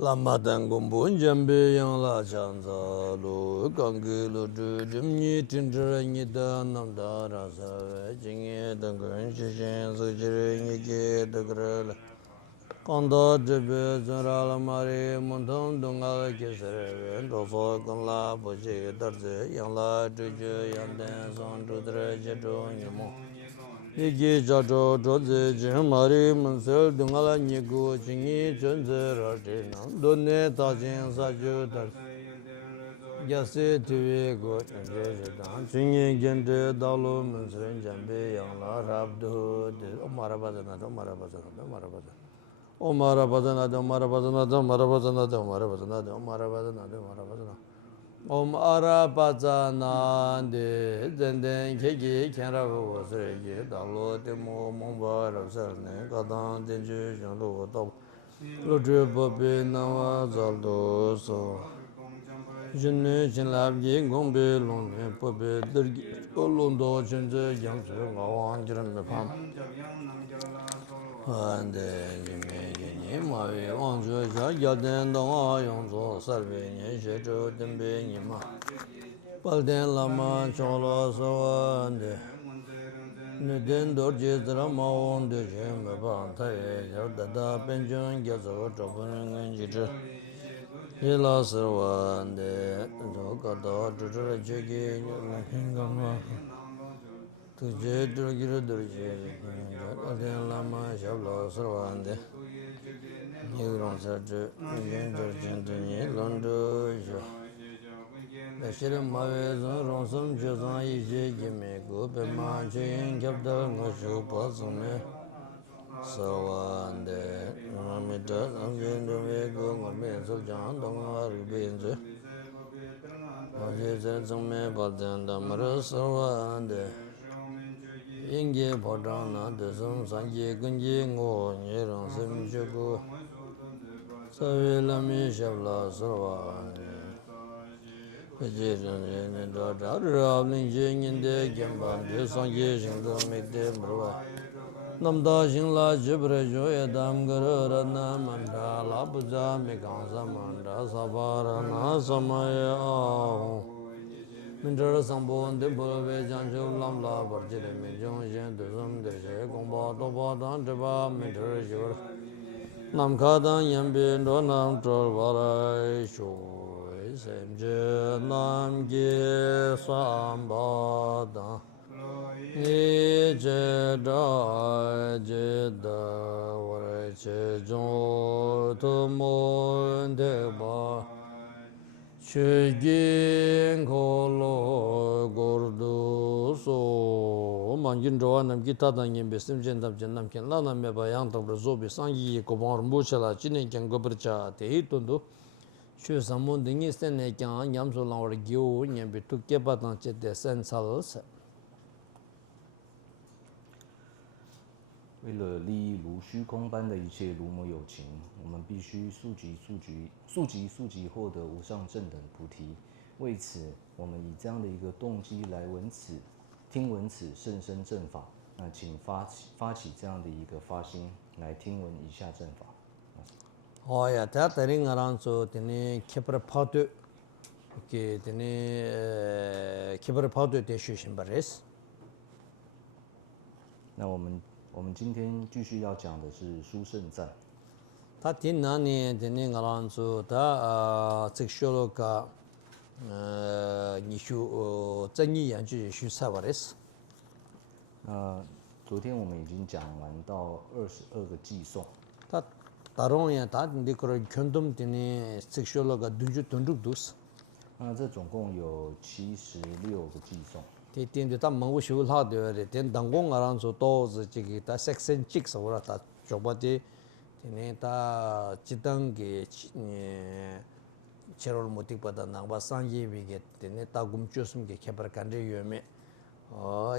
Lama tangum bun jambe yang la chanza lu kangi lu tu jimni tindra nyi da nam da ra sa we jingi dangun shi shen su jiri nyi ki dagra la kanda jibe zara la mari muntam dunga la ki sere we ndo so kun la bu chi dar zi yang la tu ju yang den son tu dra je tu nyi mo Iki chato chodze jing mari munsel dungala niku chingi chunze rati nam donne tajin sachu tar yase tuwe go chenze chetan chingi gente dalu munsel jambi yang la rabdu omarabazana Om Arabazana de Zenden Keki Kenrabu Sregi Dalo Timo Momba Rabsarne Kadan Denju Jandu Top Lutri Bobi Nawa Zaldo So Jinu Chinlabgi Gombe Lungme Bobi Dirgi Olundo Chinze Yangsu Gawan Jiram Pam Hande Jime Jini Mavi Wangzu Yaden Donga Yongzo Sarve Nye Shechu Dembe Nima Palden Lama Cholo Sawande Niden Dorje Drama Wonde Jimbe Bantaye Yardada Penjun Gyazo Chobun Jitu Yela Sarwande Zogada Jujura Jegi Hingama Tuje Durgira Durje Palden Lama Shabla Sarwande Yigron Sarju Yendur Jentuni Londo Bashir Mavezon Ronsum Jazan Yije Gime Gupe Manchayin Kapdal Ngoshu Pasume Sawande Ramita Amjendu Vego Ngome Suljan Donga Rubenzu Majese Zume Baljan Damara Sawande Inge Podana Desum Sanje Gunji Ngo Nyeron Simchuku Savilami Shabla Sawande Vegetation Rabling Jing in the Gemban, Sangye Shingdom Mikde Mrua. Namda Shingla Jibrajo Edam Guru Manda Labuja Mikansa Manda Sabarana Samaya Ahu. Mintra Sambon de Bulve Janju Lamla Barjile Mijong Jen Duzum Deshe Gomba Toba Dan Deba Mintra Jur Namkadan Yambi Donam Trol Varai Shu. Semje namge sambada Nije da jeda Vareche jon tumon deba Shegin kolo gordu so Mangin roa namki tadan yembe Semjen damjen namken la namme bayang tabra zobe Sangi kobar mbuchala chinen ken gobarcha te hitundu Shu samun dingi sene kyang nyamso langwar gyo nyambi tu kepa tang che de sen sal se. 为了利益如虚空般的一切如母有情，我们必须速疾获得无上正等菩提。为此，我们以这样的一个动机来听闻此甚深正法。那请发起这样的一个发心来听闻以下正法。 Oya, ta tari ngaran so tini kipra padu ki tini kipra padu de shu shimbares. 那我们今天继续要讲的是殊胜赞。 Ta tin nani tini ngaran so ta tsiksholo ka nishu zanyi yanju shu sabares. 昨天我们已经讲完到22个寄颂。 Ta 다롱 야 다든지 그런 견돔 되니 섹슈얼가 dunjuk 那这总共有76个寄颂。 대된데 다 먹고 싶을 하더래 된 당공 알아서 도즈 지기 다 섹션 찍서라 다 줘봐지 되네 다 지당게 체롤 모틱 받아 나바 상예비게 되네 다 굶주스게 개발간데 요메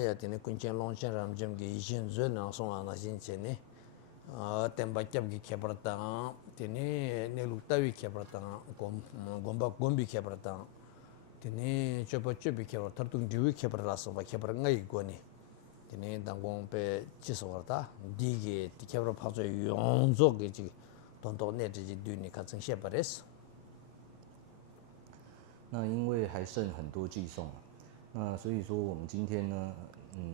야 되네 군chen 롱chen ramjem게 이신 전나 송아나 신체네 tembakyam ki kebrata tini neluktawi kebrata gomba gombi kebrata tini chopa chopi kebrata tartung diwi kebrata soba kebra ngai goni tini dangong pe chisawarta digi ti kebra paso yonzo ge chi 돈도 내지 뒤니 같은 셰버레스 那因为还剩很多寄送，那所以说我们今天呢，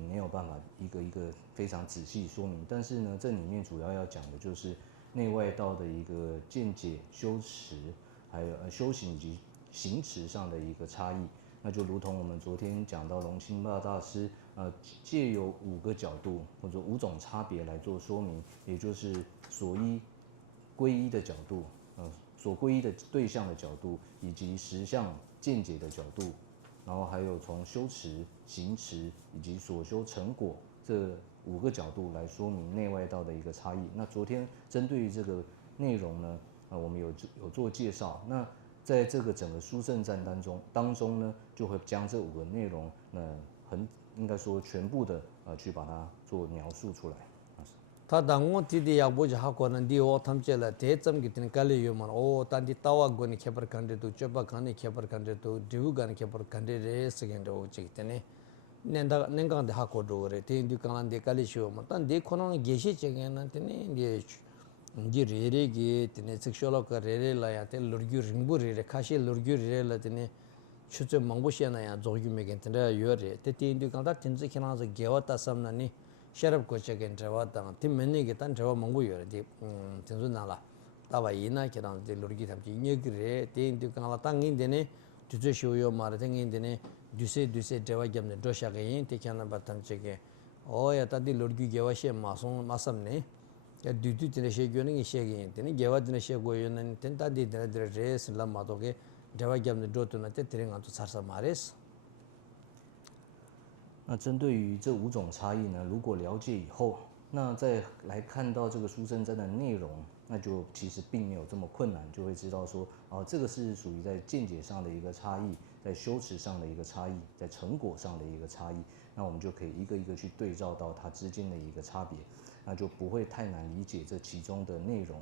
没有办法一个一个非常仔细说明，但是呢，这里面主要要讲的就是内外道的一个见解、修持，还有修行以及行持上的一个差异。那就如同我们昨天讲到龙清巴大师，借由5个角度或者5种差别来做说明，也就是所依皈依的角度，所皈依的对象的角度，以及实相见解的角度，然后还有从修持、行持以及所修成果这5个角度来说明内外道的一个差异。那昨天针对于这个内容呢，我们有做介绍。那在这个整个书圣战当中呢，就会将这5个内容，应该说全部的去把它做描述出来。다 당고 디디 약보지 하고는 디오 탐제라 대점 기tin 갈리요만 오 단디 따와고니 케버 간데도 쩌바 간이 케버 간데도 디우가니 케버 간데레 세겐도 오지기테네 nenda nengang de hakodo re te ndu kan de kalisho ma tan de kono geshi chegen nan tene de rere ge tene sexual ka rere la ya te lurgyu ringbu re kashi lurgyu re la tene chucho mangbo shena ya zogyu megen tene yore te ndu kan da tinzi kina zo gewa ta samna ni sharab ko chegen trawa ta tim menne ge tan trawa mangbo yore de tinzu na la ta wa ina kina de lurgyu tham chi nyegre te ndu kan la tangin de ne tuzo shoyo mar tengin de ne duse dewa gyamne doshaga yin te kyana batam chege oya tadi lorgu gewa she masamne ya dudu tine she gyone she yin tene gewa tine she goyon ten tadi tine res la madoge dewa gyamne dotuna te tering antu sarsa mares 那针对于这5种差异呢，如果了解以后，那再来看到这个书圣真的内容，那就其实并没有这么困难，就会知道说，这个是属于在见解上的一个差异，在修持上的一个差异，在成果上的一个差异，那我们就可以一个一个去对照到它之间的一个差别，那就不会太难理解这其中的内容。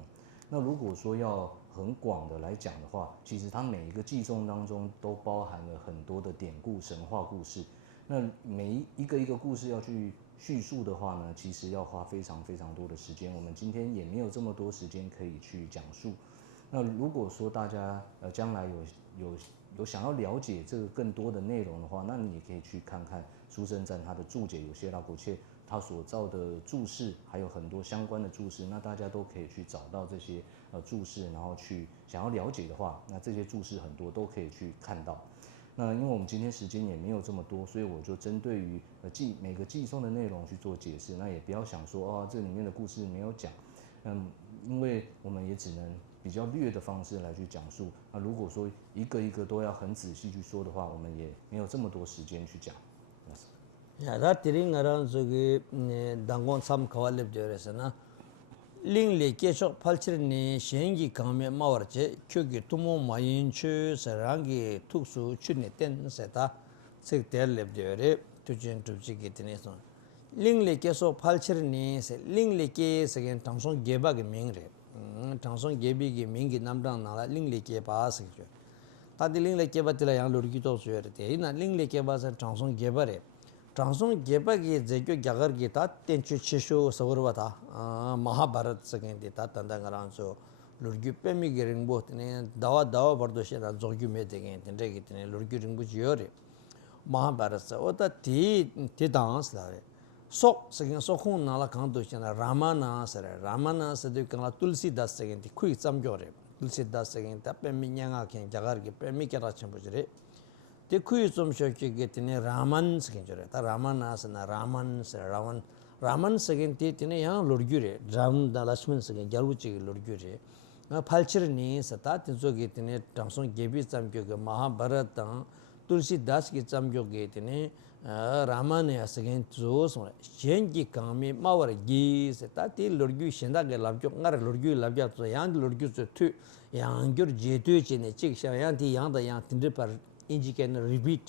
那如果说要很广的来讲的话，其实它每一个寄送当中都包含了很多的典故、神话故事。那每一个故事要去叙述的话呢，其实要花非常非常多的时间。我们今天也没有这么多时间可以去讲述。那如果说大家将来有想要了解这个更多的内容的话，那你也可以去看看书圣赞他的注解，有些拉古切他所造的注释，还有很多相关的注释，那大家都可以去找到这些注释，然后去想要了解的话，那这些注释很多都可以去看到。那因为我们今天时间也没有这么多，所以我就针对于每个寄送的内容去做解释。那也不要想说这里面的故事没有讲，因为我们也只能比较略的方式来去讲述。那如果说一个一个都要很仔细去说的话，我们也没有这么多时间去讲。야, 다 tiring around 저기 당권 삼 가war렙 되어서나 링리 계속 팔칠니 시행기 강매 마월제 교기 투모 마인추 사랑기 특수 추니 땐세다 색대렙 되어래 투진 투지기 되네서 링리 계속 팔칠니 링리 계속엔 당송 개박의 명래 당송 개비기 명기 남당 나라 링리 개바스죠 다들 링리 개바들라 양 로르기도 줘야 돼 이나 링리 개바서 당송 개바래 ट्रांसों गेपा के जेक्यो ग्यागर गीता तेंचु चिशो सवरवता महाभारत सकें देता तंदंगरांसो लुर्ग्यु पेमी गिरिंगबो तने दावा बर्दोशे ना जोग्यु में देगे तने कितने लुर्ग्यु रिंगबो जियोरे महाभारत से ओता ती डांस लारे सोखों नाला कां दोशे ना रामाना से दे कला तुलसीदास सकें ती खुई समझोरे तुलसीदास सकें ता पेमी न्यांगा के ग्यागर के पेमी के राचन बजरे ते कुई 좀 쇼키 게티네 라만 스긴저래 다 라만나스나 라만 스긴티 티네 야 로르규레 람 달라스면 스긴 갈우치 로르규레 팔치르니 사타 티조게 티네 당송 게비 잠교게 마하바라타 तुलसीदास की चमजोगे इतने रामाने असगें जोस शेंगी कामी मावर गी से ताती लड़की शेंदा के लाभजो नगर लड़की लाभजा तो यहाँ लड़की से थु यहाँ क्यों जेतु चीने चिक शायद यहाँ दा यहाँ तिंडे पर इंजी के न रिपीट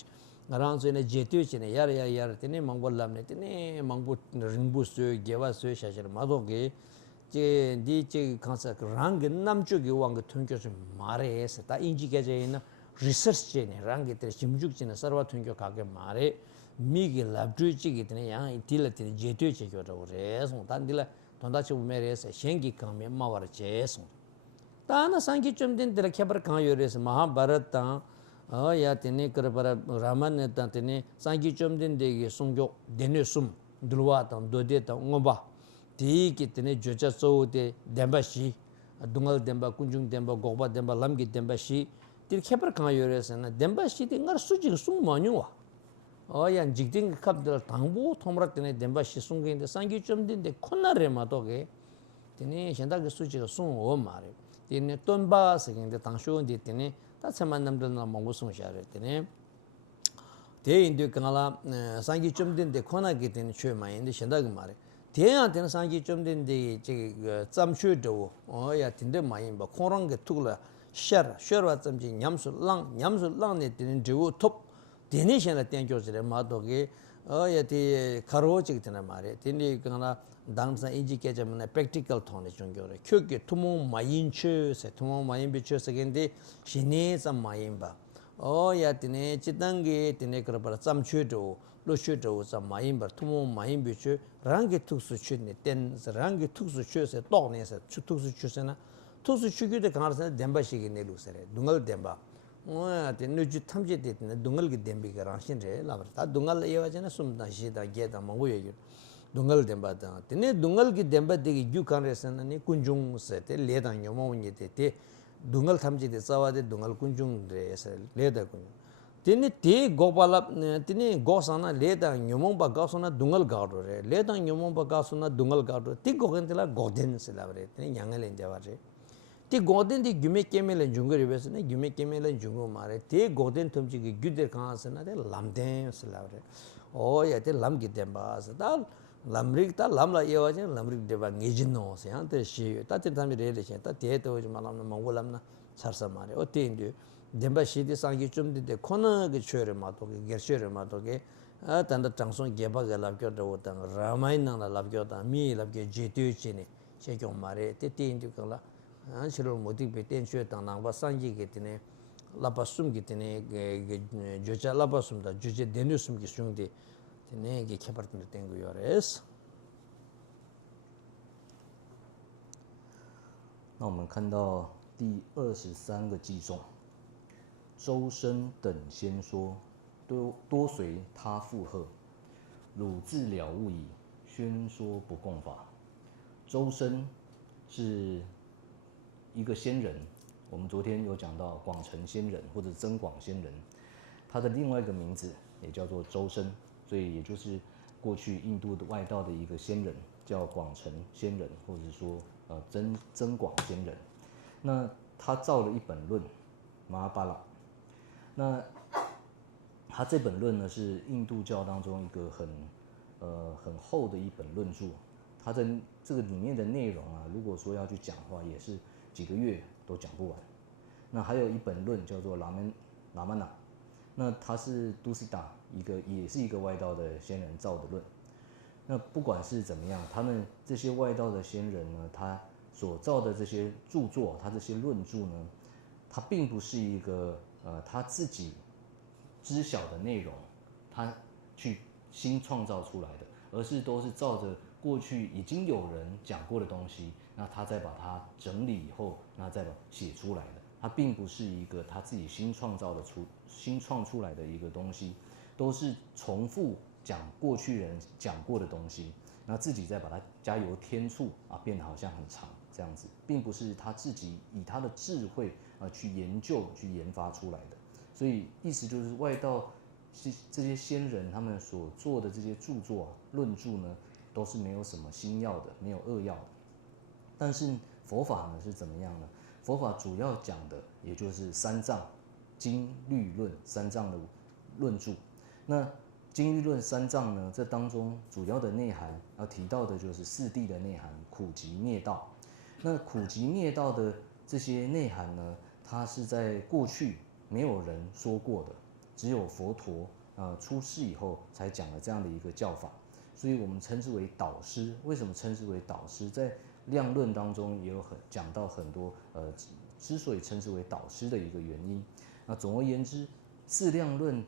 नरांस ने जेतु चीने यार तिने मंगोल लामने तिने मंगो रिंगबू से गेवा से शायद माधोगे जे दी चे खासा रंग नामचो के वांग थुंक्यो से मारे से ता इंजी के जे ना रिसर्च चेने रंग इतने चिमजुक चेने सर्वा थुंक्यो काके मारे 미기 랍주지 기드네 양 이til라티 제트에 제교로 그래서 단딜라 돈다치 우메레서 생기 강면 마와르 제소 ताना सांगी चुमदिन तेरा खबर कहाँ योरेस महाभारत ता या तेने कर पर रामायण ता तेने सांगी चुमदिन देगी सुंगो देने सुम दुलवा ता दोदे ता ngomba ती कि तेने जोचा चौते देंबा she dungal demba kunjung demba gogba demba lamgi demba shi tir khepar kang yore sana demba shi ti ngar suji sung manyu wa o yan jigding kap dal tangbo thomrak tene demba shi sung ge de sangi chom din de khonna re ma to ge tene shenda ge suji sung o ma re tene tonba se ge de tangshu de tene ta chaman nam dal na mong sung sha re tene de indu kangala sangi chom din de khona ge tene chö ma yin de shenda ge ma re 대한테는 상기 좀 된데 저 잠슈도 어야 된데 많이 뭐 코랑 게 투글라 셔와 점지 냠술랑네 되는 저우 톱 데니션에 땡겨지래 마도게 어야티 가로직 되나 말에 데니 그나 당사 인지 깨자면 프랙티컬 톤에 중요해 큐게 투모 마인츠세 투모 마인 비츠세겐데 신에서 마인바 어야티네 지단게 데네 그러바 잠슈도 로슈도 자 마인바 투모 마인 비츠 랑게 특수 취네 땐 랑게 특수 취에서 또네서 특수 취세나 특수 취기도 강하서 덴바시기 내루세래 둥을 덴바 어때 누지 탐지됐네 둥을기 덴비가 라신제 라버다 둥을 예와잖아 숨다시다 게다 먹고 얘기 둥을 덴바다 근데 둥을기 덴바되기 유칸레선니 군중세테 레당 요모니테 둥을 탐지돼 싸와데 둥을 군중데서 레다 군중 tene te gopala tene gosana leda nyomomba gasona dungal gado re leda nyomomba gasona dungal gado ti gogentela goden selavre tene nyangalen javare ti goden di gyume kemele jungure besne gyume kemele jungo mare te goden tumchi gi gyuder kaasana de lamden selavre o ya te lam gidemba sa lamrik ta lamla yewaje lamrik deba ngejino se ante shi ta te tami re le ta te to malam mongolamna sarsa mare o te indu demba shidi sangi chumdi kona ge chöre mato ge gerchere mato ge tanda tangson geba ge labgyo do tang ramayana la labgyo da mi labgyo jetu chini chekyo mare te te indi kala chiro modik be ten chö tang nang ba sangi ge tine lapa sum ge tine ge jocha lapa sum da joche denu sum ge sungdi tine ge khepar tine tengu yores 那我们看到第23个偈颂。周身等先说，多随他附和。汝自了悟矣，宣说不共法。周身是一个仙人，我们昨天有讲到广成仙人或者增广仙人，他的另外一个名字也叫做周身，所以也就是过去印度的外道的一个仙人，叫广成仙人，或者说增广仙人。那他造了一本论，马哈巴拉。那他这本论呢，是印度教当中一个很厚的一本论著。它的这个里面的内容啊，如果说要去讲的话，也是几个月都讲不完。那还有一本论叫做拉曼纳，那他是杜西达也是一个外道的仙人造的论。那不管是怎么样，他们这些外道的仙人呢，他所造的这些著作，他这些论著呢，他并不是一个他自己知晓的内容，他去新创造出来的，而是都是照着过去已经有人讲过的东西，那他再把它整理以后，那再把写出来的。它并不是一个他自己新创出来的一个东西，都是重复讲过去人讲过的东西，那自己再把它加油添醋啊，变得好像很长这样子，并不是他自己以他的智慧去研究、去研发出来的。所以意思就是外道这些先人他们所做的这些著作论著呢，都是没有什么新药的，没有恶药的。但是佛法呢是怎么样呢？佛法主要讲的也就是三藏、经、律、论三藏的论著。那经、律、论三藏呢，这当中主要的内涵要提到的就是四谛的内涵，苦集灭道。那苦集灭道的这些内涵呢，它是在过去没有人说过的，只有佛陀出世以后才讲了这样的一个教法，所以我们称之为导师。为什么称之为导师？在量论当中也有讲到很多之所以称之为导师的一个原因。那总而言之，四量论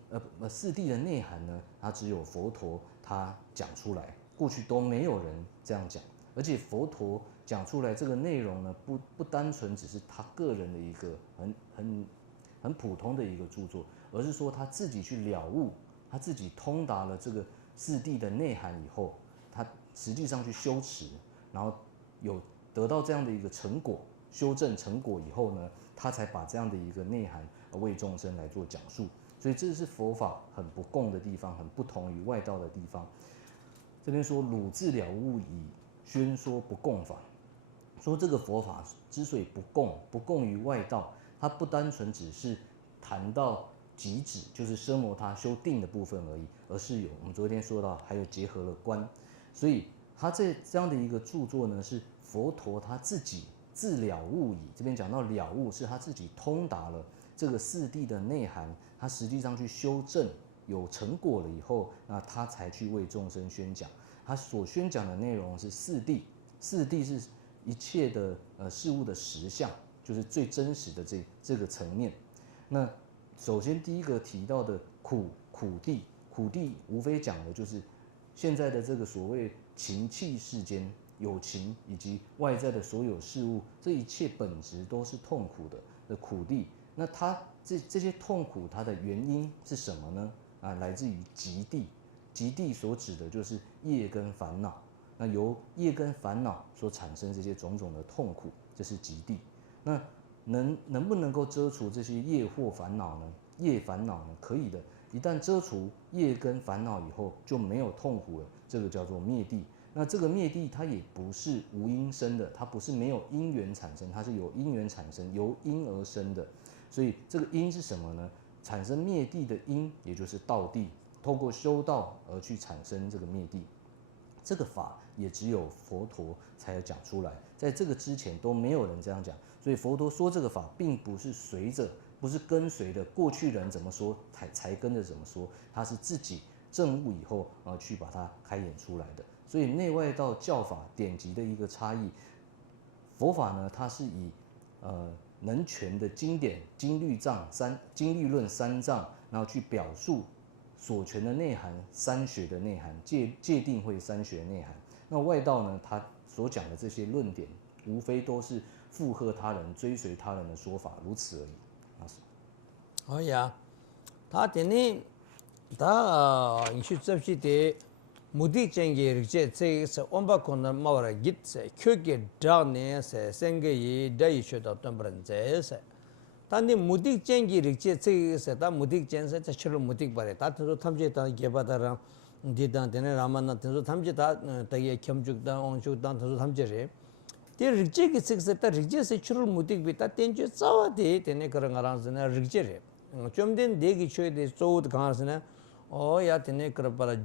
四谛的内涵呢，它只有佛陀他讲出来，过去都没有人这样讲，而且佛陀讲出来这个内容呢，不单纯只是他个人的一个很普通的一个著作，而是说他自己去了悟，他自己通达了这个四谛的内涵以后，他实际上去修持，然后有得到这样的一个成果，修正成果以后呢，他才把这样的一个内涵为众生来做讲述。所以这是佛法很不共的地方，很不同于外道的地方。这边说汝自了悟以宣说不共法，说这个佛法之所以不共于外道，它不单纯只是谈到极止，就是奢摩他修定的部分而已，而是有我们昨天说到，还有结合了观。所以他这样的一个著作呢，是佛陀他自己自了悟以，这边讲到了悟是他自己通达了这个四谛的内涵，他实际上去修正有成果了以后，那他才去为众生宣讲。他所宣讲的内容是四谛，四谛是一切的事物的实相，就是最真实的这个层面。那首先第一个提到的苦谛，苦谛无非讲的就是现在的这个所谓情器世间，有情以及外在的所有事物，这一切本质都是痛苦的苦谛。那它这些痛苦，它的原因是什么呢？来自于极谛。极谛所指的就是业跟烦恼。那由业跟烦恼所产生这些种种的痛苦，这是极谛。那能不能够遮除这些业或烦恼呢？业烦恼呢，可以的。一旦遮除业跟烦恼以后，就没有痛苦了，这个叫做灭谛。那这个灭谛它也不是无因生的，它不是没有因缘产生，它是有因缘产生，由因而生的。所以这个因是什么呢？产生灭谛的因，也就是道谛，透过修道而去产生这个灭谛。这个法也只有佛陀才有讲出来，在这个之前都没有人这样讲。所以佛陀说这个法，并不是不是跟随的过去人怎么说才跟着怎么说，他是自己证悟以后去把它开演出来的。所以内外道教法典籍的一个差异，佛法呢，它是以能全的经典经律论三藏，然后去表述所全的内涵，三学的内涵，戒定慧三学的内涵。那外道呢，他所讲的这些论点，无非都是附和他人、追随他人的说法，如此而已。哦呀，他等于他你去这些的目的证据，这个是我们可能某人记是科学上呢是生个也这一学到多不能这是，但你目的证据这个是他目的证是这确实目的不来，他都他们这他给把他让你当等于他们那他说他们这他也看不当，往就当他说他们这些。ते रिक्चे की सिक्स ता रिक्चे से चुरुल मुतिक भी ता तेंचो चावा दे तेने करंग आराम से ना रिक्चे रे चुमदेन दे की चोय दे चौद कहाँ से ना ओ या तेने कर पर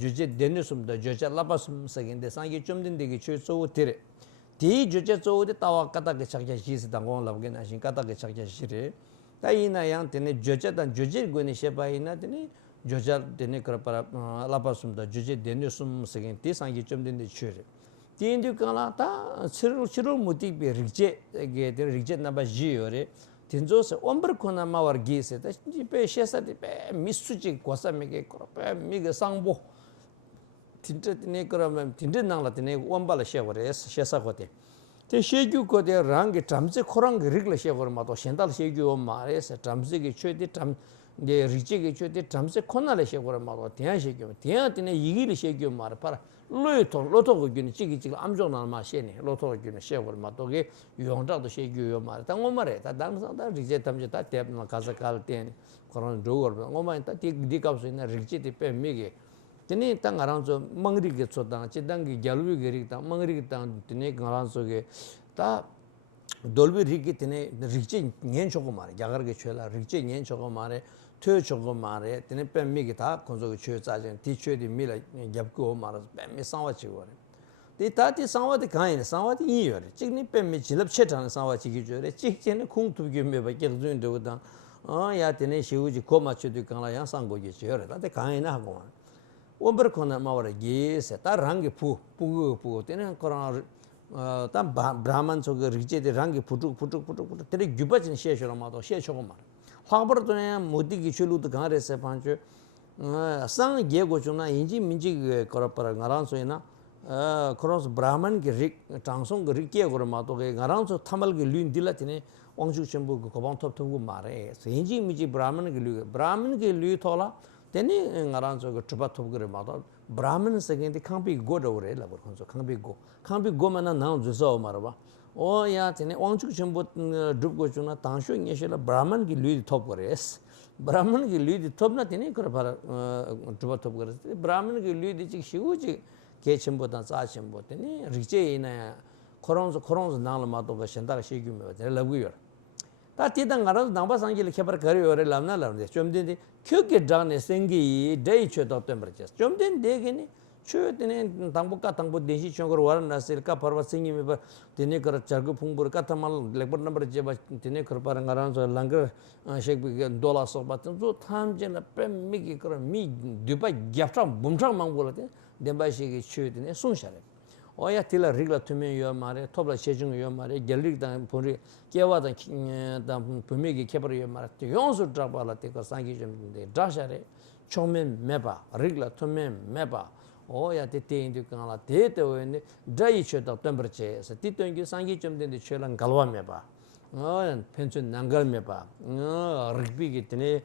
जुजे देने सुमदा जुजे लापा सुम सकें दे सांगे चुमदेन दे की चोय चौद तेरे ती जुजे चौद तावा कता के चक्के चीज़ तांगों लबगे ना शिं कता के चक्के चिरे ता इना yang तेने जुजे ता जुजे गुने शेपा इना तेने जुजे तेने कर पर लापा सुमदा जुजे देने सुम सकें ती सांगे चुमदेन दे चोय तीन काला ता चिरुल मुतिक भी रिक्चे के तेरे रिक्चे ना बस जी हो रे तीन जो से उम्र को ना मावर गी से ता पे शेसा ती पे मिसुची कोसा में के करो पे मिगे सांबो तीन ने करो में तीन नांगला तीन उम्बाला शेव रे शेसा कोते ते शेग्यू को ते रंग ट्रम्से खोरंग रिगले शेव रे मातो शेंदाल शेग्यू मारे से ट्रम्से के चोय ते ट्रम ये रिक्चे के चोय ते ट्रम्से खोनाले शेव रे मातो त्यां शेग्यू त्यां तीन यिगिले शेग्यू मारे पर 로토 균이 찌기찌기 암종나 마시네 로토 균이 쉐고 마도게 용자도 쉐규요 말 당고 말에 다 당상다 리제 탐제 다 대마 가사칼 때 그런 조거 오만 다 디디갑스 있는 리제티 빼미게 드니 땅 아랑서 멍리게 쳤다 지당기 결비 게리다 멍리게 땅 드니 가란서게 다 돌비 리게 드니 리제 년 조거 말에 야가르게 쳐라 리제 년 조거 말에 töö chongo maare, tene pen miki taa konso ki chöö tsaajin, ti chöö di mila gyab kuho maara, pen mi sangwa chi gore. Ti taa ti sangwa di kaayini, sangwa di yin yore, chik ni pen mi jilab chetani sangwa chi ki chöö re, chik chene kung tubi kyo meba kek zuyin dogo tang, yaa tene shivu ji koma chö di kaala yaa sanggo ki chöö re, taa ti kaayini hako maare. Ombar kona maawara ye se, taa rangi pugo, tene korana taa brahman chogo rikche di rangi putuk, tene gyuba chini she shoro maato, she chogo maare. 화벌 돈에 모디기 줄루도 가래서 반주 상 예고 주나 인지 민지 걸어버려 가란 소이나 그런서 브라만 그 장송 그 리게고로 마도 그 가랑서 타말 그 륜딜라티네 왕주 전부 그 고방 톱톱고 말해 세인지 미지 브라만 그 류 토라 되니 가랑서 그 주바톱 그래 마도 브라만 세겐디 칸비 고도래 라고 그런서 칸비 고만나 나온 주서 말아 오야 되니 왕주 전부 줍고 주나 당쇼 녀실라 브라만 그류톱 그래스 ब्राह्मण की लुई थोप ना तिने कर पर टुबा थोप कर ब्राह्मण की लुई दी शिवजी के चंबो ता चा चंबो तिने रिचे इना खोरोंस नाल मा तो बशंदा शिगु में बते लगु यो ता तिदं गारो नाबा सांगी लिखे पर कर यो रे लामना लाम दे चोमदिन दे क्यों के डाने सेंगी दे छो तो टेम्परेचर चोमदिन दे गनी छो तिने तंबो देशी चोंगर वर नसिल का पर्वत सिंगी में तिने कर चरगु फुंगपुर का तमल लेबर नंबर जे तिने कर पर गारान so लंगर शेक डॉलर सो बात जो थाम जे न पे मिगी कर मी दुबा ग्याफ्टा बुमटा मंगोलते देबा शेगी छो तिने सुनशारे ओया तिला रिगला तुमे यो मारे 토블라 शेजung यो मारे गैलरी दा पुरी केवा दा पुमेगी केपर यो मारे योंसु ट्राबाला ते कर सांगी जम दे डाशारे चोमेन मेबा रिगला तुमे मेबा 오야 때때인도 강라 때때원데 드라이쳐도 템퍼처 서 티ton기 상기 좀 된데 최랑 갈와매 봐. 펜션 난갈매 봐. 르비기 때네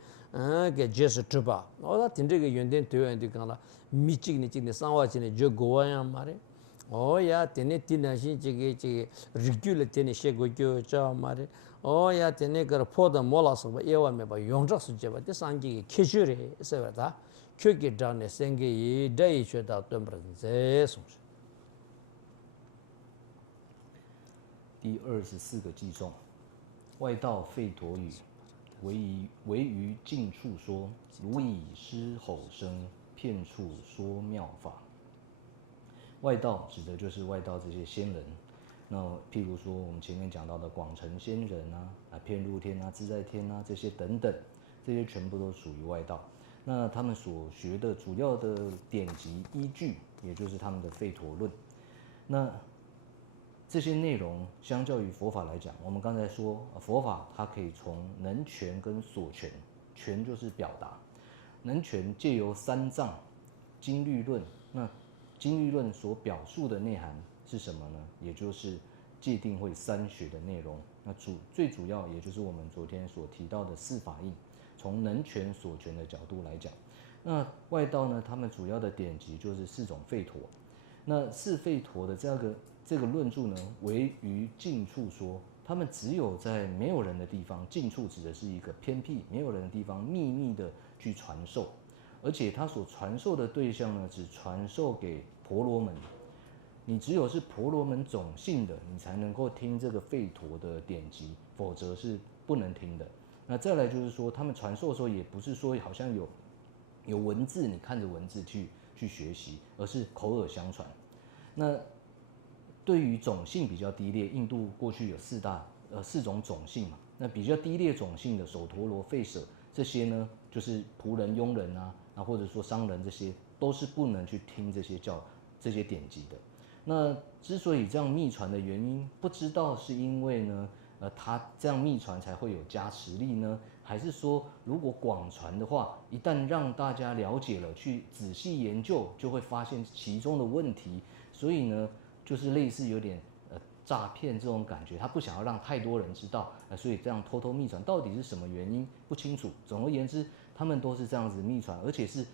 게 제스 트바. 오다 tinde게 연된 되어인도 강라 미치기니 찍네 상와지네 저 고와야 말에. 오야 때네 티나신 지게 리귤레 때네 셰고교 자 말에. 오야 때네 그 포다 몰아서 봐 예와매 봐. 용적수 제바 때 상기 캐주레 세바다. köke dane senge yi dai chue da tumbrang ze song. 第24个偈颂，外道吠陀语，唯于近处说，如以狮吼声，片处说妙法。外道指的就是外道这些仙人，那譬如说我们前面讲到的广成仙人啊、遍路天啊、自在天啊这些等等，这些全部都属于外道。那他们所学的主要的典籍依据，也就是他们的吠陀论。那这些内容相较于佛法来讲，我们刚才说佛法它可以从能权跟所权，权就是表达，能权借由三藏、经律论。那经律论所表述的内涵是什么呢？也就是戒定慧三学的内容。那最主要也就是我们昨天所提到的四法印。从能权所权的角度来讲，那外道呢，他们主要的典籍就是四种吠陀。那四吠陀的这个论著呢，唯于近处说，他们只有在没有人的地方，近处指的是一个偏僻没有人的地方，秘密的去传授，而且他所传授的对象呢，只传授给婆罗门。你只有是婆罗门种姓的，你才能够听这个吠陀的典籍，否则是不能听的。那再来就是说，他们传授的时候，也不是说好像有文字，你看着文字去学习，而是口耳相传。那对于种姓比较低劣，印度过去有四种种姓嘛，那比较低劣种姓的首陀罗、吠舍这些呢，就是仆人、佣人啊，或者说商人，这些都是不能去听这些典籍的。那之所以这样密传的原因，不知道是因为呢，他这样密传才会有加持力呢，还是说如果广传的话，一旦让大家了解了，去仔细研究，就会发现其中的问题，所以呢，就是类似有点诈骗这种感觉，他不想要让太多人知道，所以这样偷偷密传，到底是什么原因不清楚。总而言之，他们都是这样子密传，而且是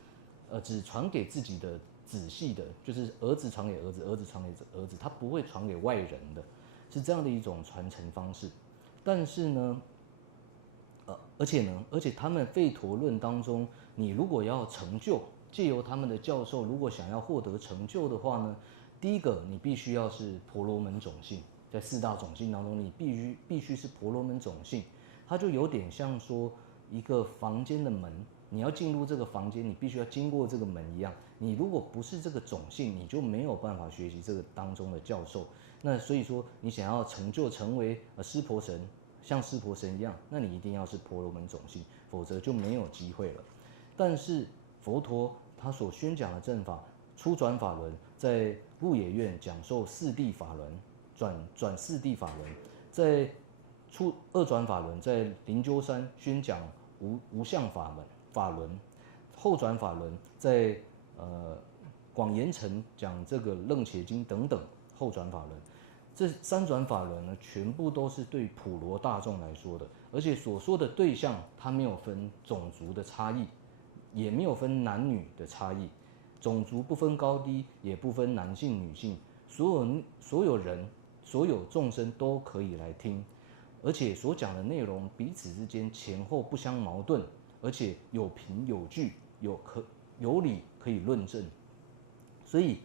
只传给自己的子系的，就是儿子传给儿子，儿子传给儿子，他不会传给外人的。是这样的一种传承方式，但是呢，而且他们吠陀论当中，你如果要成就，借由他们的教授，如果想要获得成就的话呢，第一个你必须要是婆罗门种姓，在四大种姓当中，你必须是婆罗门种姓，它就有点像说一个房间的门，你要进入这个房间，你必须要经过这个门一样。你如果不是这个种姓，你就没有办法学习这个当中的教授。那所以说，你想要成就成为湿婆神，像湿婆神一样，那你一定要是婆罗门种姓，否则就没有机会了。但是佛陀他所宣讲的正法，初转法轮，在鹿野苑讲授四谛法轮，转四谛法轮，在二转法轮，在灵鹫山宣讲无相法轮，后转法轮在广严城讲这个楞伽经等等后转法轮，这三转法轮呢，全部都是对普罗大众来说的，而且所说的对象，它没有分种族的差异，也没有分男女的差异，种族不分高低，也不分男性女性，所有人所有众生都可以来听，而且所讲的内容彼此之间前后不相矛盾，而且有凭有据，有理可以论证。所以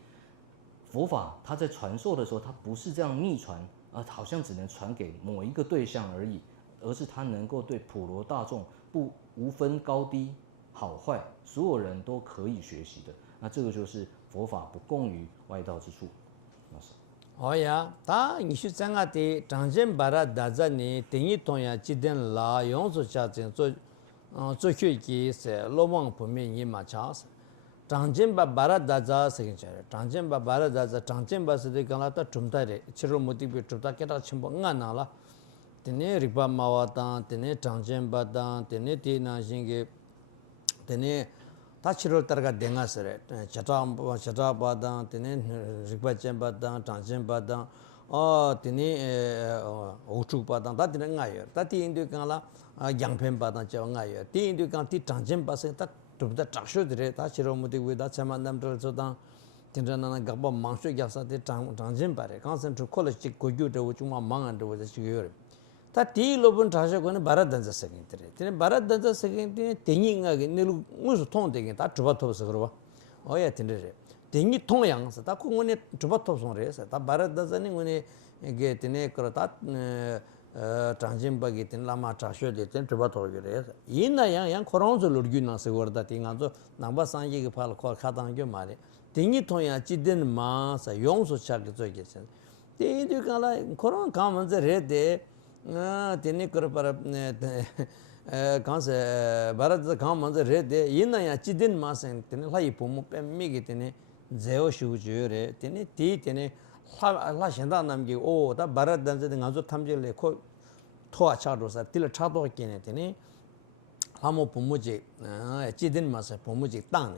佛法它在传授的时候，它不是这样逆传，好像只能传给某一个对象而已，而是它能够对普罗大众无分高低好坏，所有人都可以学习的。那这个就是佛法不共于外道之处。呀，他你去讲的张真巴拉大家呢，等于同样几点啦，用作家庭做学习是罗网方面也蛮强势。张真巴拉大家是个啥？张真巴拉大家，张真巴是的讲了，他中大的，其实目的比中大给他全部安拿了。等于日本马瓦当，等于张真巴当，等于地那些个，等于。다 7월 달가 댕아서래 자자 바당 되네 리바젠 바당 장젠 바당 되네 오축 바당 다 되는 거예요. 다 뒤인도 강라 양편 바당 저 거예요. 뒤인도 강티 장젠 바서 다 좀다 작쇼들에 다 싫어 못이 왜다 참만남들 저당 진짜나 갑바 망쇼 약사데 장젠 바래. 강선 저 콜레지 고교도 좀 망한데 왜 지금 다 뒤로분 자셔고는 바라던자 세긴들이. 근데 바라던자 세긴데 땡잉하게 내로 무슨 통되게 다 주바토서 그러봐. 어야 된대래. 땡이 통양서 다 공원에 주바토서 그래서 다 바라던자는 거네 이게 되네 그러다 장진박이 된 라마 자셔들 된 주바토 그래서 이나양 양 코로나를 ur기나서 거다 땡아서 남바산이게 팔 카당겨 말에 땡이 통야 지든 마사 용서 차게 저기서 땡이 가라 코로나 가면서 해대 तेने कर पर कहाँ से भारत से कहाँ मंजर रहे थे ये ना यहाँ चिदिन मासें तेने लाई पुमु पे मिगे तेने जेओ शुजू रे तेने तेने ला शेंदा नाम की ओ ता भारत दंसे तेने आजो 탐제 ले को थोड़ा चारो सा तिल चातो केने तेने हमो पुमु जे चिदिन मासे पुमु जे तांग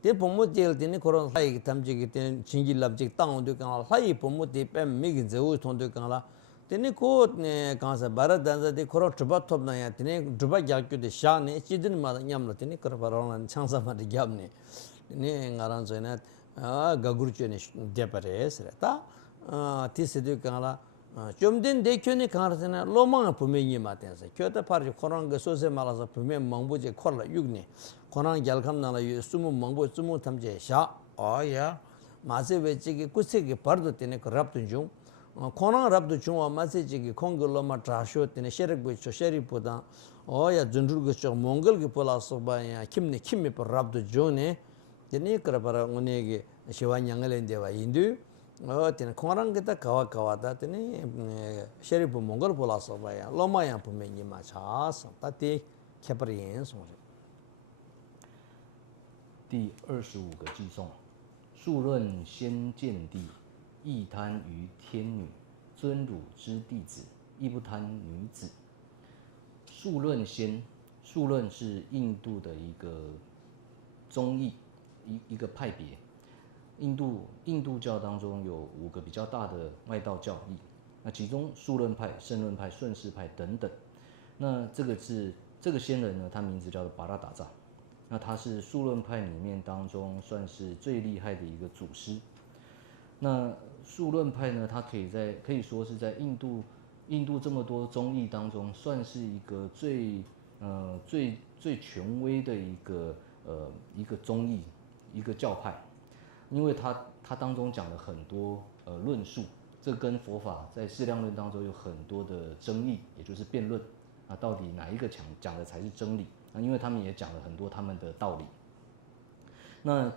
ते पुमु जे तेने कोरोना लाई 탐제 के तेने चिंगी लब जे तांग दो कहाँ लाई पुमु ते पे मिगे जेओ थों दो कहाँ तेने को कहाँ से भारत दांसा ते कोरो ड्रुबा थोप ना या तेने ड्रुबा जाक्यो ते शाने चिदिन मार न्यामलो तेने कर पराना चांसा मार ग्यामने तेने ngaran so ना गागुरचो ने देपरे सरे ता तीसरे कहाँ 좀 된 대표니 가르치나 로망 분명히 맞대서 교대 파르 코로나 그 소세 말아서 분명 망부제 콜라 6년 코로나 결함나라 수무 망부 수무 탐제 샤 어야 마세 외치기 꾸세기 버도 때네 그 랍도 중 코로나 랍도 중 마세지기 콩글로마 트라쇼 때네 셰르부 셰리보다 어야 준르고 저 몽골기 폴라서 바야 김미 랍도 중네 때네 그러바라 오네기 시완양을 데와 인도 तेने कोरंग के तक कवा था तेने शरीफ मंगल बोला सब आया लोमा यहाँ पर मैं ये माचास ताते खेपरियन सोचे 第25个偈颂，数论先见地，亦贪于天女，尊汝之弟子，亦不贪女子。数论先，数论是印度的一个宗义，一个派别。印度教当中有5个比较大的外道教义，那其中数论派、胜论派、顺势派等等。那这个仙人呢，他名字叫做巴拉达扎，那他是数论派里面当中算是最厉害的一个祖师。那数论派呢，它可以说是在印度这么多宗义当中，算是一个最权威的一个宗义，一个教派。因为它当中讲了很多论述，这跟佛法在释量论当中有很多的争议，也就是辩论啊，到底哪一个讲的才是真理啊？因为他们也讲了很多他们的道理。那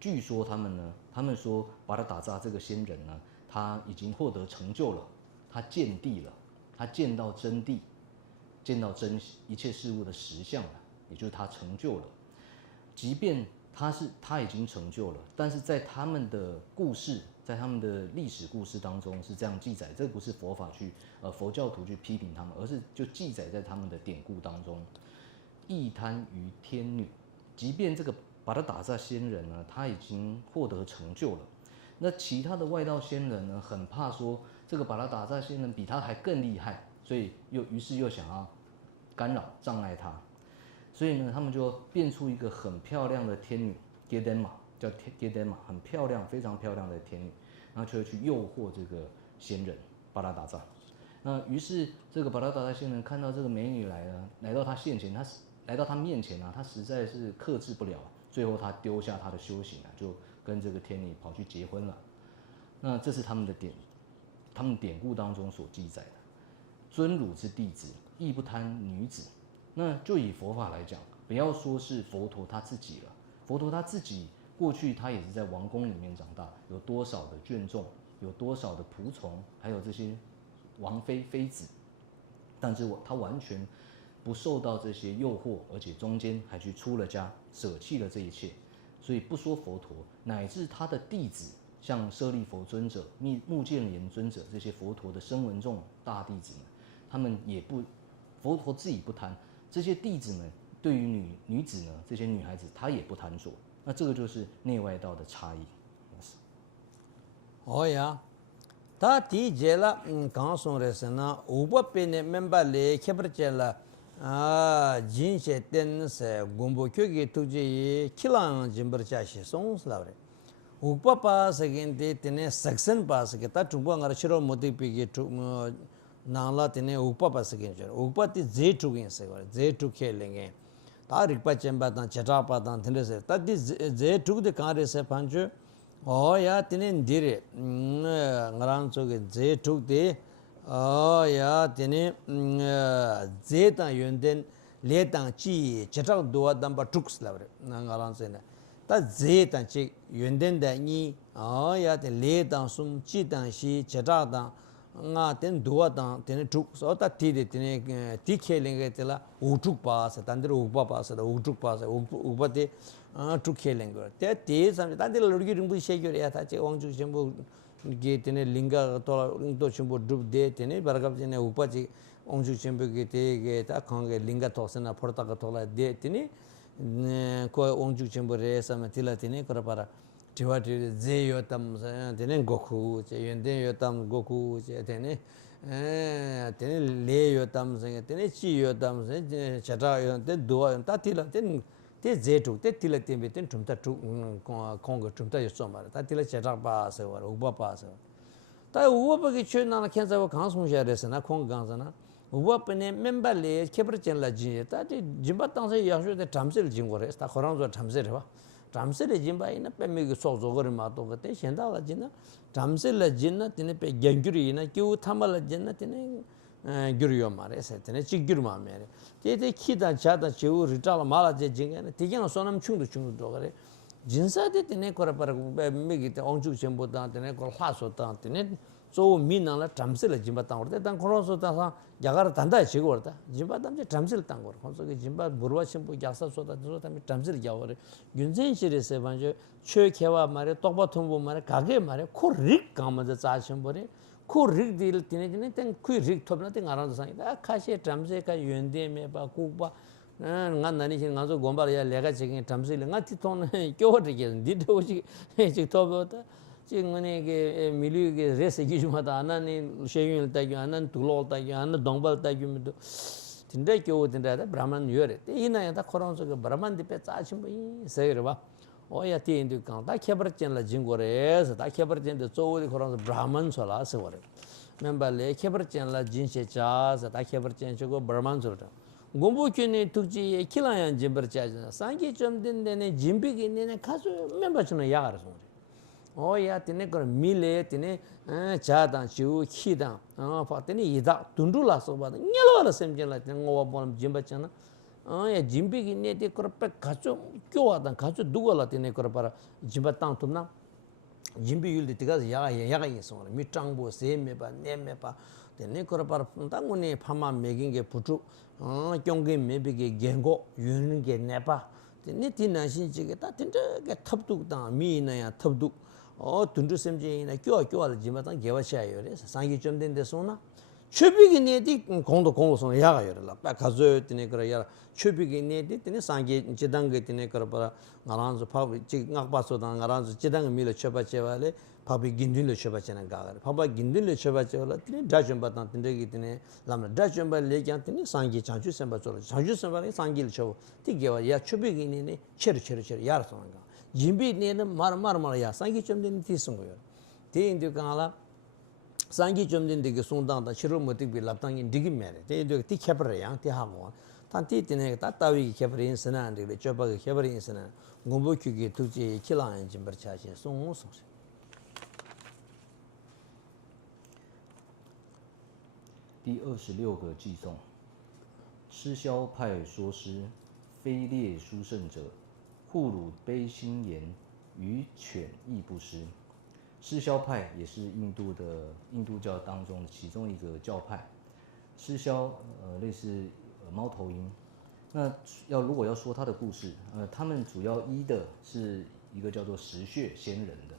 据说他们说巴拉达扎这个仙人呢，他已经获得成就了，他见地了，他见到真谛，见到一切事物的实相了，也就是他成就了。即便他已经成就了，但是在他们的故事，在他们的历史故事当中是这样记载，这不是佛法佛教徒去批评他们，而是就记载在他们的典故当中。亦贪于天女，即便这个巴拉达萨仙人呢，他已经获得成就了。那其他的外道仙人呢，很怕说这个巴拉达萨仙人比他还更厉害，所以于是又想要干扰障碍他。所以呢，他们就变出一个很漂亮的天女 Gedema， 叫 Gedema， 很漂亮，非常漂亮的天女，然后就会去诱惑这个仙人巴拉达萨。那于是这个巴拉达萨仙人看到这个美女来到他面前，他实在是克制不了，最后他丢下他的修行啊，就跟这个天女跑去结婚了。那这是他们典故当中所记载的。尊儒之弟子，亦不贪女子。那就以佛法来讲，不要说是佛陀他自己了，佛陀他自己过去他也是在王宫里面长大，有多少的眷众，有多少的仆从，还有这些王妃妃子，但是他完全不受到这些诱惑，而且中间还去出了家，舍弃了这一切。所以不说佛陀，乃至他的弟子，像舍利弗尊者、目犍连尊者这些佛陀的声闻众大弟子们，他们也不，佛陀自己不贪，这些弟子们对于女子呢，这些女孩子，他也不贪着。那这个就是内外道的差异。哦呀，他第一了，刚说的是呢，五百遍的明白了，开不了啊，人些真是公布科技突击，起浪真不加些松是了的。五百把是跟的，那section把是个，他中国我们说目的比个中，那了那五百把是跟着，五百的最主跟是个，最主开领个。他日把钱把当，吃茶把当，听的是，他的最主的干的是反正，哦呀，那dire，我让做个最主的。哦呀，这当原点来当起，这张多当把竹子来了，那个样子呢？但这当起原点的你，哦呀，来当送，这当是这张当，点多当点竹，所以他提的提开那个的啦，五竹把是，但是五把是的，五竹把是，五把的竹开那个，这上面，但是老几人不写过来，他这王竹全部。के तेने लिंगा तो चुंबो डूब दे तेने बरगब तेने ऊपर जी ओंजू चुंबो के ता खांगे लिंगा तोसना फरता का तोला दे तेने कोई ओंजू चुंबो रे समय तिला तेने कर पारा ठेवा ठेवे जे यो तम तेने गोखु चे यंदे यो तम गोखु चे तेने ले यो तम से तेने ची यो तम से चटा यो तेने दुआ ता तिला तेने ते जेटू ते तिला तेने तेने चुमता चु कोंग चुमता यो सोमार ता तिला चटा पास है वाला उबा पास है ता उबा के चुन ना कैंसा वो कहाँ सुनजा रहता ना कोंग कहाँ ना उबा पने मेंबर ले केपर चैन ला जिये ता ते जिम्बा तांग से याशु ते ट्रांसलेट जिंगो रहे ता खरां जो ट्रांसलेट है ट्रांसलेट जिम्बा इना पे में सोच जोगर मातो करते शेंदा ला जिन्ना ट्रांसलेट जिन्ना तेने पे गंगुरी इना क्यों थामा ला जिन्ना तेने gyuryo maare se tene chik gyur maa meere te khida chada chewu ritala mala je jinga ne te kyang sonam chungdu dogare jinsa de tene kora para megi te ongchuk chenpo tang tene kora hlaso tang tene so mi nang la tramsil jimba tang orte tang kora so tang sa yagara tanda chego orta jimba tang je tramsil tang ora khonso ke jimba burwa chenpo yaksa so ta so tang tramsil ya ore gyunzen shire se banjo chö kewa maare tokpa thumbo maare kage maare ko rik kama je cha chenpo re को रिक दिल तिने तिने तें कोई रिक थोपना तें आराम से सांग खासे ट्रम्से का युंदे में बा Quba nga nani chi nga zo gomba ya lega chi tamsi le nga ti ton kyo de ge di do chi chi to bo ta chi ngone ge milu ge res gi juma ta anan she yun ta gi anan tu lo ta gi anan dongbal ta gi mi do tinde kyo tinde da brahman yore te ina ya da khoron so ge brahman di pe cha chim bi se re ba oya ti indu kan da khebar chen la jing gore sa da khebar chen de zo de khoron brahman so la se gore member le khebar chen la jin she cha sa da khebar chen cho go brahman so ta gombo kyne tukji kilayan jimbar cha sangi chom den ne jimbi gi ne khasu member chuna yagar so oya tine ko mile tine cha dan chu khi dan pa tine ida tundu la so ba nyalo la sem jen la tine ngo bon jimba chana ya jimbi gi ne te ko pe khachu kyo dan khachu dugala tine ko para jimba tang tumna jimbi yul de tiga ya yi so mi changbo se me ba ne me ba tine ko para tangune phama meging ge putu kyongge me be ge gengo yun ge ne ba tine tina shin ji ge ta tine ge thapduk da mi na ya thapduk tundu semje ina kyo al jima tang gewa cha yo re sangi chom den de so na 최비기 내디 공로 야가 열라 가져 되네 그래 야 최비기 내디 되네 상게 지당게 되네 그래 봐라 나란서 파비 지 낙바서다 나란서 지당 밀어 쳐바체발에 파비 긴들려 쳐바체나 가가 파바 긴들려 쳐바체발라 되네 다좀 받다 되네 되네 라면 다좀 받 레장 되네 상게 장주 선바 저 장주 선바에 상기를 쳐 티게와 야 최비기 내네 체르 야르서가 진비 내는 말야 상게 좀 되는 티슨 거요 대인도 강ala 상기 좀 된데 송당다 치료 못이 빌랍당이 디기 메래 대도 티 캐버야 티 하고 단티 때네 따따위 캐버인 선한데 저바가 캐버인 선한 공부규기 두지 kil라인 좀 버차시 송송第26个寄颂：吃宵派说师，非列殊胜者，护汝悲心言，于犬亦不失。吃宵派也是印度教当中的其中一个教派。吃宵类似猫头鹰。那如果要说他的故事，他们主要依的是一个叫做石穴仙人的，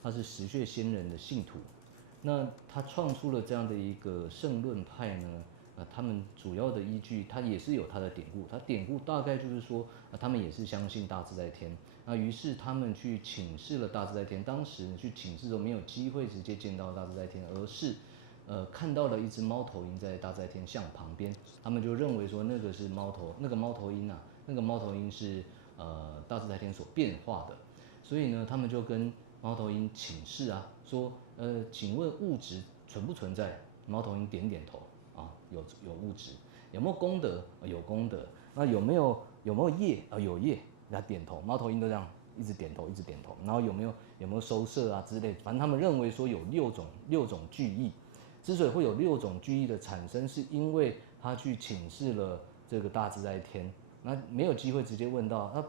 他是石穴仙人的信徒。那他创出了这样的一个圣论派呢，他们主要的依据，他也是有他的典故。他典故大概就是说，他们也是相信大自在天。那于是他们去请示了大自在天。当时去请示的时候没有机会直接见到大自在天，而是看到了一只猫头鹰在大自在天像旁边，他们就认为说那个是那个猫头鹰啊，那个猫头鹰是大自在天所变化的。所以呢，他们就跟猫头鹰请示啊，说请问物质存不存在？猫头鹰点点头啊，有物质。有没有功德？有功德。那有没有业？有业。他点头，猫头鹰都这样一直点头，一直点头。然后有没有收摄啊之类，反正他们认为说有六种句意。之所以会有6种句意的产生，是因为他去请示了这个大自在天，那没有机会直接问到，他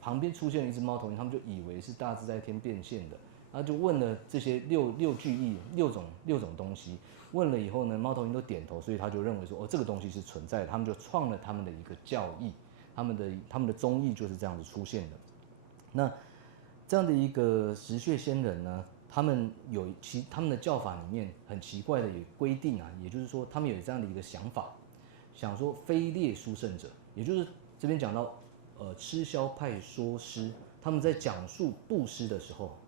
旁边出现了一只猫头鹰，他们就以为是大自在天变现的，他就问了这些六句意六种东西，问了以后呢，猫头鹰都点头，所以他就认为说这个东西是存在的，他们就创了他们的一个教义。他们的宗义就是这样子出现的。那这样的一个石穴仙人呢，他们的教法里面很奇怪的也规定啊，也就是说他们有这样的一个想法，想说非列殊胜者，也就是这边讲到吃宵派说师，他们在讲述布施的时候，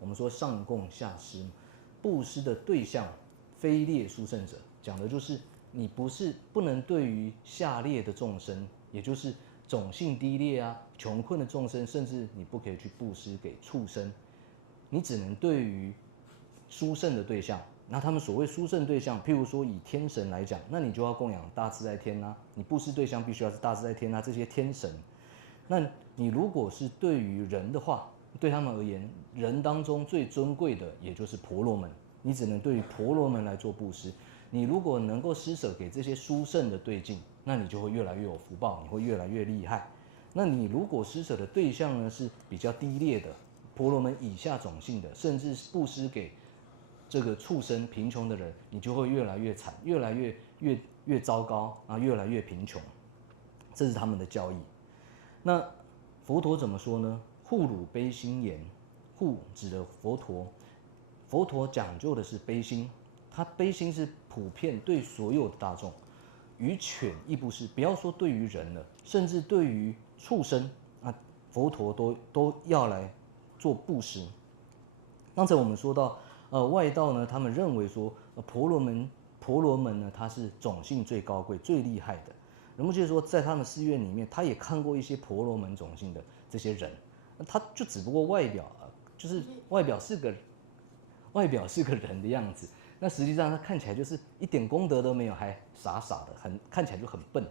我们说上供下施，布施的对象非列殊胜者，讲的就是你不能对于下列的众生。也就是种性低劣啊、穷困的众生，甚至你不可以去布施给畜生，你只能对于殊胜的对象。那他们所谓殊胜对象，譬如说以天神来讲，那你就要供养大自在天啊，你布施对象必须要是大自在天啊这些天神。那你如果是对于人的话，对他们而言，人当中最尊贵的也就是婆罗门，你只能对于婆罗门来做布施。你如果能够施舍给这些殊胜的对境，那你就会越来越有福报，你会越来越厉害。那你如果施舍的对象呢是比较低劣的，婆罗门以下种姓的，甚至布施给这个畜生贫穷的人，你就会越来越惨，越来越糟糕啊，越来越贫穷。这是他们的教义。那佛陀怎么说呢？护汝悲心言，护指的佛陀，佛陀讲究的是悲心。他悲心是普遍对所有的大众，于犬亦不是，不要说对于人了，甚至对于畜生啊，佛陀都要来做布施。刚才我们说到，外道呢，他们认为说，婆罗门呢，他是种姓最高贵、最厉害的。仁波切说，在他们寺院里面，他也看过一些婆罗门种姓的这些人，他就只不过外表是个人的样子。那实际上他看起来就是一点功德都没有，还傻傻的，看起来就很笨，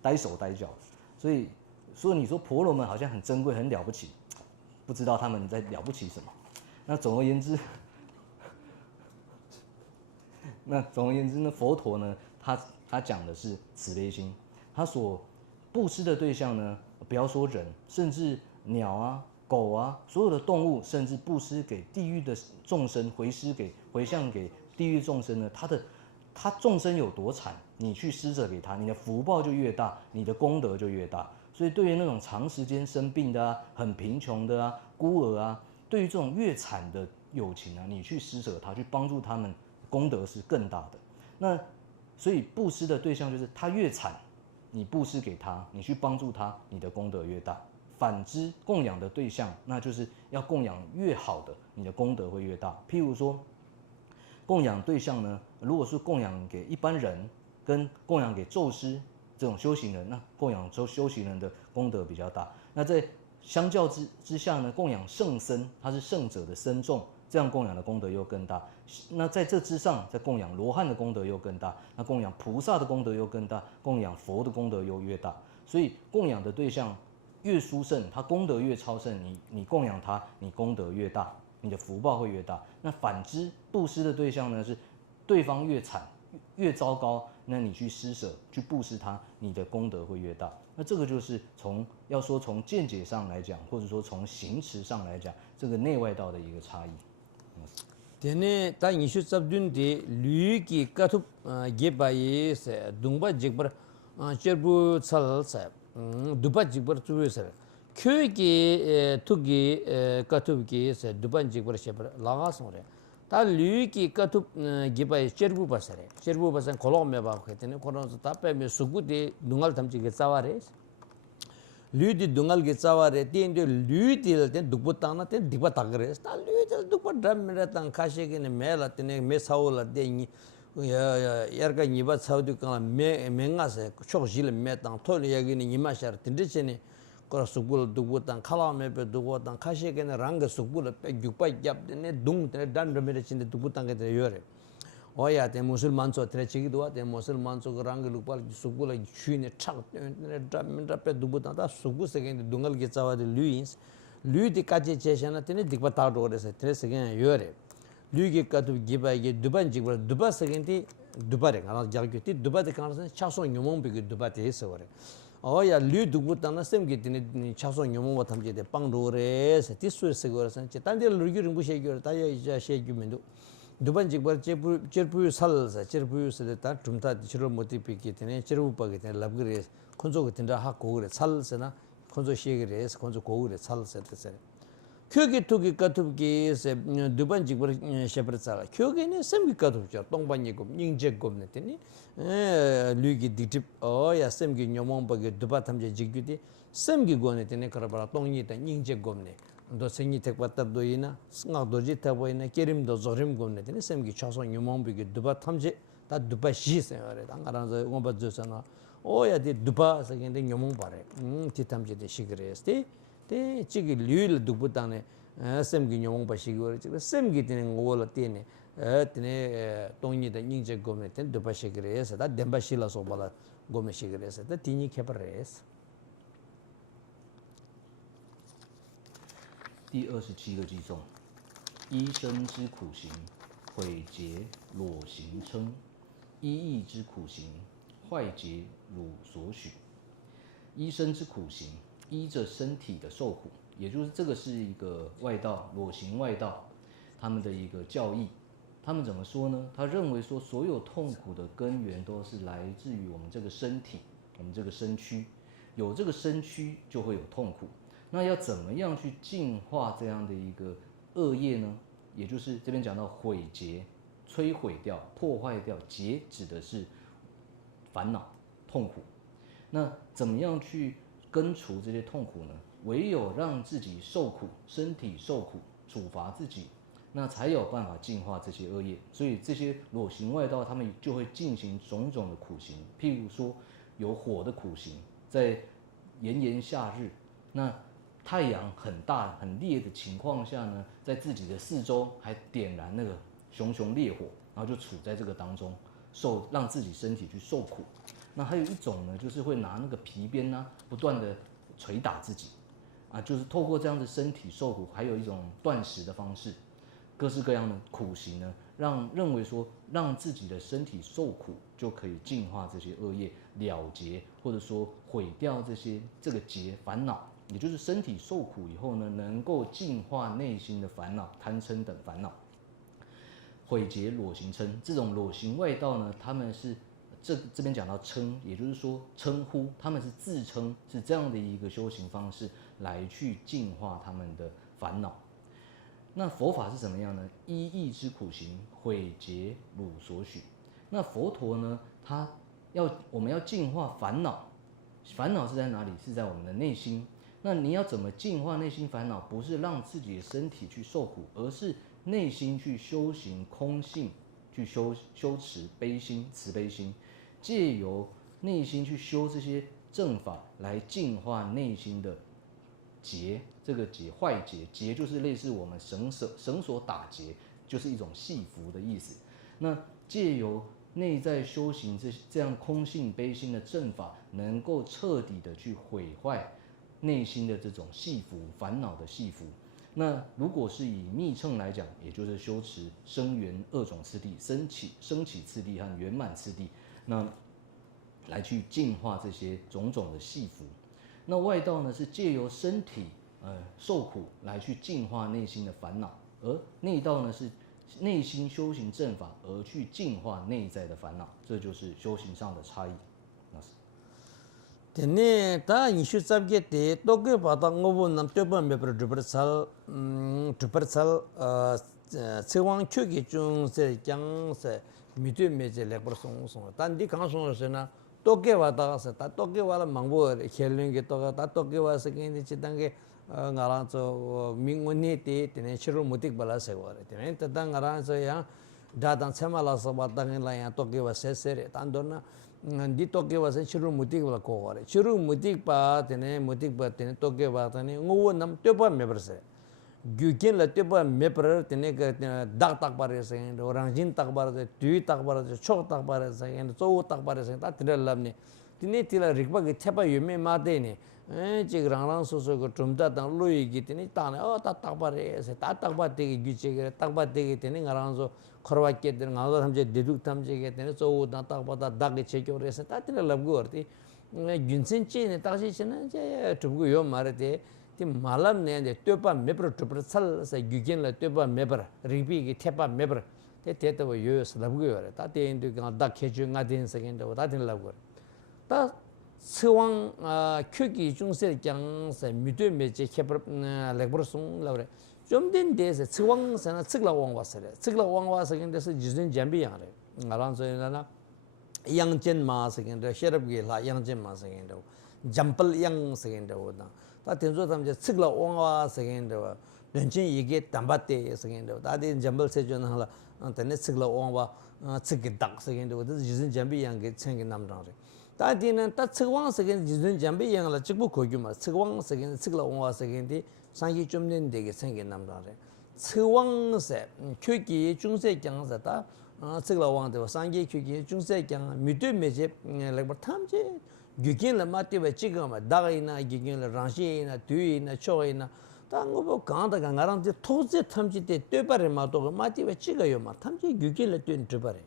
呆手呆脚。所以你说婆罗门好像很珍贵、很了不起，不知道他们在了不起什么。那总而言之呢，佛陀呢，他讲的是慈悲心，他所布施的对象呢，不要说人，甚至鸟啊、狗啊，所有的动物，甚至布施给地狱的众生，回向给地狱众生呢，他众生有多惨，你去施舍给他，你的福报就越大，你的功德就越大。所以对于那种长时间生病的啊、很贫穷的啊、孤儿啊，对于这种越惨的友情啊，你去施舍他，去帮助他们，功德是更大的。那所以布施的对象就是他越惨，你布施给他，你去帮助他，你的功德越大。反之，供养的对象，那就是要供养越好的，你的功德会越大。譬如说，供养对象呢，如果是供养给一般人，跟供养给咒师这种修行人，那供养修行人的功德比较大。那在相较之下呢，供养圣僧，他是圣者的僧众，这样供养的功德又更大。那在这之上，再供养罗汉的功德又更大，那供养菩萨的功德又更大，供养佛的功德又越大。所以供养的对象越殊胜，他功德越超胜，你供养他，你功德越大，你的福报会越大。那反之，布施的对象呢是对方越惨越糟糕，那你去施舍去布施他，你的功德会越大。那这个就是要说从见解上来讲，或者说从行持上来讲，这个内外道的一个差异。Tene ta nishu sabdun de lui ki kathup geba ye se dungba jigbar cherbu sal sa duba jigbar tuwe sa kyo ki tugi kathup ki se duba jigbar shebar laga sore ta lui ki kathup geba ye cherbu basare cherbu basan kolog me ba khetene koron ta pe me sugu de dungal tamchi ge saware lui di dungal ge saware ten de lui di ten dukbu tangna ten dikba tagre ta lui di dukba dram me tang khashe ge ne mela ten me sawla de ni yarga niba sawdu ka me menga se chok jil me tang tol ya ge ni ima shar tin de chene ko sugul dukbu tang khala me pe dukbu tang khashe ge ne rang sugul pe gyupa jap de ne dung te dan me de chin de dukbu tang ge de yore oya te musulman so tre chigi do te musulman so rang lupal sugula chune chak ne pe dubu ta sugu se gen dungal ge chawa de luins lui de kaje cheshana te ne dikpa ta do re se tre se gen yore lui ge ka tu gi ba ge duban jig ba duba se gen ti duba re ngala jar ge ti duba de kan se chaso nyomong be ge duba te se ore oya lui dubu ta na sem ge ti ne chaso nyomong wa tham je de pang do re se ti su se go se tan de lu gi ring bu she ge ta ya ja she gi men do duban jigbar cherpu sal sa cherpu se ta tumta chiro moti piki tene cherpu pa ge tene labgre khonzo ge tinda ha ko ge sal se na khonzo she ge khonzo ko ge sal se te se kyo ge tu ge katup ge se duban jigbar shebar sa kyo ge ne sem ge katup cha tongban ye gom ning je gom ne tene lu ge ditip o ya sem ge nyomong pa ge duba tham je jigyu de sem ge go ne tene karabara tong ni ta ning je gom ne 도 생이 택받다 도이나 승아 도지 타보이나 깨림도 조림 겁네 되네 샘기 차선 유몽비게 두바 탐제 다 두바 시세 말에 당가라서 공부졌잖아 오야디 두바 세겐데 유몽 바래 티탐제 데 시그레스티 데 지기 류일 두부다네 샘기 유몽 바시고 지금 샘기 되는 거를 때네 때네 동이다 닝제 겁네 된 두바 시그레스 다 뎀바실라서 발라 고메 시그레스 다 티니 케브레스 第27个偈颂：一生之苦行，毁劫裸行称；一意之苦行，坏劫汝所许。一生之苦行，依着身体的受苦，也就是这个是一个外道裸行外道他们的一个教义。他们怎么说呢？他认为说，所有痛苦的根源都是来自于我们这个身体，我们这个身躯，有这个身躯就会有痛苦。那要怎么样去净化这样的一个恶业呢？也就是这边讲到毁劫、摧毁掉、破坏掉，劫指的是烦恼、痛苦。那怎么样去根除这些痛苦呢？唯有让自己受苦，身体受苦，处罚自己，那才有办法净化这些恶业。所以这些裸行外道，他们就会进行种种的苦行，譬如说有火的苦行，在炎炎夏日，那太阳很大很烈的情况下呢，在自己的四周还点燃那个熊熊烈火，然后就处在这个当中，让自己身体去受苦。那还有一种呢，就是会拿那个皮鞭呢，不断的捶打自己，就是透过这样的身体受苦。还有一种断食的方式，各式各样的苦行呢，认为说让自己的身体受苦，就可以净化这些恶业，了结或者说毁掉这个结烦恼。也就是身体受苦以后呢，能够净化内心的烦恼、贪嗔等烦恼，毁劫裸行称。这种裸行外道呢，他们是这边讲到称，也就是说称呼，他们是自称是这样的一个修行方式来去净化他们的烦恼。那佛法是怎么样呢？一意之苦行，毁劫汝所许。那佛陀呢，我们要净化烦恼，烦恼是在哪里？是在我们的内心。那你要怎么净化内心烦恼？不是让自己的身体去受苦，而是内心去修行空性，去修持悲心、慈悲心，借由内心去修这些正法，来净化内心的结。这个结坏结，结就是类似我们绳索打结，就是一种系缚的意思。那借由内在修行这样空性悲心的正法，能够彻底的去毁坏内心的这种系缚烦恼的系缚。那如果是以密乘来讲，也就是修持生圆二种次第，升起次第和圆满次第，那来去净化这些种种的系缚。那外道呢，是借由身体受苦来去净化内心的烦恼，而内道呢是内心修行正法而去净化内在的烦恼，这就是修行上的差异。Tene ta nishu sabge te toge pata ngobo nam tyopa mepra duparsal tsewang kyoge chung se kyang se mitu meje lekbar song song tan di kang song se na toge wata se ta toge wala mangbo khelung ge to ta toge wa se ge ni chitang ge ngarang cho mingoni te tene chiru mutik bala se wa tene ta ngarang cho ya da dan chema la sa ba tang la ya toge wa se re tan don na di toke wa se chiru mutik la ko gore chiru mutik pa tene toke wa tene ngo nam tepa meber se gyukin la tepa meber tene ka dak tak bare se orang jin tak bare tui tak bare chok tak bare se zo tak bare se ta tira lamne tene tila rikpa ge tepa yume ma de ne jig rang rang so so ko tumda dang lui gi tene ta ne ta tak bare se ta tak ba de gi che ge tak ba de gi tene ngarang so khorwa ke den ngalo hamje deduk tamje ge tene zo na tak ba da dak ge che kyo re se ta tira labgo orti gunsen che ne ta shi chena je tubgu yo mare te ti malam ne de tepa mepro tupro sal sa gyugen la tepa mepra ripi ge tepa mepra te te to yo labgo yo re ta te indu ga dak che ju nga den se gen do ta tin labgo ta sewang kyugi jungse kyang sa mitu meje khepro lekbor sung labre 좀 된 데서 측왕사나 측라왕 왔어요. 측라왕 와서 근데서 지진 잠비 양래. 알아서나 양전 마서긴데 셔럽게 라 양전 마서긴데 잠플 양 서긴데 다 된소 담제 측라왕 와서긴데 런진 이게 담바때 서긴데 다들 잠플 세존 하라 안테네 측라왕 와 측게 딱 서긴데 지진 잠비 양게 챙게 남다래. 다디는 다 측왕 서긴 지진 잠비 양라 측부 고규마 측왕 서긴 측라왕 와서긴데 상기 좀 된데게 생긴 남다래. 측왕세 규기 중세 경사다. 측라왕도 상기 규기 중세 경 미드 메제 렉버 탐제 규긴을 맞대와 지금 다가이나 규긴을 랑시나 뒤이나 초이나 당고 강다 강가랑데 토제 탐지 때 되바래 마도 맞대와 찍어요 마 탐지 규긴을 된 되바래.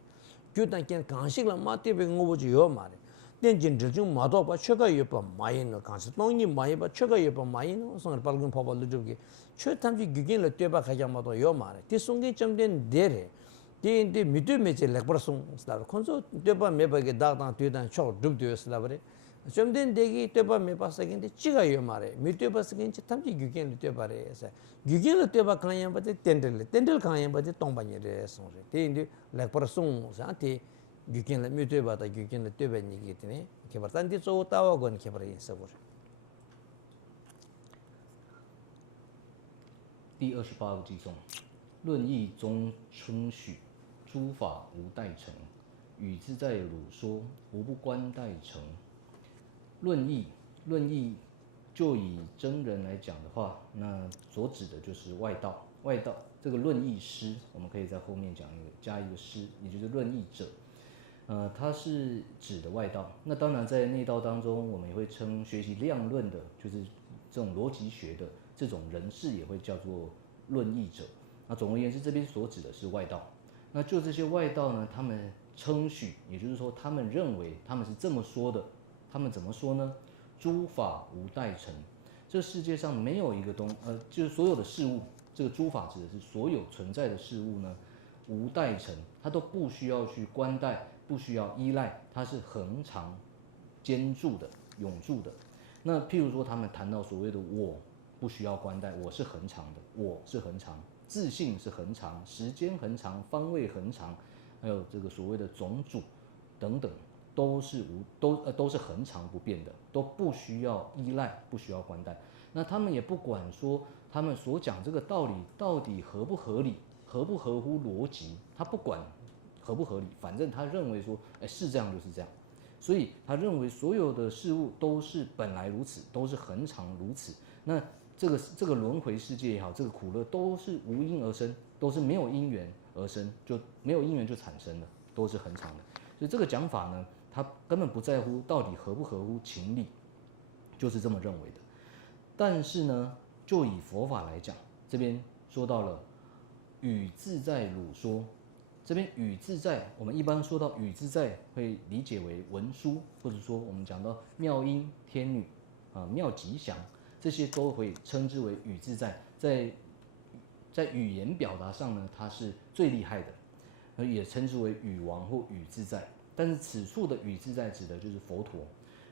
규단께 강식을 맞대와 ngo보지요 말에. 덴진들 중 마도 봐 최가 예뻐 마이는 간스 똥이 마이 봐 최가 예뻐 마이는 손을 발근 퍼벌로 저기 최탐지 규견을 떼봐 가자마도 요 말에 뒤송게 점된 데레 디인데 미드 메제 렉버송 스다 콘소 떼봐 메바게 다당 뒤단 초 줍되었으다 그래 점된 데기 떼봐 메바서긴데 찌가 요 말에 미드 버스긴 탐지 규견을 떼봐래 해서 규견을 떼봐 강양 바데 덴들 강양 바데 똥바니레 송래 디인데 렉버송 사한테 gyukin la myutwe bata gyukin la tuyba nigi tini kebar tanti tso tawa gon kebar yin sabur. 第28个偈颂，论义中称许，诸法无待成，与自在汝说，无不观待成。论义就以真人来讲的话，那所指的就是外道。外道这个论义师，我们可以在后面加一个师，也就是论义者。它是指的外道。那当然，在内道当中，我们也会称学习量论的，就是这种逻辑学的这种人士，也会叫做论义者。那总而言之，这边所指的是外道。那就这些外道呢，他们称许，也就是说，他们认为他们是这么说的。他们怎么说呢？诸法无待成，这世界上没有一个就是所有的事物，这个诸法指的是所有存在的事物呢，无待成，它都不需要去观待。不需要依赖，它是恒常、坚住的、永驻的。那譬如说，他们谈到所谓的我，不需要观待，我是恒常的，我是恒常，自信是恒常，时间恒常，方位恒常，还有这个所谓的种主等等，都是恒常不变的，都不需要依赖，不需要关待。那他们也不管说他们所讲这个道理到底合不合理，合不合乎逻辑，他不管合不合理，反正他认为说，是这样就是这样。所以他认为所有的事物都是本来如此，都是恒常如此。那这个轮回世界也好，这个苦乐都是无因而生，都是没有因缘而生，就没有因缘就产生了，都是恒常的。所以这个讲法呢，他根本不在乎到底合不合乎情理，就是这么认为的。但是呢，就以佛法来讲，这边说到了语自在汝说。这边语自在，我们一般说到语自在，会理解为文殊，或者说我们讲到妙音天女妙吉祥，这些都会称之为语自在。在语言表达上呢，它是最厉害的，也称之为语王或语自在。但是此处的语自在指的就是佛陀。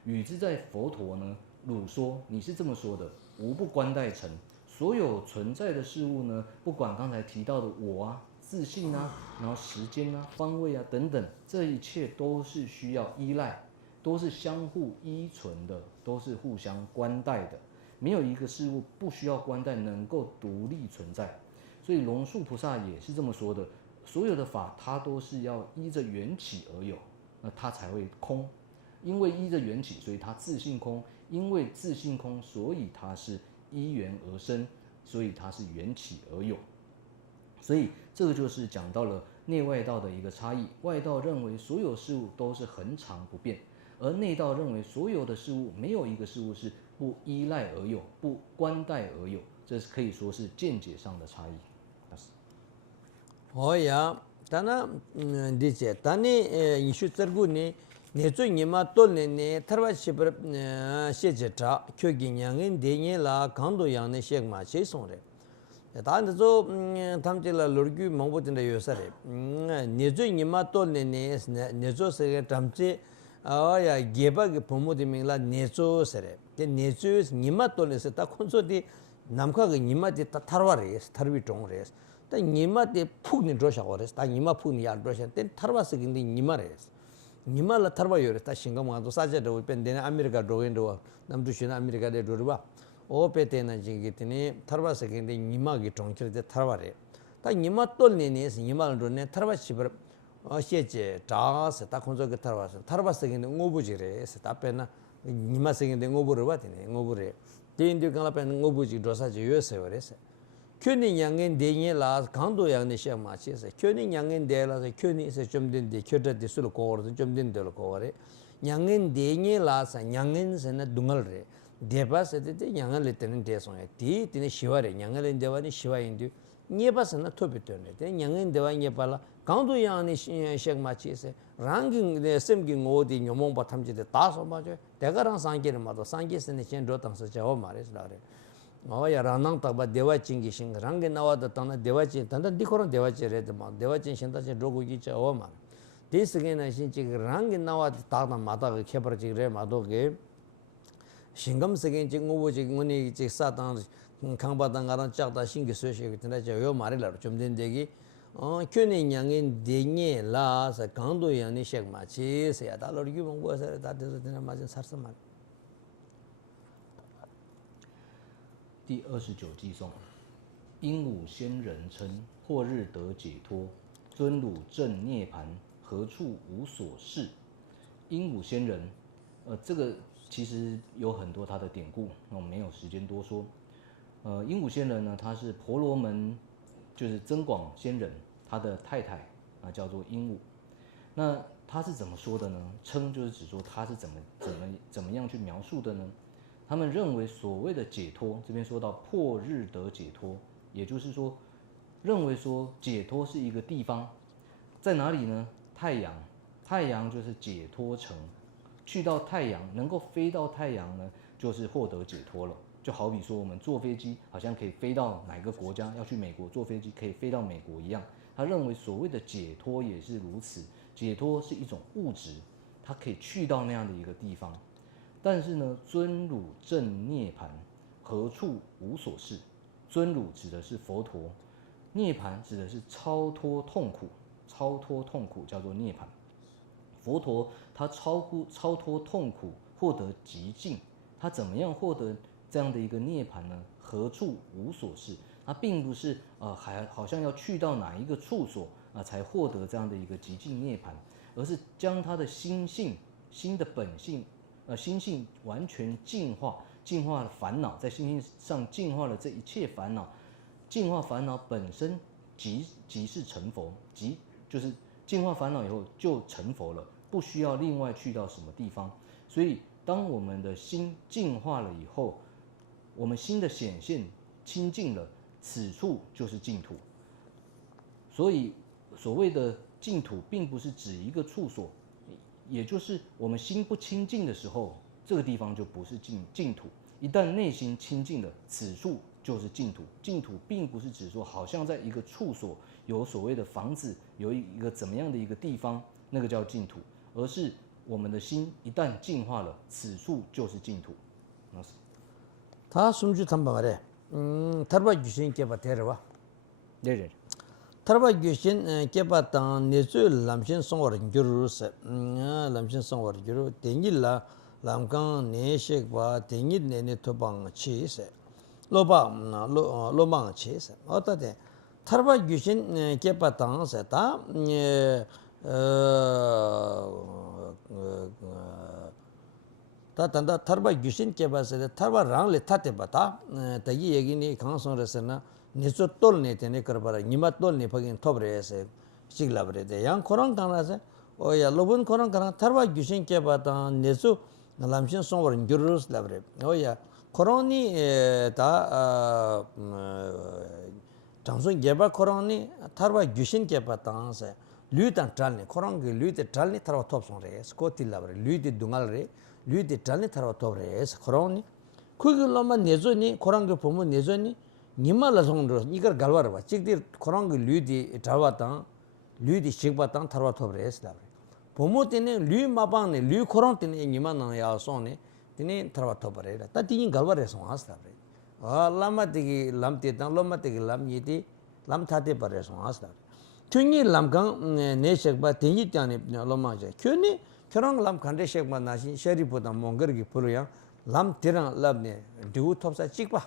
语自在佛陀呢，汝说，你是这么说的，无不关待成。所有存在的事物呢，不管刚才提到的我啊、自信啊，然后时间啊、方位啊等等，这一切都是需要依赖，都是相互依存的，都是互相关待的。没有一个事物不需要关待，能够独立存在。所以龙树菩萨也是这么说的：所有的法，它都是要依着缘起而有，那它才会空。因为依着缘起，所以它自性空；因为自性空，所以它是依缘而生，所以它是缘起而有。所以这个就是讲到了内外道的一个差异。外道认为所有事物都是恒常不变，而内道认为所有的事物没有一个事物是不依赖而有、不关待而有。这可以说是见解上的差异。어야 다나 디제 다니 이슈 저구니 네조 니마 돌네네 타르바시버 시제자 교기냥인 데니라 강도 양네 시액마 제송래 다한테서 탐질라 로르규 몽보든데 요사래 네조 니마 돌네네 네조 세게 탐지 아야 게바게 포모디밍라 네조 세래 네조 니마 돌네세 다 콘소디 남카가 니마디 다 타르와레 타르비 종레 다 니마데 푹니 조샤고레스 다 니마 푹니 야 조샤 때 타르바스 긴데 니마레스 니마라 타르바요레 다 싱가마도 사제도 펜데나 아메리카 도겐도 남두시나 아메리카데 도르바 오페테나 지기티니 타르바스 긴데 니마기 종킬데 타르바레 다 니마 똘니니스 니마를 도네 타르바시버 시제 자스 다 콘조게 타르바스 긴데 오부지레스 다 페나 니마스 긴데 오부르 바티네 오부레 데인디 강라페는 오부지 도사지 요세버레스 kyoni nyangin denye la kando yangne sha ma chi se kyoni nyangin de la se kyoni se chomden de kyota de sul ko ro chomden de ko re nyangin denye la sa nyangin se na dungal re de ba se de nyangal le ten de so ye ti tine shiwa re nyangal le de wa ni shiwa yin du nye ba se na topi to ne de nyangin de wa nye pa la kando yangne sha ma chi se ranging de sem gi ngo di nyomong ba tham ji de ta so ma je de ga rang sang ge ma do sang ge se ne chen ro tang se ja wa ma re la re 마와야 라낭 딱바 대화진기 신 랑게 나와다 땅나 대화진 단단 디코런 대화지레드 마 대화진 신다지 로고기 저어마 디스게나 신지 랑게 나와다 다다 마다가 켜버지레 마도게 신금스게 지금 오버지 문이 지 사당 강바당 가랑 짝다 신기 소식이 된다 저요 말이라 좀 된대기 kyoni nyangin denye la sa kando yang ni shek ma chi se ya da lo yu mong bo sa da de de ma jin sar sa ma 第29偈颂：鹦鹉仙人称，或日得解脱，尊汝正涅盘，何处无所事？鹦鹉仙人，这个其实有很多它的典故，我们没有时间多说。鹦鹉仙人呢，他是婆罗门，就是增广仙人，他的太太啊叫做鹦鹉。那他是怎么说的呢？称就是指说他是怎么样去描述的呢？他们认为所谓的解脱，这边说到破日得解脱，也就是说，认为说解脱是一个地方，在哪里呢？太阳，太阳就是解脱城，去到太阳，能够飞到太阳呢，就是获得解脱了。就好比说我们坐飞机，好像可以飞到哪个国家，要去美国坐飞机可以飞到美国一样。他认为所谓的解脱也是如此，解脱是一种物质，它可以去到那样的一个地方。但是呢，尊汝正涅盘，何处无所事？尊汝指的是佛陀，涅盘指的是超脱痛苦。超脱痛苦叫做涅槃。佛陀他超脱痛苦，获得极境。他怎么样获得这样的一个涅槃呢？何处无所是？他并不是还好像要去到哪一个处所才获得这样的一个极境涅槃，而是将他的心的本性心性完全净化了烦恼，在心性上净化了这一切烦恼，净化烦恼本身即是成佛，就是净化烦恼以后就成佛了，不需要另外去到什么地方。所以当我们的心净化了以后，我们心的显现清净了，此处就是净土。所以所谓的净土并不是指一个处所，也就是我们心不清净的时候，这个地方就不是净土。一旦内心清净了，此处就是净土。净土并不是指说好像在一个处所有所谓的房子，有一个怎么样的一个地方，那个叫净土，而是我们的心一旦净化了，此处就是净土。다 숨주 탐바 말에 타르바 귀신 깨바 데려와 네네. 타르바 귀신 깨바 땅 내주 람신 송어를 겨루스 람신 송어를 겨루 댕길라 람강 내식과 댕길 내내 토방 치세 로망 치세 어떠데 타르바 귀신 깨바 땅에서 다 단다 타르바 귀신 깨바서 타르바 랑레 타테바다 다기 얘기니 강성에서나 니조 똘네 되네 그러바라 니마 똘네 버긴 토브레에서 시글라브레데 양 코랑 강나서 오야 로본 코랑 강나 타르바 귀신 깨바다 니조 람신 송버린 겨루스 라브레 오야 코로니 다 장소 개바 코로니 타르바 귀신 깨바다서 류단 잘네 코랑게 류데 잘네 타르바 톱송레 스코틸라브레 류데 둥알레 류디 잘네 타라 토브레스 코로니 그걸로만 내줘니 코랑게 보면 내줘니 니말라 송으로 이걸 갈와라 봐 찍디 코랑게 류디 잡았다 류디 식봤다 타라 토브레스 다 보모티네 류 마방네 류 코랑티네 니만나 야 손네 티네 타라 토브레라 따티긴 갈와레스 왔다 아 라마티기 람티다 로마티기 람이디 람타데 버레스 왔다 튜니 람강 네sek바 티니 티안에 로마제 큐니 결혼 람 간데색만 나신 셰리보다 몽거기 부르야 람 데랑 람네 두 톱사 찍봐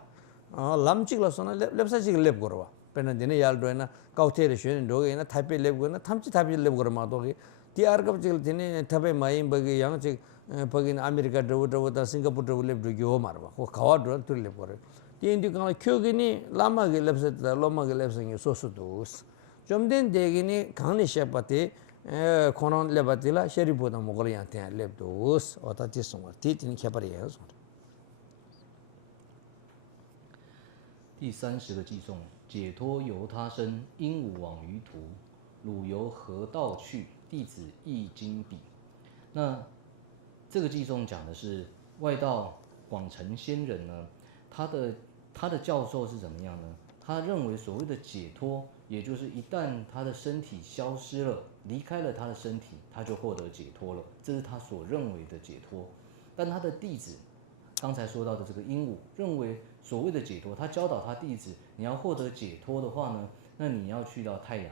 람 찍러서는 랩사 찍을 랩 걸어 봐 베는데네 야르도나 카우테르 쉐는 도게나 타이페 랩 거나 탐치 타이페 랩 걸어 마도게 디아르갑 찍을 때네 타베 마임 버기 양직 버기는 아메리카 드우다 싱가포르 드우 랩 두기오 마르바 고 가와도 둘 랩 걸어 디인디 강 쿄기니 라마게 랩세다 로마게 랩생이 소수도스 좀된 대기니 강니 셰바테 코론 레바틸라 셰리보다 모거리한테 랩도스 어따티 송어 티티니 캐바리에요. 第30个偈颂，解脱由他生，鹦鹉往于途，汝由何道去？弟子亦经彼。那这个偈颂讲的是外道广成仙人呢，他的教授是怎么样呢？他认为所谓的解脱，也就是一旦他的身体消失了，离开了他的身体，他就获得解脱了，这是他所认为的解脱。但他的弟子，刚才说到的这个鹦鹉，认为所谓的解脱，他教导他弟子，你要获得解脱的话呢，那你要去到太阳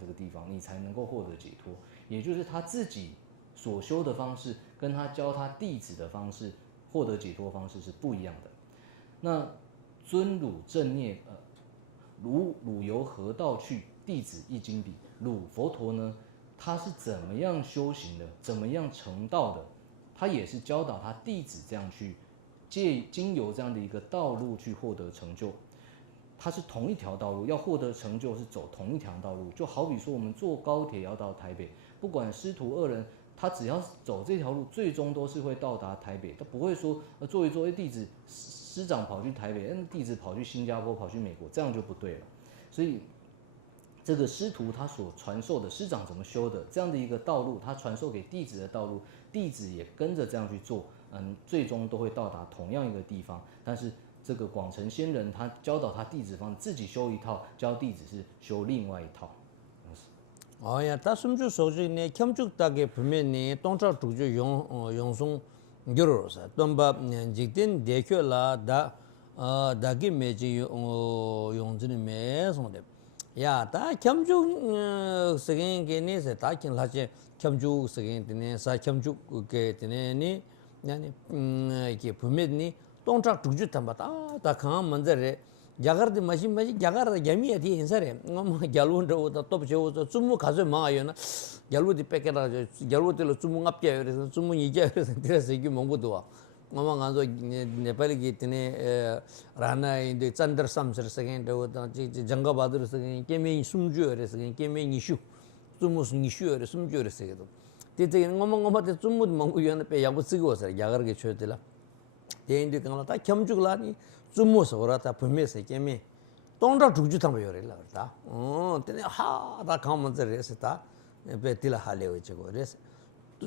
这个地方，你才能够获得解脱。也就是他自己所修的方式，跟他教他弟子的方式，获得解脱方式是不一样的。那尊汝正念，汝由何道去？弟子亦经彼。汝佛陀呢，他是怎么样修行的？怎么样成道的？他也是教导他弟子这样去经由这样的一个道路去获得成就。它是同一条道路，要获得成就是走同一条道路。就好比说我们坐高铁要到台北，不管师徒二人，他只要走这条路，最终都是会到达台北。他不会说做一做，弟子师长跑去台北，弟子跑去新加坡，跑去美国，这样就不对了。所以这个师徒他所传授的，师长怎么修的这样的一个道路，他传授给弟子的道路，弟子也跟着这样去做，最终都会到达同样一个地方。但是这个广成仙人他教导他弟子方自己修一套，教弟子是修另外一套。야, 다 숨주 소주네 겸죽다게 분명히 동차 두주 용송 겨로서 돈바 직된 대표라 다 다기 매지 용진이 매송데 야, 다 겸죽 세긴 게니서 다 긴라제 겸죽 세긴 되네 사 겸죽 게 되네니 아니 이게 분명히 동작 죽주 담바다 다 강한 먼저래 야가르디 마신 야가르 야미야디 인사래 뭐 갈운도 또 저도 좀 가서 망아요나 갈우디 빼게라 갈우디로 좀 앞게 그래서 좀 이게 그래서 그래서 이게 뭔고도 와 ngomong anzo Nepal ki tine rana inde chandar samsar sagen do janga badur sagen keme sumju ore sagen keme nishu sumus nishu ore sumju ore sagen tete ngomong te sumud mangu yana pe yabu sigo sa yagar ge chodela de inde kangla ta kyamjuglani sumus ora ta pumese keme tonda 죽주 담아 요래라 다 tene ha da kamon res ta pe tila hale we chego res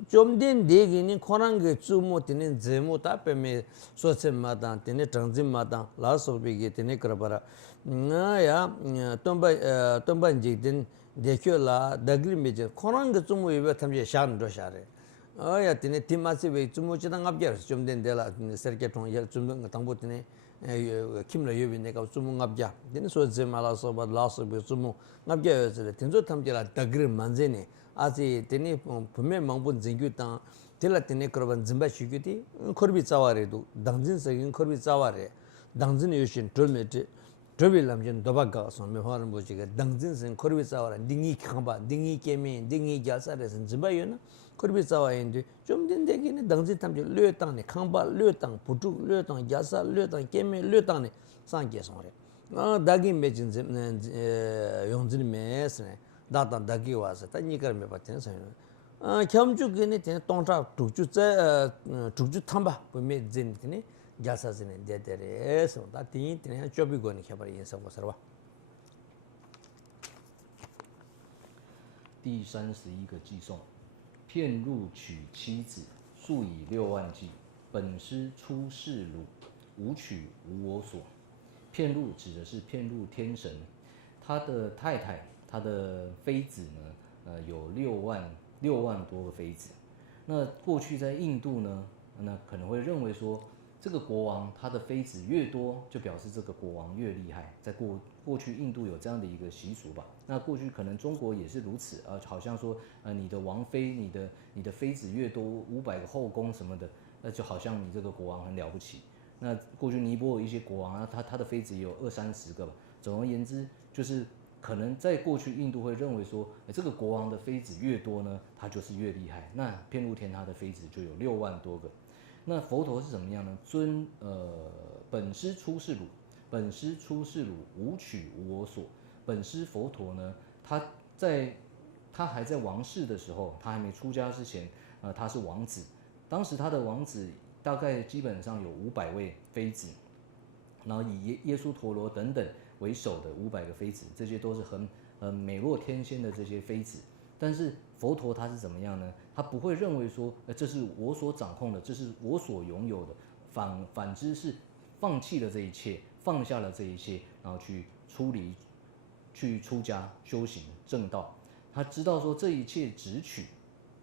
좀된 대기는 코난게 주모티는 제모다 빼메 소체마다 되네 정진마다 라소비게 되네 그러바라 나야 톰반지든 대표라 다글미제 코난게 주모 이베 탐제 샤는도 샤레 아야 되네 팀마시베 주모지당 앞겨 좀된 데라 서케통 열 좀든 당보티네 김라 요비 내가 주모 앞자 되네 소체마라서 라소비 주모 앞겨서 된조 탐제라 다글 만제네 아지 되니 분명 망본 진규당 딜라 되니 그러면 진바 쉬기디 커비 자와래도 당진석인 커비 자와래 당진 요신 돌메지 드빌람진 도바가서 메하는 보지가 당진선 커비 자와라 딩이 칸바 딩이 게미 딩이 자사래선 진바요나 커비 자와인데 좀 된데기는 당진 탐지 뢰땅네 칸바 뢰땅 부주 뢰땅 자사 뢰땅 게미 뢰땅네 상계성래 다기 메진 용진 메스네 다다 다기 와서 다 니가르메 받는 사연 겸주기네 되는 동자 죽주 탐바 보면 진이네 야사진에 데데레서 다 띵띵 쪼비고니 해버리 인생 보서봐 第31个寄送，骗入娶妻子，数以6万计。本师出世鲁，无取无我所。骗入指的是骗入天神，他的太太。他的妃子呢，有6万多个妃子。那过去在印度呢，那可能会认为说，这个国王他的妃子越多，就表示这个国王越厉害。在过去印度有这样的一个习俗吧。那过去可能中国也是如此，好像说，你的王妃，你的妃子越多，500个后宫什么的，那就好像你这个国王很了不起。那过去尼泊尔一些国王啊，他的妃子也有20-30个吧。总而言之，就是可能在过去印度会认为说，这个国王的妃子越多呢，他就是越厉害。那遍入天他的妃子就有6万多个。那佛陀是怎么样呢？本师出世鲁，本师出世鲁，无取无我所。本师佛陀呢，他还在王室的时候，他还没出家之前，他是王子。当时他的王子大概基本上有500位妃子，然后以耶稣陀罗等等为首的500个妃子，这些都是很美若天仙的这些妃子。但是佛陀他是怎么样呢？他不会认为说，这是我所掌控的，这是我所拥有的，反之是放弃了这一切，放下了这一切，然后去出家修行正道。他知道说这一切执取，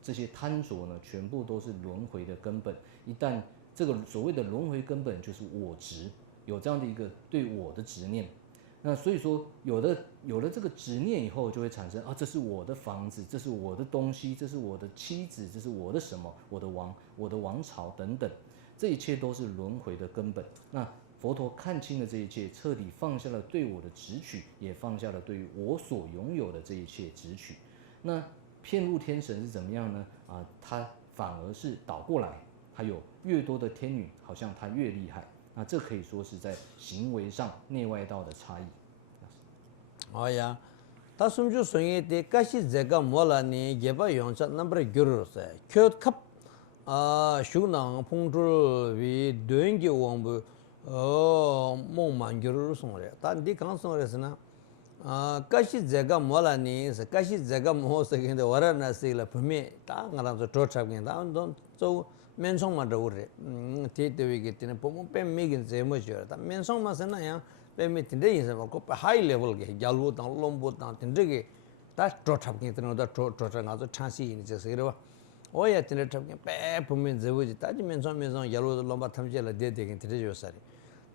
这些贪着呢，全部都是轮回的根本。一旦这个所谓的轮回根本就是我执，有这样的一个对我的执念。那所以说，有了这个执念以后，就会产生这是我的房子，这是我的东西，这是我的妻子，这是我的什么，我的王朝等等，这一切都是轮回的根本。那佛陀看清了这一切，彻底放下了对我的执取，也放下了对于我所拥有的这一切执取。那骗入天神是怎么样呢？他反而是倒过来，他有越多的天女，好像他越厉害。那这可以说是在行为上内外道的差异。呀，他甚至说的，可是这个莫了呢，也把用上那么久噻，缺卡修囊碰着为短期王不梦满久送的，但你刚送的是呢，可是这个莫了呢，是可是这个莫是跟的，我让那是了不灭，当然是多差跟，当然都。면성만 저우래 대대위게 되는 보면 뱀미긴 제모죠 다 면성만 선나야 뱀미 tin데 인사 뭐 하이 레벨게 갈로당 롬보당 tin데게 다 조탑게 되는 다 조조가서 찬시 이제 그래요 오야 tin데 탑게 배 보면 제우지 따지 면성 갈로도 롬바 탐지라 대대게 되죠 사리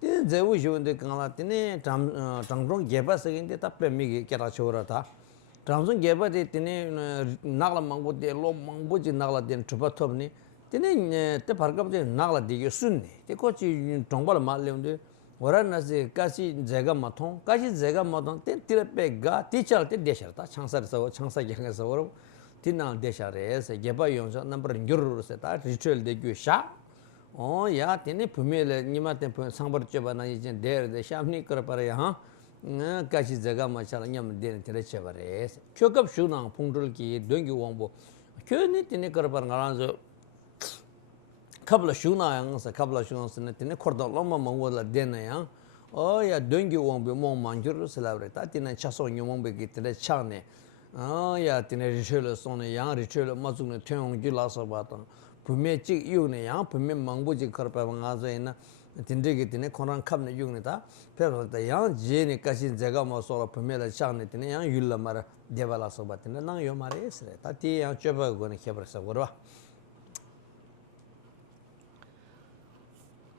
때 제우 쇼인데 강라 때네 장종 개바서인데 답변미기 깨라 쳐라다 장종 개바데 때네 나글라 망보데 로 망보지 나글라 된 주바톱니 때네 때 바르갑데 나글라 되게 순니 때 코치 정발 말레운데 워라나세 까시 제가 마통 까시 제가 마통 때 티레페가 티찰 때 대샤다 창사서 창사경에서 워로 티나 대샤레스 개바 용서 넘버 르르르세 다 리추얼 되게 샤 야, तेने पुमेले निमाते सांबर चबाना ये देर दे शामनी कर पर यहाँ काशी जगह मचाला नियम देने तेरे चबरे क्योंकि शुना पुंडल की दोंगी वांबो क्यों नहीं तेने कर पर गाना जो कबला शुना यहाँ से कबला शुना से तेने खुर्दा लम्बा मंगोला देना यहाँ या दोंगी वांबो मों मांजर सलावरे ता तेने चासो न्यूमंबे की तेरे चाने या तेने रिचुअल सोने यहाँ रिचुअल मजुने ठेंग जिला सब 분명 직 이유네 양 분명 망보지 걸어봐 가서이나 딘데게 되네 코란 컵네 유네다 배워다 양 제니까지 제가 뭐 서로 분명을 장네 되네 양 율라 말 데발아서 봤네 나요 말에 있으래 다티 양 쳬바 거는 해버서 걸어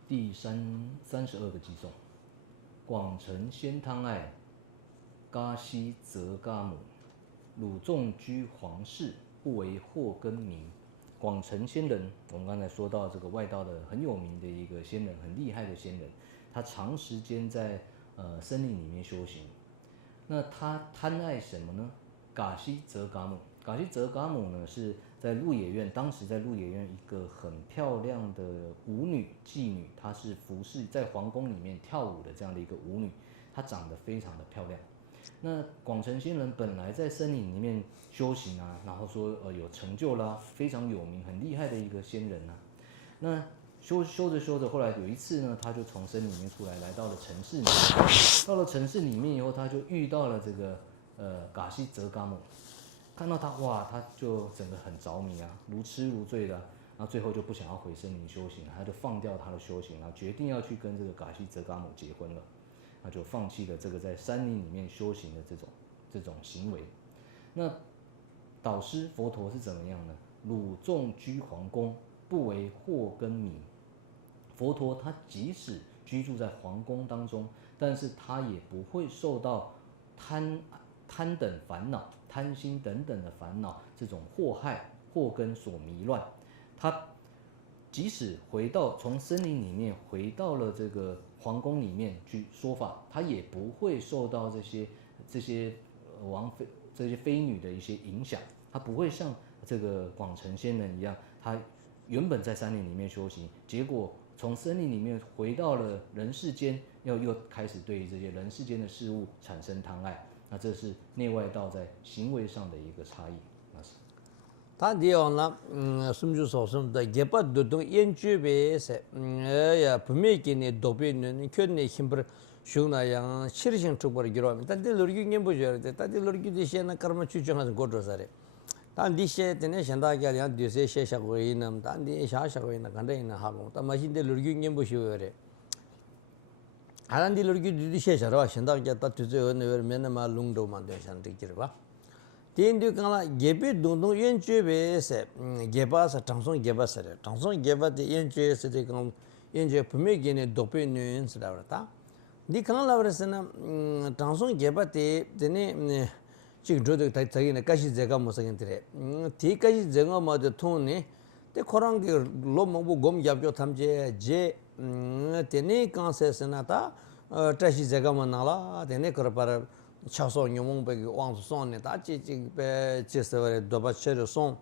第32个偈颂，广成仙汤爱，嘎西则嘎母，鲁仲居皇室，不为祸根名。广成仙人，我们刚才说到这个外道的很有名的一个仙人，很厉害的仙人，他长时间在森林里面修行。那他贪爱什么呢？嘎西则嘎姆，嘎西则嘎姆呢是在鹿野苑，当时在鹿野苑一个很漂亮的舞女妓女，她是服侍在皇宫里面跳舞的这样的一个舞女，她长得非常的漂亮。那广成仙人本来在森林里面修行啊，然后说有成就啦，非常有名、很厉害的一个仙人啊。那修着，后来有一次呢，他就从森林里面出来，来到了城市里面。到了城市里面以后，他就遇到了这个嘎西泽嘎姆，看到他哇，他就整个很着迷啊，如痴如醉的。然后最后就不想要回森林修行，他就放掉他的修行，然后决定要去跟这个嘎西泽嘎姆结婚了。那就放弃了这个在山林里面修行的这种行为。那导师佛陀是怎么样呢？鲁仲居皇宫，不为祸根迷。佛陀他即使居住在皇宫当中，但是他也不会受到贪等烦恼、贪心等等的烦恼这种祸害、祸根所迷乱。他即使从森林里面回到了这个皇宫里面去说法，他也不会受到这些妃女的一些影响，他不会像这个广成仙人一样，他原本在山林里面修行，结果从森林里面回到了人世间，又开始对于这些人世间的事物产生贪爱。那这是内外道在行为上的一个差异。다 디오나 숨주 소숨다 개파 도동 연주베세 야 분명히네 도비는 견내 힘을 슈나양 치르신 쪽으로 기로하면 다들 로기게 보셔야 돼. 다들 로기도 시에나 karma 추정하는 거로서래. 단디시에 되네 현다게 아니야 뒤세 셰샤고 있는 단디 샤샤고 있는 간데나 하고 다 마신데 로기게 보셔야 돼. 아란디 로기 뒤디 셰샤로 현다게 다 뒤세 어느 맨날 말룽도 만데 샨데 기르바. Tendu kala gepe dungdung yenchue se gepa sa changsong gepa sare. Changsong gepa de yenchue se de kong yenchue pume gene dope nuen se lavra ta. Di kala lavra se na changsong gepa de dene chik jodo tagi na kashi zega mo sagin tere. Ti kashi zega mo de thong ne de korangi lo mongbo gom gyabjo tamje je dene kanse se na ta tashi zega mo nala dene korapara 차소 뇽몽베기 왕수선에 다찌찌 배 제서에 도바체로 송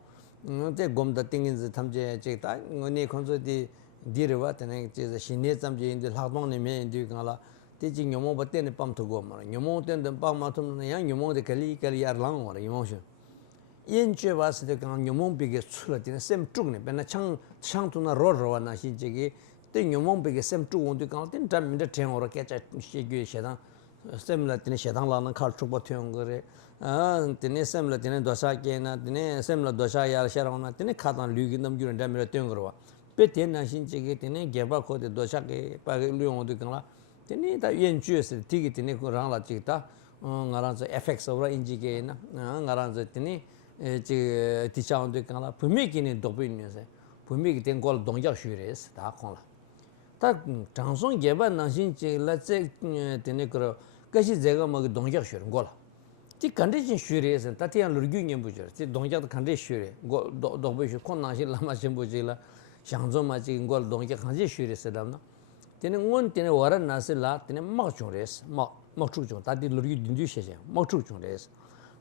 때 곰다 띵인지 탐제 제다 너네 콘서디 디르와 때네 제서 신내 잠제 인들 학동네 메인디 가라 대지 뇽몽 때네 밤토고 말 뇽몽 때는 밤마토는 양 뇽몽데 칼리 야랑 와 이모션 인체 봤을 강 뇽몽비게 출라디네 셈 쭉네 배나 창투나 로로와나 신제기 때 뇽몽비게 셈 쭉온디 강때 담민데 땡오로 깨자 시기 셔당 semla tine shedang la na khar chukpa thyon gore tine semla tine dosha ke na tine semla dosha yar sharang na tine khatan lu gi nam gyun da mera thyon gorwa pe ten na shin che ge tine geba kho de dosha ke pa ge lu yong de kala tine da yen chu se ti ge tine ko rang la chi ta ngaran se effects over inji ge na ngaran se tine che ti chaung de kala phumi ki ne do pe ne se phumi ki ten gol dong ja shu re se da khong la 다 장송 개발 나신 제라 제 되네 그러 그것이 제가 뭐 동작 쉬는 거라. 티 컨디션 쉬래서 다티안 루규님 부저. 티 동작도 컨디 쉬래. 도보시 콘나시 라마신 부지라. 상조마지 걸 동작 컨디 쉬래서 담나. tené ngon tené wara nasi la tené mak chung res mak chuk chung tati lurgi dindu sheshe mak chuk chung res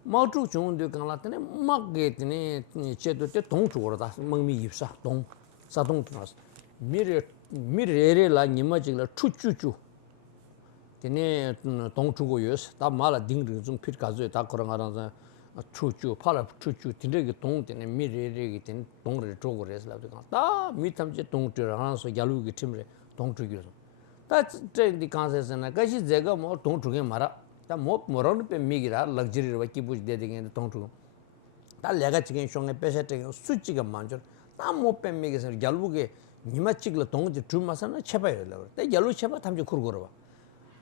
mak chuk chung du kang la tené mak ge tené che do te tong chuk da mang mi yip sa tong tunas mir re la nima jing la chu chu chu tené tong chu go yos ta ma la ding ring chung pit ka zo ta korang arang sa chu chu pa la chu chu tené ge tong tené mir re ge tené tong re chuk go res la du kang ta mi tham che tong chu ra so yalu ge tim re 동쪽이서 다 저기 간세서나 같이 제가 뭐 동쪽에 말아 다 뭐런 पे 미기라 럭셔리로 밖에 부지 되게 동쪽 다 내가 지금 쇼에 빼셔때 수치가 많죠 다뭐 뱀미게서 결국에 니마 찍을 동지 주마서는 쳐봐요 때 결국 쳐봐 탐지 kur고로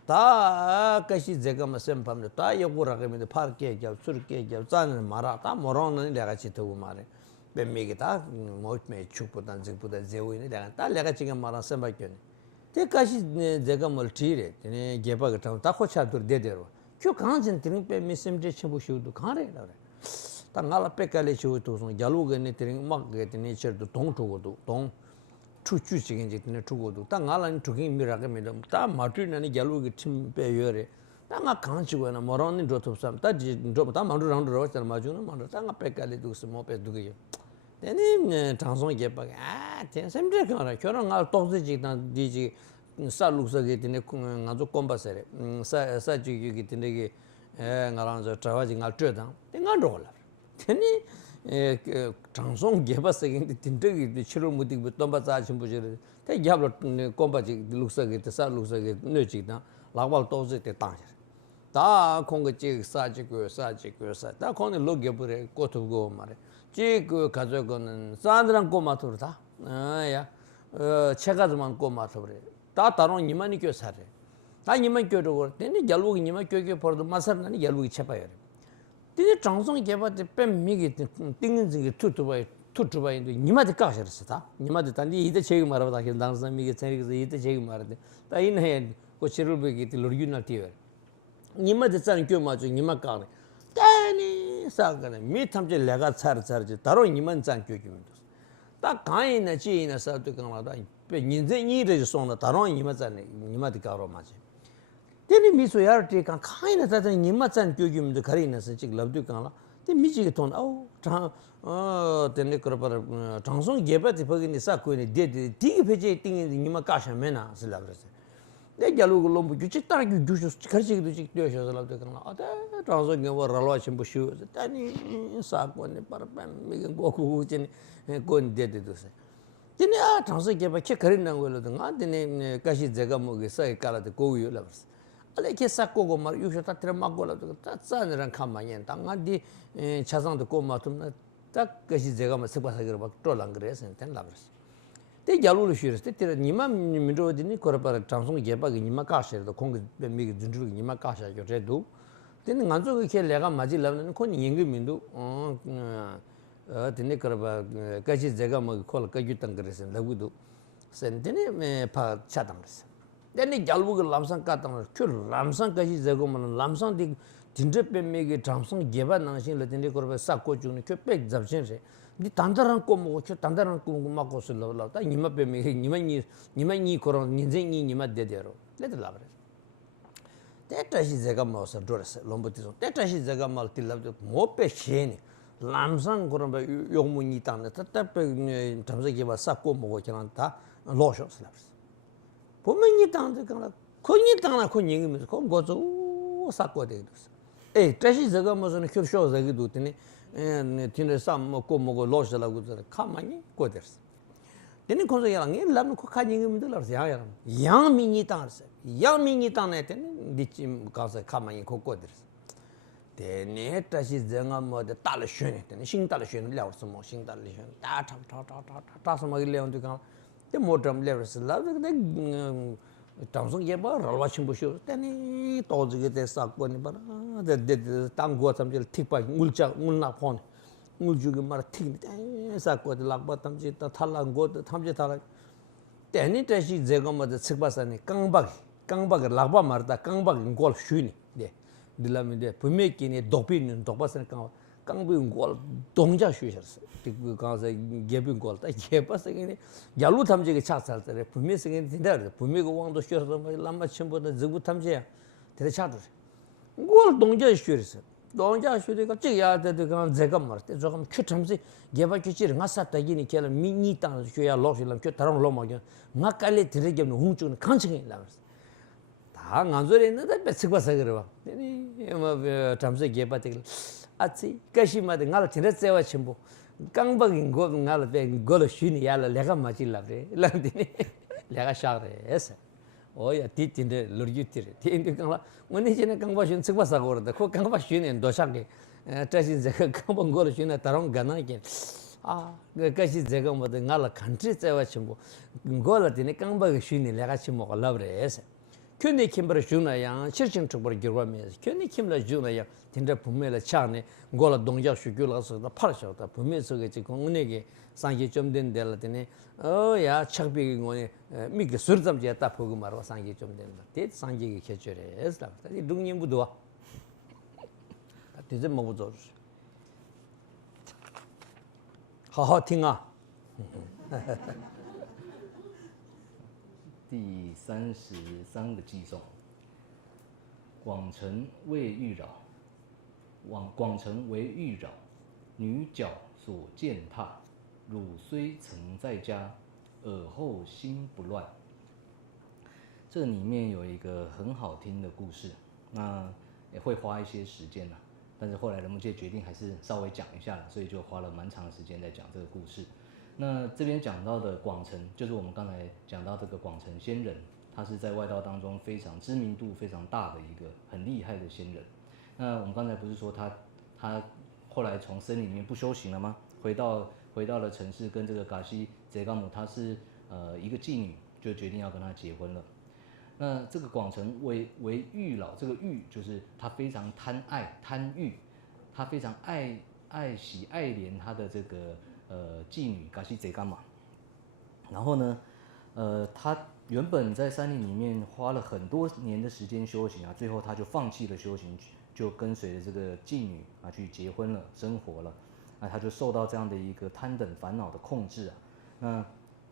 다 같이 제가 무슨 밤에 다 요구라고 파르게 겨 술게 겨 짜는 말아 다 뭐로는 내가 지도고 말해 뱀미게다 뭐매 축보단 적보다 제우이네 내가 지금 말한 선박견 때까지 제가 뭘 뒤래 네 개박을 타고 다 고차들 대대로 그 강진 드링 뱀미 셈제 쳐보시도 가래라 그래 다 나라 빼깔리 치고도 야루게네 드링 막게 되네 저도 동쪽도 동 추추지긴 이제 주고도 다 나라는 주긴 미라게 믿음 다 마트는 야루게 팀 빼여래 다가 강치고나 뭐라는 조톱삼 다 만두랑 들어왔잖아 마주는 만두 다가 빼깔리도 뭐 빼두게 되네 장송 개박이 셈제 그거라 결혼 알 도스지단 디지 살룩서게 되네 아주 꼼바세래 사지기 되네 나랑 저 자와지 알 쩌다 내가 돌아 되네 장송 개박서게 된적이 치료 못이 돈바자 신부지를 대 잡로 꼼바지 룩서게 살룩서게 너지다 라발 도스 때 땅 다 공거지 사지고 다 거기 로게브레 고토고 말해 그 가져고는 사람들한 꼬마토다 아야 체가즈만 꼬마토래 다 다른 니만이 교사래 다 니만 교도고 되네 결국 니만 교교 버도 마사나니 결국이 쳐봐요 되네 장송 개발때 뱀 미기 띵은지 투투바인도 니마데 까셔스다 니마데 단디 이데 제기 말하다 그 당선 미기 체리서 이데 제기 말하데 다 이네 고치를 베기 로르유나 티어 니마데 짠 교마죠 니마 까네 때니 사가네 미탐제 내가 차르지 다로 니만 짠 교기면 다 가인나 지인나 사도 강라다 인생이를 손나 다로 니마 짠네 니마데 까로 맞지 때니 미소야르티 간 가인나 다다 니마 짠 교기면 가리나서 지 럽도 강라 때 미지게 돈 때니 그러버 장송 예바티 버기니 사코니 데데 디게 페제 띵이 니마 까샤메나 슬라 그랬어 내 결국 롬부 주치 따라기 주셔 가르치기도 직되셔서 럽도 강라 아다 장송 게워 랄와신 부슈 때니 사코니 파르밤 미게 고고진 건 데데도세 때니 장송 예바 케 가리는 거로도 안데네 가시 제가 뭐게 사이 깔아도 고유라 그랬어 알레 사고고 말 유셔 따트라 막고라도 따짜느랑 가만히 당한디 차상도 꼬마tum 딱 것이 제가 뭐 습관하기로 막 돌랑 그래서 된다 그랬어. 때 야루를 쉬었을 때 니만 미로디니 거라바 장송 예박이 니마 가셔도 공기 미기 준주기 니마 가셔죠. 그래도 때는 안쪽에 걔 내가 맞으려면 kon 임금민도 되네 거라바 같이 제가 뭐 콜 까주던 그래서 나고도 센데네 파 차당 그랬어. 근데 결국은 람상 같은 그 람상까지 제거면 람상디 진접뱀매게 장성 개발 나신을 된데 그러면 쌓고 주는 그백 잡신세 니 단단한 거 먹고 저 단단한 거 먹고 쓸러라 니마 뱀매게 니만이 그런 인생이 니마 되대로 내들라 그래 때다시 제가 뭐서 돌았어 롬부티서 때다시 제가 말 til랍도 못 빼시니 람상 그러면 용문이 땅에 답답해 장성 개발 쌓고 먹고 그냥 다 로셔스 보면이 땅도 그러나 건이 땅나 건 얘기면서 건 거죠 쌓고 되도 다시 제가 무슨 교쇼 저기도 되네 티네 삼 먹고 로셔라고 저 가만히 거들스 되는 거서 양이 라면 코 가닝이면 들어서 야야 양민이 땅서 양민이 땅에 되는 니찜 가서 가만히 거들스 되네 다시 제가 뭐데 달을 쉬네 되네 신달을 쉬는 려서 뭐 신달을 쉬는 다서 뭐 이래온도 가 때 모점 레버스 라브데 장송 예바 랄와신 보시오 때니 도지게 대사고니 바라 데 땅고 삼질 틱바 물나 폰 물주게 말 틱 사고데 락바 탐지 탈랑고 탐지 탈라 때니 다시 제가 뭐도 측바사니 깡박이 락바 말다 깡박이 걸 쉬니 네 딜라미데 분명히니 독비는 독바사니 깡비 걸 동자 쉬셨어 그 가서 개빈 걸다 개바사니 야루 탐지게 차살때 분명히 된다 분명히 왕도 쉬어서 람마 첨보다 저부 탐지야 대대 차도 걸 동자 쉬었어 동자 쉬니까 지야 되가 제가 말때 조금 큐탐지 개바 규치를 나사다기니 kell은 미니 땅 쉬야 로실람 큐 다른 로마게 나깔리 들게는 홍중은 간청이 나왔어 다 안저리 있는데 배치바사 그래 네 뭐 탐지 개바들 아치 가시마데 나를 지냈어야 첨부 깡박인 거 나를 배 걸어 쉬니 야라 내가 맞질라래 란디니 내가 샤르에서 오야 티틴데 러기티레 티인데 깡라 뭐니 전에 깡바신 측바사 거르다 그 깡바 쉬는 도상게 다시 제가 깡방 걸어 쉬는 다른 가나게 그 가시 제가 뭐든 나라 컨트리 세워 첨부 걸어더니 깡바가 쉬니 내가 첨부 걸라브레서 괜히 김버를 주나야 실증 쪽으로 결과면서 괜히 김라 주나야 진짜 분명히 차네 걸어 동작 쉬교라서 팔셔다 분명히 저게 지금 은행에 상기 좀 된데라더니 야 착비긴 거네 미그 술담지에 딱 보고 말고 상기 좀 된다 대 상기가 개절해서 이 능님부도 와 되게 뭐 보죠 하하听啊第33个寄颂：广城为欲扰，广城为欲扰，女角所践踏。汝虽曾在家，尔后心不乱。这里面有一个很好听的故事，那也会花一些时间但是后来人木界决定还是稍微讲一下了，所以就花了蛮长的时间在讲这个故事。那这边讲到的广成，就是我们刚才讲到这个广成仙人，他是在外道当中非常知名度非常大的一个很厉害的仙人。那我们刚才不是说他后来从森林里面不修行了吗？回到了城市，跟这个嘎西贼嘎姆，她是一个妓女，就决定要跟他结婚了。那这个广成为欲老，这个欲就是他非常贪欲，他非常爱惜爱怜他的这个妓女嘎西贼干嘛。然后呢，他原本在山林里面花了很多年的时间修行最后他就放弃了修行，就跟随着这个妓女去结婚了，生活了。那他就受到这样的一个贪等烦恼的控制那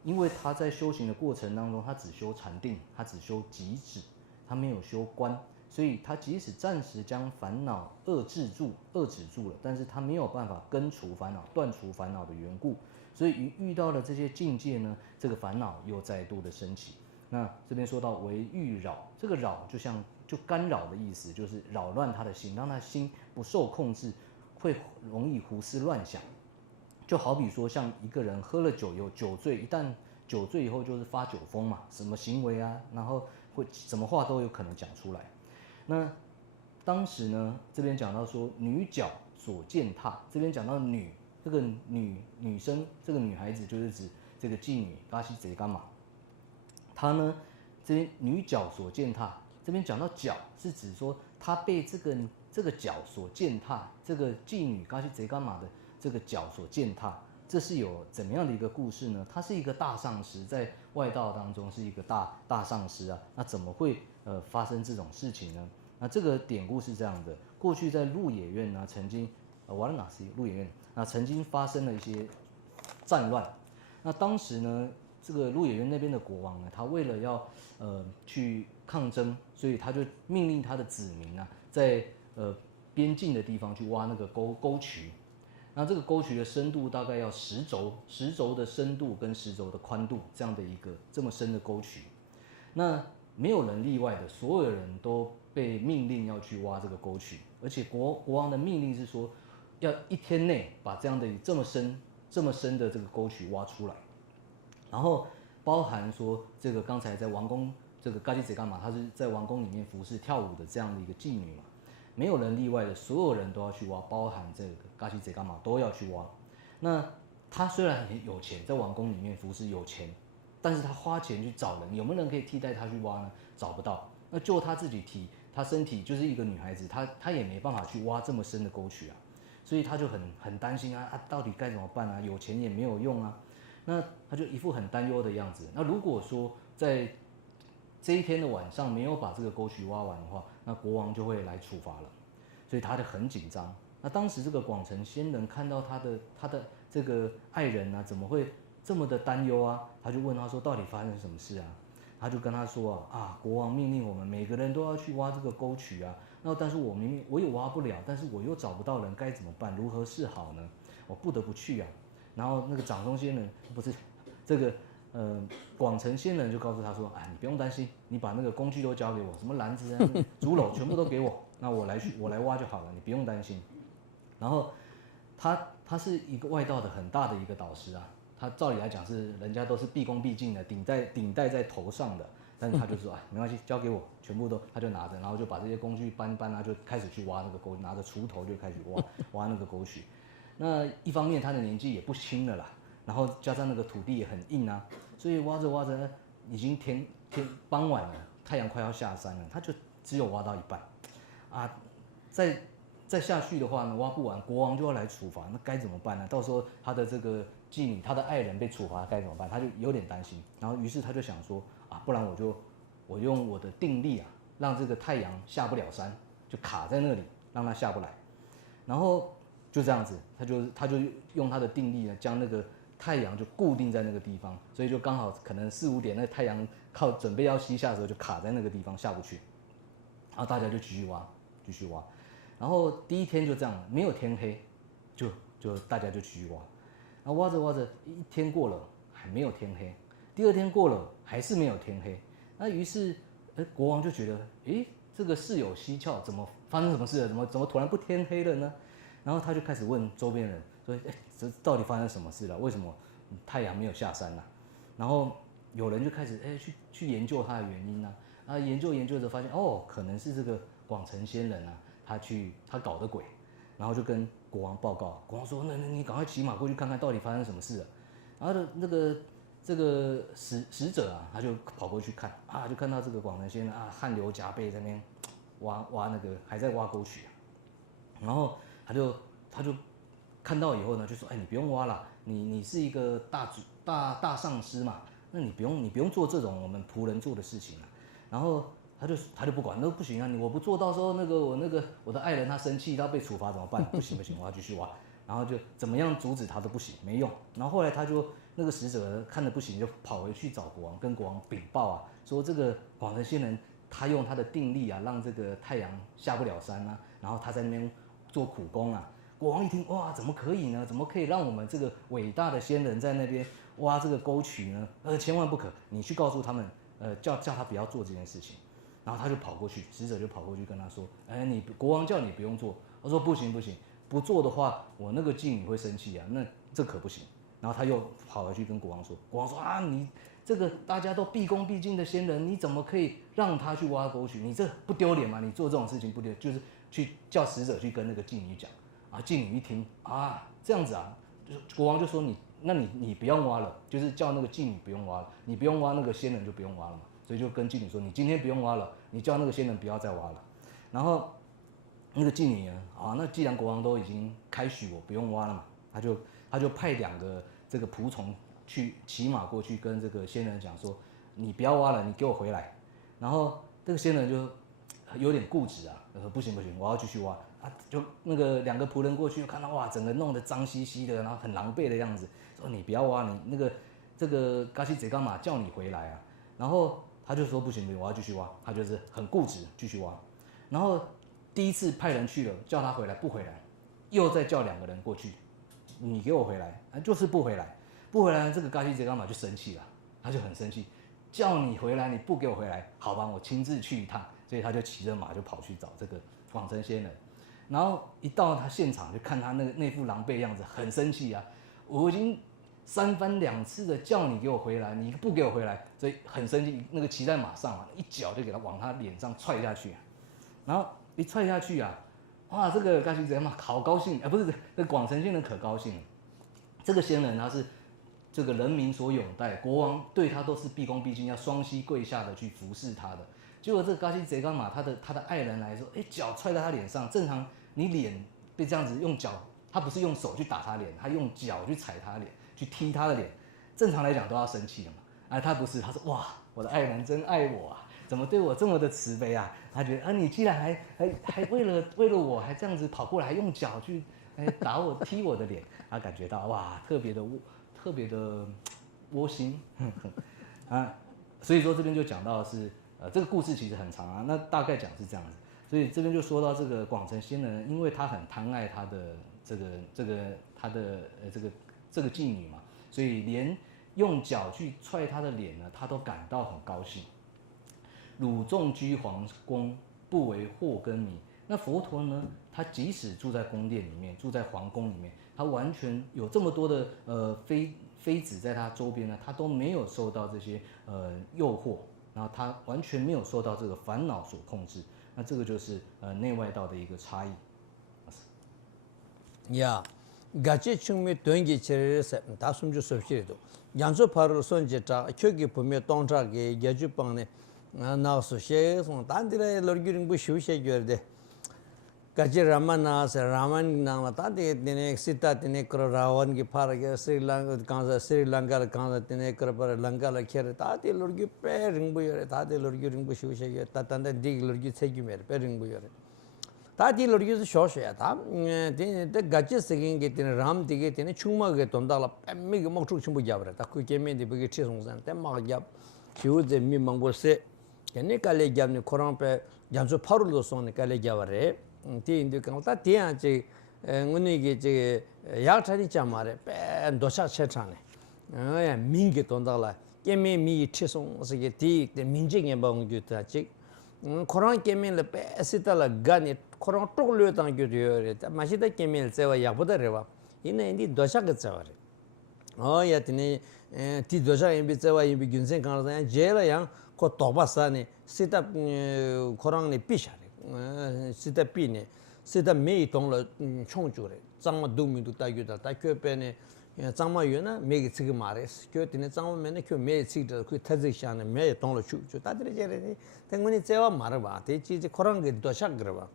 因为他在修行的过程当中，他只修禅定，他只修极止，他没有修观，所以他即使暂时将烦恼遏制住了，但是他没有办法根除烦恼、断除烦恼的缘故，所以遇到了这些境界呢，这个烦恼又再度的升起。那这边说到为欲扰，这个扰就干扰的意思，就是扰乱他的心，让他的心不受控制，会容易胡思乱想。就好比说，像一个人喝了酒有酒醉，一旦酒醉以后就是发酒疯嘛，什么行为然后会什么话都有可能讲出来。那当时呢，这边讲到说女角所践踏，这边讲到这个女生，这个女孩子就是指这个妓女嘎西贼干嘛。她呢，这边女角所践踏，这边讲到角是指说她被这个角所践踏，这个妓女嘎西贼干嘛的这个角所践踏，这是有怎么样的一个故事呢？他是一个大上师，在外道当中是一个大上师那怎么会发生这种事情呢？那这个典故是这样的：过去在鹿野苑曾经瓦拉纳西鹿野苑曾经发生了一些战乱。那当时呢，这个鹿野苑那边的国王呢，他为了要去抗争，所以他就命令他的子民在边境的地方去挖那个沟渠。那这个沟渠的深度大概要10轴的深度跟10轴的宽度，这样的一个这么深的沟渠。那没有人例外的，所有人都被命令要去挖这个沟渠，而且国王的命令是说，要1天内把这样的这么深的这个沟渠挖出来。然后包含说这个刚才在王宫这个嘎吉贼干嘛，她是在王宫里面服侍跳舞的这样的一个妓女嘛。没有人例外的，所有人都要去挖，包含这个嘎西贼干嘛都要去挖。那他虽然很有钱，在王宫里面服侍有钱，但是他花钱去找人，有没有人可以替代他去挖呢？找不到。那就他自己他身体就是一个女孩子，她也没办法去挖这么深的沟渠所以他就很担心到底该怎么办有钱也没有用那他就一副很担忧的样子。那如果说在这一天的晚上没有把这个沟渠挖完的话，那国王就会来处罚了，所以他就很紧张。那当时这个广成仙人看到他的这个爱人啊，怎么会这么的担忧啊？他就问他说，到底发生什么事啊？他就跟他说国王命令我们每个人都要去挖这个沟渠啊。那但是我明明我也挖不了，但是我又找不到人，该怎么办？如何是好呢？我不得不去啊。然后那个掌中仙人不是这个广成仙人就告诉他说，你不用担心，你把那个工具都交给我，什么篮子啊、竹篓全部都给我，那我来挖就好了，你不用担心。然后他是一个外道的很大的一个导师啊，他照理来讲是人家都是毕恭毕敬的，顶戴在头上的，但是他就说没关系，交给我，全部都他就拿着，然后就把这些工具搬啊，就开始去挖那个沟，拿着锄头就开始挖那个沟渠。那一方面他的年纪也不轻了啦，然后加上那个土地也很硬啊，所以挖着已经傍晚了，太阳快要下山了，他就只有挖到一半啊，再下去的话呢，挖不完，国王就要来处罚，那该怎么办呢？到时候他的这个妓女，他的爱人被处罚该怎么办？他就有点担心，然后于是他就想说不然我用我的定力啊，让这个太阳下不了山，就卡在那里，让它下不来，然后就这样子，他就用他的定力呢，将那个太阳就固定在那个地方，所以就刚好可能4、5点，那太阳准备要西下的时候，就卡在那个地方下不去，然后大家就继续挖。然后第一天就这样，没有天黑，就大家就继续挖，然后挖着，一天过了还没有天黑，第二天过了还是没有天黑，那于是国王就觉得，这个事有蹊跷，怎么发生什么事了？怎么突然不天黑了呢？然后他就开始问周边人说，这到底发生什么事了？为什么太阳没有下山呢？然后有人就开始去研究它的原因啊，研究着发现可能是这个广成仙人啊。他搞的鬼，然后就跟国王报告，国王说：“那你赶快骑马过去看看到底发生什么事了。”然后这个使者啊，他就跑过去看就看到这个广成仙人汗流浃背在那边挖那个还在挖沟渠然后他就看到以后呢，就说：“你不用挖了，你是一个大上师嘛，那你不用做这种我们仆人做的事情了。”然后他就不管，那不行啊！我不做到时候我的爱人他生气，他被处罚怎么办？不行，我要继续挖。然后就怎么样阻止他都不行，没用。然后后来那个使者看着不行，就跑回去找国王，跟国王禀报说这个广成仙人他用他的定力让这个太阳下不了山然后他在那边做苦工国王一听，哇，怎么可以呢？怎么可以让我们这个伟大的仙人在那边挖这个沟渠呢？千万不可！你去告诉他们，叫他不要做这件事情。然后他就跑过去，使者就跑过去跟他说：“你国王叫你不用做。”他说：“不行，不做的话，我那个妓女会生气那这可不行。”然后他又跑回去跟国王说：“国王说你这个大家都毕恭毕敬的仙人，你怎么可以让他去挖沟渠？你这不丢脸吗？你做这种事情不丢，就是去叫使者去跟那个妓女讲妓女一听这样子就是国王就说你不用挖了，就是叫那个妓女不用挖了，你不用挖，那个仙人就不用挖了嘛。所以就跟妓女说，你今天不用挖了，你叫那个仙人不要再挖了。然后那个妓女呢那既然国王都已经开许我不用挖了嘛，他就派2个这个仆从去骑马过去跟这个仙人讲说，你不要挖了，你给我回来。然后这个仙人就有点固执说不行，我要继续挖就那个2个仆人过去看到整个弄得脏兮兮的，然后很狼狈的样子，说你不要挖，你这个嘎西贼干嘛叫你回来然后他就说不行，我要继续挖，他就是很固执继续挖。然后第一次派人去了，叫他回来不回来，又再叫2个人过去，你给我回来就是不回来，这个嘎西贼干嘛就生气了，他就很生气，叫你回来你不给我回来，好吧，我亲自去一趟。所以他就骑着马就跑去找这个广成仙人，然后一到他现场就看他那副狼狈样子，很生气我已经3番2次的叫你给我回来，你不给我回来，所以很生气。那个骑在马上一脚就给他往他脸上踹下去然后一踹下去这个嘎西贼嘛好高兴不是这广成仙人可高兴了。这个仙人他是这个人民所拥戴，国王对他都是毕恭毕敬，要双膝跪下的去服侍他的。结果这个嘎西贼干嘛他的爱人来说，脚踹在他脸上，正常你脸被这样子用脚，他不是用手去打他脸，他用脚去踩他脸，去踢他的脸，正常来讲都要生气的嘛。啊，他不是，他说哇，我的爱人真爱我啊，怎么对我这么的慈悲啊？他觉得啊，你既然还为了我还这样子跑过来，还用脚去打我踢我的脸，他感觉到哇，特别的窝心啊。所以说这边就讲到的是这个故事其实很长啊，那大概讲是这样子。所以这边就说到这个广成仙人，因为他很贪爱他的他的这个妓女嘛，所以连用脚去踹他的脸呢，他都感到很高兴。汝众居皇宫，不为祸根迷。那佛陀呢？他即使住在宫殿里面，住在皇宫里面，他完全有这么多的妃子在他周边呢，他都没有受到这些诱惑，然后他完全没有受到这个烦恼所控制。那这个就是内外道的一个差异。야, 같이 충미 동기 체르서 다 숨주 섭시도. 양조 파르 손제자 켜기 보면 동자게 예주방네 나서 셰송 단디레 러기링 부시우셰 겨데. 같이 라마나서 라만 나마 단디 되네 시타 되네 그러 라원 기 파르게 스리랑가 간자 되네 그러 파르 랑가라 켜르 다디 러기 빼링 부여레 다디 러기링 부시우셰 겨 따단데 디 러기 책임에 빼링 부여레. 다디 러기스 쇼셔야 다 데 같이 세긴 게 되네 람 되게 되네 충마게 돈달라 뺨미게 먹죽 좀 보자버려 다 그게 메디 그게 치송산 때막 잡 지우제 미망고세 얘네 깔레 잡니 코랑페 양조 파르도 손네 깔레 잡아래 디인데 강타 디야지 응은이게 제 야차리 잡마래 빼 도샤 체차네 야 민게 돈달라 깨미 미 치송스게 디 민쟁에 방규다지 코랑 깨미를 빼시달라 가니 코랑 쪽을 당겨줘요. 마시다 깨미를 세와 약보다래와 이네 인디 도샤가 자와래. 야 티네 티 도샤 임비 세와 임비 균생 강라야 제라양 코 도바사니 시다 코랑니 피샤래. 시다 피네 시다 메이 동로 총주래. 장마 도미도 따교다 따교배네 장마유나 메기 지금 말했어. 교티네 장마면에 교 메이 지도 그 타지샤네 메이 동로 추추 따들이 제레니 당문이 제와 말아봐. 대치지 코랑게 도샤 그러봐.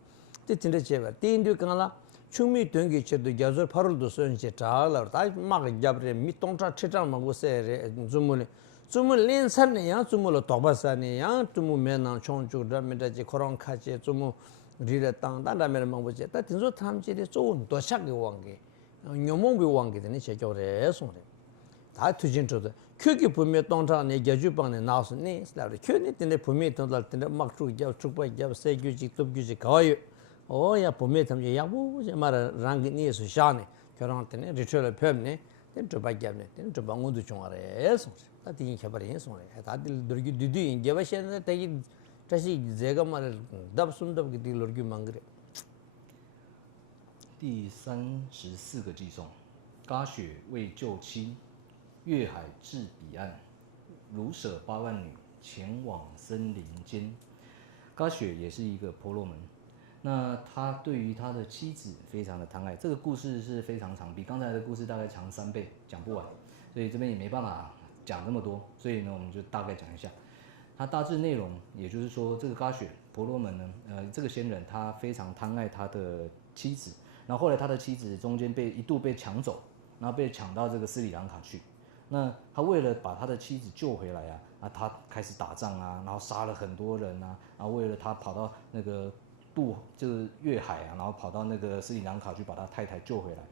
tinda cheva tindu kangala chumi tungi chedu gyazor paruldo sonche chaala ta mag jabre mi tongcha cheta ma go se zumul len san ya zumul toba san ya tumu mena chongchu da meda ji korong khache tumu rira tang da da mer mang bo che ta tinzo thamche de zo do shak ge wangge nyomong bi wangge de ne che jore songre 다 투진 저도 크게 보면 동자네 개주방에 나와서 네 슬라르 큐니 때문에 보면 동달 때문에 막 죽여 죽바 잡 세규직 톱규직 가요 오야 보면 탐지 야부 말아 랑니에서 샤네 결혼한테네 리처럴 팸네 된 저바기압네 된 저방운도 좀 알아서 다 뒤에 해버리는 소리 다들 들기 뒤뒤 개바시는 되게 다시 제가 말 답순답게 뒤르기 망그래 第34个偈颂，嘎雪为救妻，越海至彼岸，如舍8万女，前往森林间。嘎雪也是一个婆罗门，那他对于他的妻子非常的贪爱。这个故事是非常长，比刚才的故事大概长3倍，讲不完，所以这边也没办法讲那么多，所以呢，我们就大概讲一下。它大致内容，也就是说，这个嘎雪婆罗门呢，这个仙人他非常贪爱他的妻子，然后后来他的妻子中间一度被抢走，然后被抢到这个斯里兰卡去。那他为了把他的妻子救回来啊，他开始打仗啊，然后杀了很多人啊，然后为了他跑到那个就是越海啊，然后跑到那个斯里兰卡去把他太太救回来。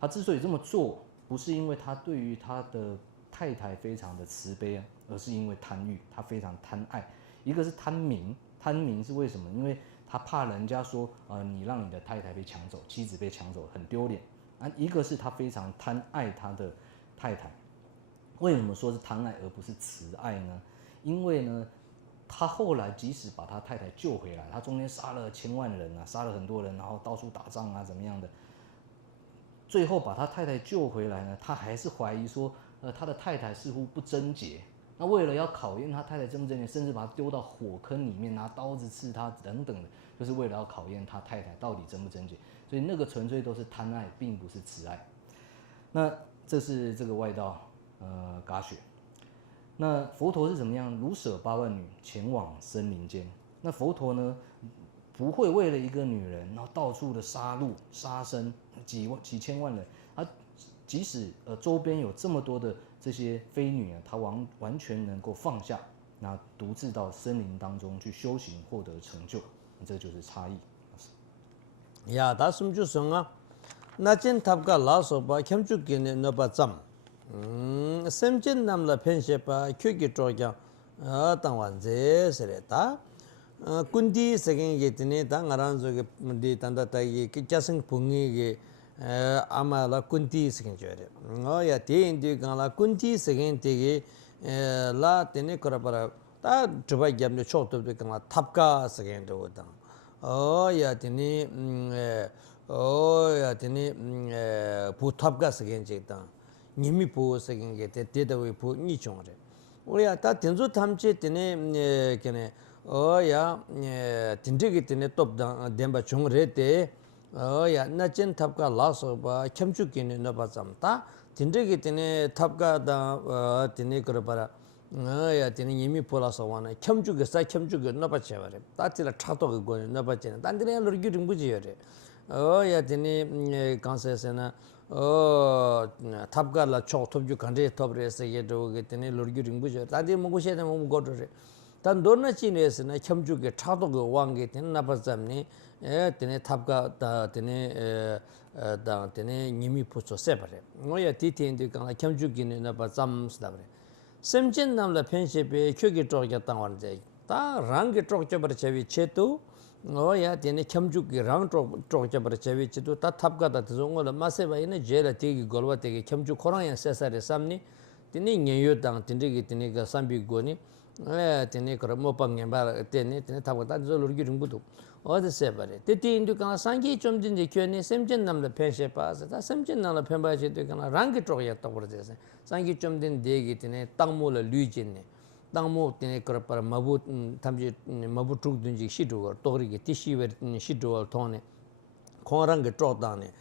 他之所以这么做，不是因为他对于他的太太非常的慈悲啊，而是因为贪欲，他非常贪爱。一个是贪名，贪名是为什么？因为他怕人家说，你让你的太太被抢走，妻子被抢走，很丢脸啊。一个是他非常贪爱他的太太。为什么说是贪爱而不是慈爱呢？因为呢，他后来即使把他太太救回来，他中间杀了千万人啊，杀了很多人，然后到处打仗啊，怎么样的？最后把他太太救回来呢，他还是怀疑说，他的太太似乎不贞洁。那为了要考验他太太贞不贞洁，甚至把他丢到火坑里面，拿刀子刺他等等的，就是为了要考验他太太到底贞不贞洁。所以那个纯粹都是贪爱，并不是慈爱。那这是这个外道。嘎雪，那佛陀是怎么样？如舍8万女，前往森林间。那佛陀呢，不会为了一个女人，然后到处的杀戮、杀生几千万人。他即使周边有这么多的这些妃女她完全能够放下，那独自到森林当中去修行，获得成就，这就是差异。야, 다슴 주성아. 나진 탑가 라소바 캠주기네 너바잠. 셈진 남라 펜셰바 큐기 쪼자. 땅완제 세레다. 군디 세겐게 드네 당아란조게 디 단다타기 기자생 붕이게 아마라 군디 세겐 줘래. 야 데인디 간라 군디 세겐 되게 라 테네 거라바라 다 주바 잡네 초토도 간라 탑가 세겐 도다. 야 테니 야 테니 부탑가 세겐 제다. 님이 보고 세겐 게 대대도 보 니종래. 우리야 다 된조 탐지 때네 걔네 야 딘디기 때네 톱다 뎀바 종레테 야 나젠 탑가 라서바 캠축기네 너바잠다 딘디기 때네 탑가다 때네 그러바라 야 때네 이미 보라서 와나 캠축게 사 캠축게 너바체바레 따티라 차도 그거 너바체나 단디네 러기 림부지여레 야 때네 간세세나 탑가라 초톱주 간제 톱레스 예도게 때네 러기 림부지 다디 먹고셔야 먹고 거더레 단 도나치네스나 캠주게 차도가 왕게 되는 나빠잡니 때네 탑가 다 때네 다 때네 님이 포초 세버레 뭐야 디티인데 강 캠주기네 나빠잠스다버레 셈진 남라 펜시베 큐기 쪽에 땅원데 다 랑게 쪽저버 제비 체도 뭐야 때네 캠주기 랑 쪽저버 제비 체도 다 탑가다 저ong을 마세바이네 제라 되기 걸와 되기 캠주 코랑야 세사레 삼니 때네 녀요당 텐데기 때네가 삼비고니 테네 그럼 뭐 방에 테네 타고다 저르기 중부도 어디서 버래 테티 인도가 상기 좀 진지 교내 샘진 남의 펜셰 빠서 다 샘진 남의 펜바지 되거나 랑기 쪽이었다 그러대서 상기 좀 된 대기 테네 땅모를 류진네 땅모 테네 그러빠 마부 탐지 마부 쪽든지 시도가 또리게 티시베 시도를 통해 코랑게 쪽다네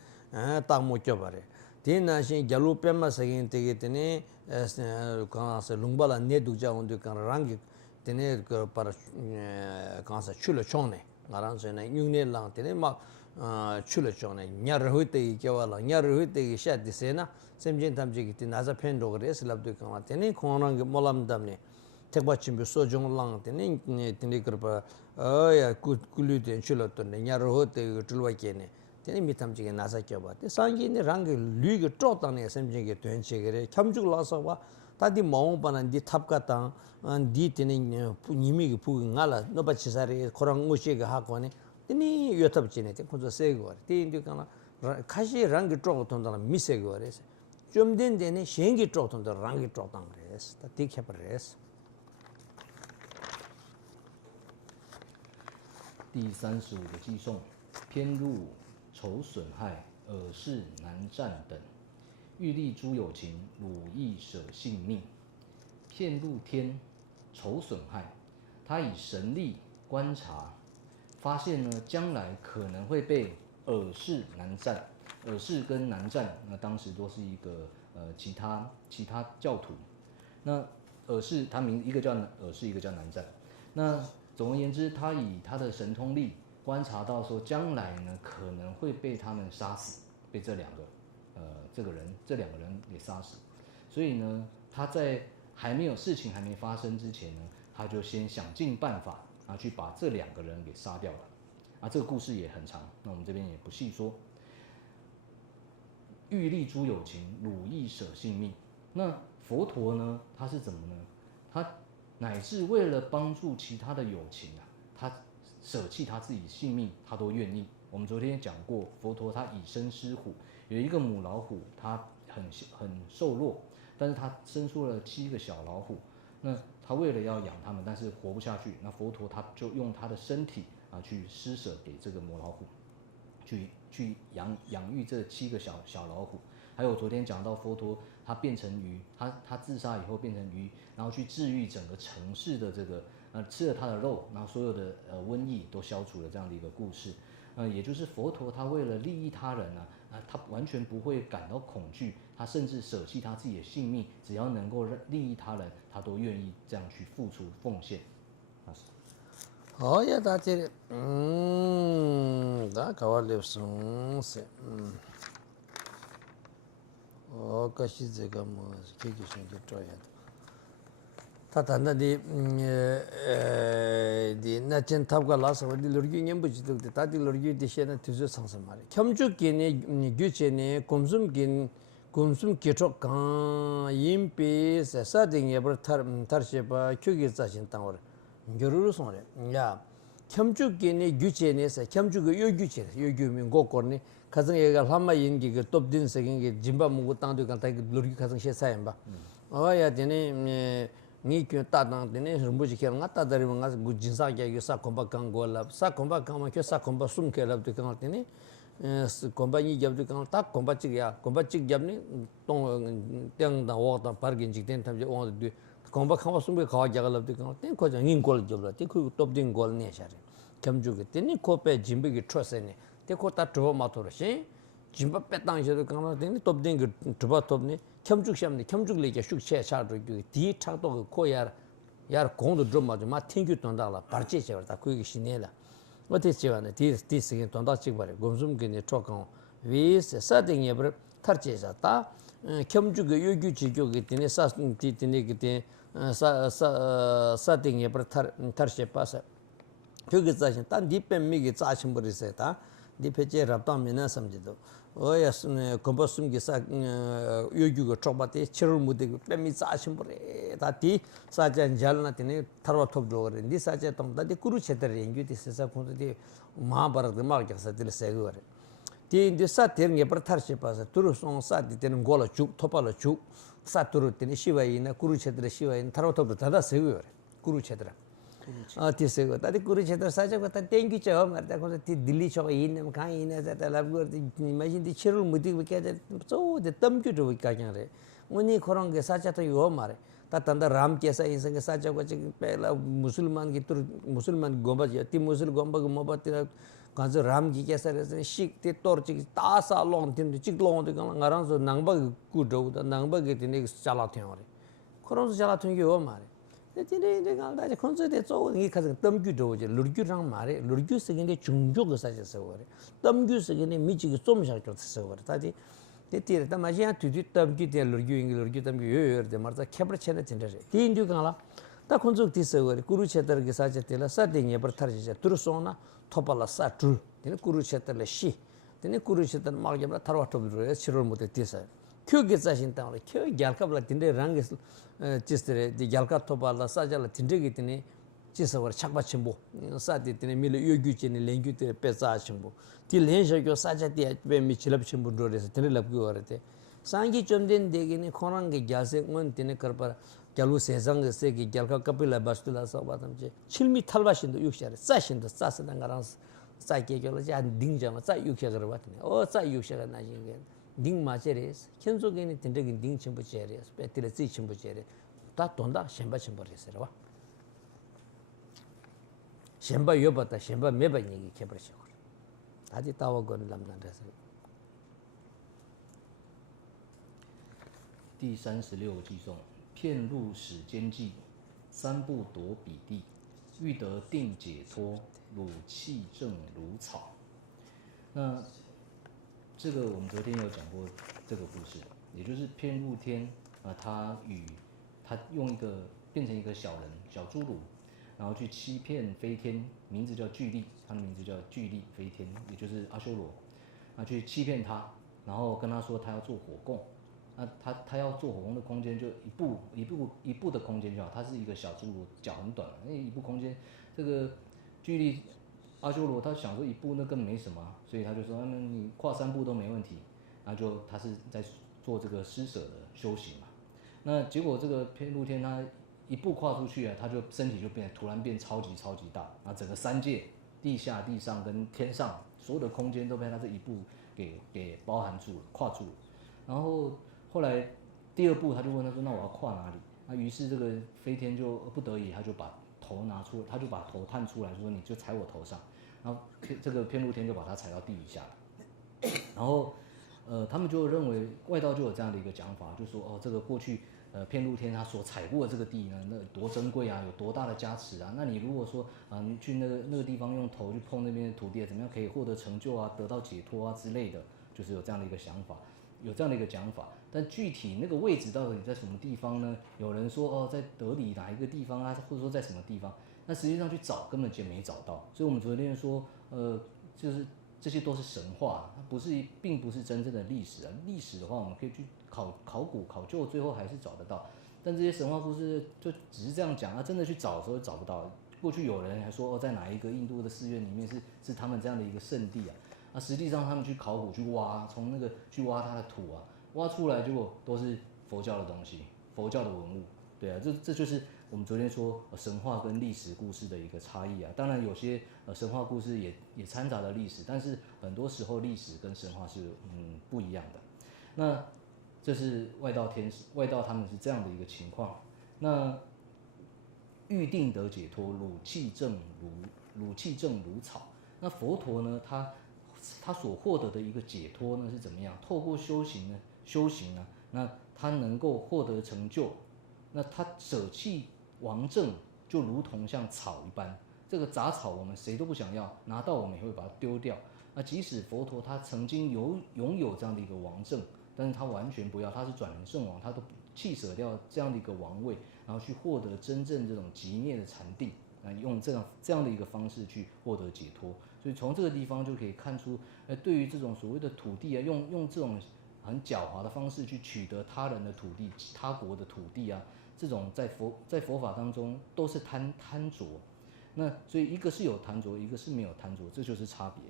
땅모 껴버래 디나신 갈루페마 세긴 되게 테네 kanasa lungbala ne dukja ondu kan rangi tene ko para kanasa chulo chone ngaran se na nyungne lang tene ma chulo chone nyar hoite ki wala nyar hoite ki sha disena semjin tamji ki tin aza pen dogre slab du kan tene khonang molam damne tekba chimbe so jong lang tene tene ko ya kulu de chulo to ne nyar hoite tulwa kene tene mitamji 나사 껴봐. 상기네 랑게 류게 쪼다네 semjin게 된체게 겸죽 라서와 다디 마옹바난 디 탑가다 디 테네 니미게 부 nga라 노바치사리 코랑 무시게 하고네 tini yotabchine te kunzo sego wari te indi kana kashi rangi chok tondana mi sego wari chomden dene shengi chok tondana rangi chok tang res ta ti khep res 第35个寄颂，偏入仇损害、耳视难战等，欲立诸有情，鲁亦舍性命。骗入天，仇损害，他以神力观察，发现呢将来可能会被耳视难战。耳视跟难战，那当时都是一个其他教徒。那耳视，他一个叫耳视，一个叫难战。那总而言之，他以他的神通力观察到说，将来呢可能会被他们杀死，被这两个人给杀死。所以呢，他在事情还没发生之前呢，他就先想尽办法去把这两个人给杀掉了。这个故事也很长，那我们这边也不细说。欲立诸有情，鲁亦舍性命。那佛陀呢，他是怎么呢？他乃至为了帮助其他的有情他舍弃他自己性命，他都愿意。我们昨天也讲过，佛陀他以身施虎，有一个母老虎，它很瘦弱，但是他生出了7个小老虎。那他为了要养它们，但是活不下去，那佛陀他就用他的身体去施舍给这个母老虎，去养育这7个小老虎。还有昨天讲到佛陀他变成鱼，他自杀以后变成鱼，然后去治愈整个城市的这个吃了他的肉，然后所有的瘟疫都消除了这样的一个故事。也就是佛陀他为了利益他人他完全不会感到恐惧，他甚至舍弃他自己的性命，只要能够利益他人，他都愿意这样去付出奉献。哦呀，大姐，那搞我留松些， 그것이 제가 뭐 계기성 게 줘야 돼. 다 단단히 나진 탑과 라서 어디 러기 년부지도 다들 러기 대신에 뒤져 상상 말이 겸죽기니 규제니 곰숨긴 곰숨 기초 강 임비 사딩에 버터시바 규기 자신 땅을 겨루로 손에 야 겸죽기니 규제니서 겸죽의 요규제 요규민 고거니 가정 얘가 한마 인기 그 톱딘 세긴 게 짐바 무고 땅도 간다 그 러기 가정 시사임 봐 어야 되네 니께 따당 되네 rumbu지 키랑 갔다 다리면 가서 무진사게 사 콤바강 골라 사 콤바강 그 사 콤바 숨케랍도 강한테니 콤바니 잡도 강딱 콤바찌야 콤바찌 잡니 똥 땡다 오다 파르긴 직된 탐제 오도 콤바강 숨게 가자갈랍도 강한테 거장 인골 잡라 그 톱딩 골 내샤리 겸주게 되니 코페 짐비기 트러스네 데코타 트보 마토르시 짐바 빼당셔도 강한테니 톱딩 그 트바 톱니 겸죽시험니 겸죽리게 숙체 차도 디 차도 코야 야 공도 좀 맞아 마 튕겨 돈다라 바르치셔다 그게 신내라 어떻게 지원해 디스게 돈다 찍버려 곰숨기네 trokan 위스 사딩에 버 터치자다 겸죽의 요규 지교기 때문에 사스티네 그때 사딩에 버 터치 파서 그게 자신 딴 디뱀미게 자신 버리세다 디페제 raptam이나 섬지도 어야스네 컴버스음기 사 요규가 쪽바테 치를 무대 뱀미 자신 버리 다디 사잔 잘나티네 타로톱도 그래 니 사제 tom다디 쿠루체터에 인규디 세사 콘디 마하바라드 마르게서 들세고 그래 디인디 사테르게 버타르시 파서 투르송 사디 되는 골라 쭉 토팔라 쭉 사투르 되는 시와이나 쿠루체터 시와이나 타로톱도 다다 세고 그래 쿠루체터 तीसको ताकि कुरुक्षेत्र साजको त टेंकी छ मरता को ती दिल्ली छ इन कहाँ इन जाता लाभ गर्दै इमेजिन ती छिरुल मुति के चौ दे तमक्यु तो का क्या रे उनी खोरंग के साचा तो यो मारे ता तंदा राम कैसा इनसे साचा को पहला मुसलमान की तुर मुसलमान गोबा ती मुसल गोबा को मोबत गाज राम की कैसा रे शिक ते तोर ची तासा लोंग तिन चिक लोंग तो ngaraं so nangba ku do da nangba के तिने चला थे रे खोरंग चला थे यो मारे 근데 내가 다시 콘서트에 쪼이 가서 덤규도 이제 루규랑 말해 루규 쓰기는 중조가 사셔서 그래 덤규 쓰기는 미치기 좀 샤죠 그래 다시 대티에 다 마지야 뒤뒤 덤규 때 루규 덤규 요요데 말자 캐브르체네 진짜 디인도 가라 다 콘서트 있어 그래 구루체터게 사제텔라 사딩에 버타르지 들소나 토발라 사투 되네 구루체터레 시 되네 구루체터 막게라 타로토브르 치를 못에 뛰어서 kyuge zashin tangla kyo gyalkabla tinde rangi chistere di gyalka topala sajala tinde gi tine chisawar chakpa chimbo sati tine mila yogyu chini lengyu tine pesa chimbo ti lensha kyo saja ti be mi chilab chimbo ndorese tine labgyu warate sangi chomden degini khorangi gyalse ngon tine karpara gyalu sezang segi gyalka kapila bastula sabatamche chilmi talbashindo yukshare sashindo sasida ngarang saike gyalo ja dingjama sa yukshagar watne o sa yukshagar najingen 딩 마제레스 현속에는 된적인 딩 첨부 제레스 배틀의 지 첨부 제레 다 돈다 셴바 첨부레스라 와 셴바 여봤다 셴바 매바 얘기 개버셔 다지 따와 건 남단에서 第36计颂，遍入始间际，三不夺彼地，欲得定解脱，汝气正如草。那这个我们昨天有讲过这个故事，也就是遍入天他用一个变成一个小人小侏儒，然后去欺骗飞天，名字叫巨力，他的名字叫巨力飞天，也就是阿修罗，去欺骗他，然后跟他说他要做火供，他要做火供的空间就一步的空间就好，他是一个小侏儒，脚很短，那一步空间，这个巨力阿修罗他想说一步那根本没什么，所以他就说，你跨3步都没问题，然后他是在做这个施舍的修行嘛。那结果这个遍入天他一步跨出去他就身体就突然变超级大，然后整个三界地下、地上跟天上所有的空间都被他这一步给包含住了、跨住了。然后后来第2步他就问他说，那我要跨哪里？那于是这个飞天就不得已，他就把头拿出，他就把头探出来说，你就踩我头上。然后这个遍入天就把他踩到地底下了。然后他们就认为外道就有这样的一个讲法，就说这个过去遍入天他所踩过的这个地呢，那多珍贵啊，有多大的加持啊？那你如果说你去那个地方用头去碰那边的土地，怎么样可以获得成就啊，得到解脱啊之类的，就是有这样的一个想法。有这样的一个讲法，但具体那个位置到底在什么地方呢？有人说哦，在德里哪一个地方啊，或者说在什么地方？那实际上去找根本就没找到。所以我们昨天说，就是这些都是神话，它并不是真正的历史啊。历史的话，我们可以去考古考究，最后还是找得到。但这些神话故事就只是这样讲啊，真的去找的时候找不到。过去有人还说哦，在哪一个印度的寺院里面是他们这样的一个圣地啊。那实际上他们去考古去挖，从那个去挖它的土啊，挖出来结果都是佛教的东西，佛教的文物。对啊，这就是我们昨天说神话跟历史故事的一个差异啊。当然有些神话故事也掺杂了历史，但是很多时候历史跟神话是不一样的。那这是外道天使，外道他们是这样的一个情况。那欲定得解脱，汝气正如草。那佛陀呢，他所获得的一个解脱呢是怎么样？透过修行呢，那他能够获得成就，那他舍弃王政，就如同像草一般。这个杂草我们谁都不想要，拿到我们也会把它丢掉。那即使佛陀他曾经拥有这样的一个王政，但是他完全不要，他是转轮圣王，他都弃舍掉这样的一个王位，然后去获得真正这种极灭的禅定，用这样的一个方式去获得解脱。所以从这个地方就可以看出，对于这种所谓的土地啊，用这种很狡猾的方式去取得他人的土地、他国的土地啊，这种在佛法当中都是贪着。那所以一个是有贪着，一个是没有贪着，这就是差别。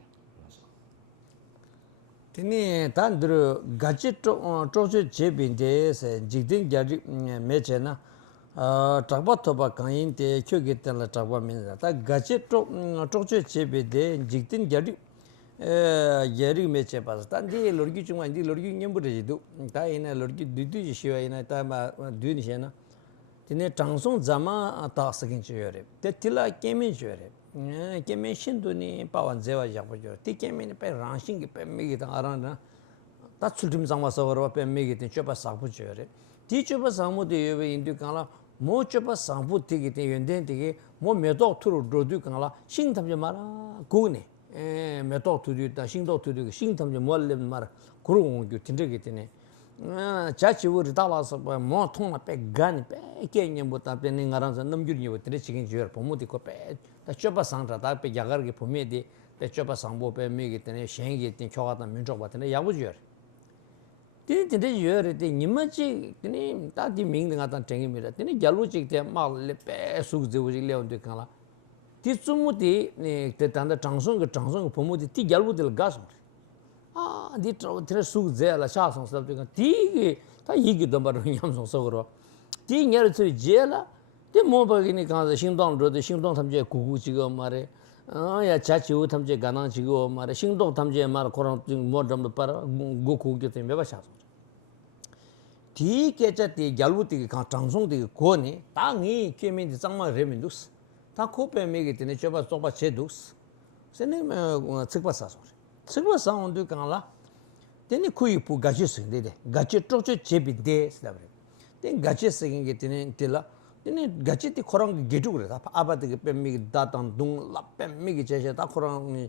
Tini tandru gachi chochu chebinde se jigdin gyari meche na chakpa toba kanyin te kyo giten la chakpa minza. Ta gachi chochu chebinde jigdin gyari meche pasa. Ta di lorgi chungwa, di lorgi nyambu rejidu. Ta ina lorgi dudu shiwa ina ta ma duni she na. Tini changsung zama ta sakin chiyore. Te tila kemin chiyore. Kemen shindu ni pawan zewa yakpa jor. Ti kemen ni pe rangshin ki pe megi tang arang na ta tsultim zangwa sawarwa pe megi tang chopa sakpu jore. Ti chopa sangmu di yobe indu kangla mo chopa sangpu tiki tang yonden tiki mo medok turu drodu kangla shing tamche mara kugni. Medok turu ta shing dok turu shing tamche mo lem mara kuru gongkyu tindriki tini. Chachi wuri tala sabwa mo thongla pe gani pe kye nyambu ta pe ni ngarang sa namgyur nyabu tiri chikin jor pomo di ko pe ta chopa sangra ta pe yagar ki pome di pe chopa sangbo pe megi tini shengi tini choga ta minchokwa tini yabu jor. Tini jor di nima chik tini ta di mingdi nga tang tengi mira tini gyalu chik te maa le pe suk zivu chik leon di kangla ti tsumu di te tanda changsung ka pomo di ti gyalu di la gasung. Di tira suk zaya la sha song sabdi ka ti ta yigi dambar nyam song sagurwa ti nyari tsui jaya la ti moba gini kaanza shingdong rode shingdong tamche kuku chigo mare ya chachi u tamche ganang chigo mare shingdong tamche mara korang mo dhamda para go kuku kyo te meba sha song ti kecha ti gyalu tiki kaan changsong tiki ko ni ta ngi kye mi di zangma remi duks ta ko pe megi tini choba tsokpa che duks se ne tsikpa sa song Sikwa saundu kaangla, teni kuyi pu gachi sikde de, gachi chokcho chebi de sidabri. Teni gachi sikingi teni tila, teni gachi ti korang getu kore, aba tiki pemmigi datang dung la pemmigi cheshe, ta korang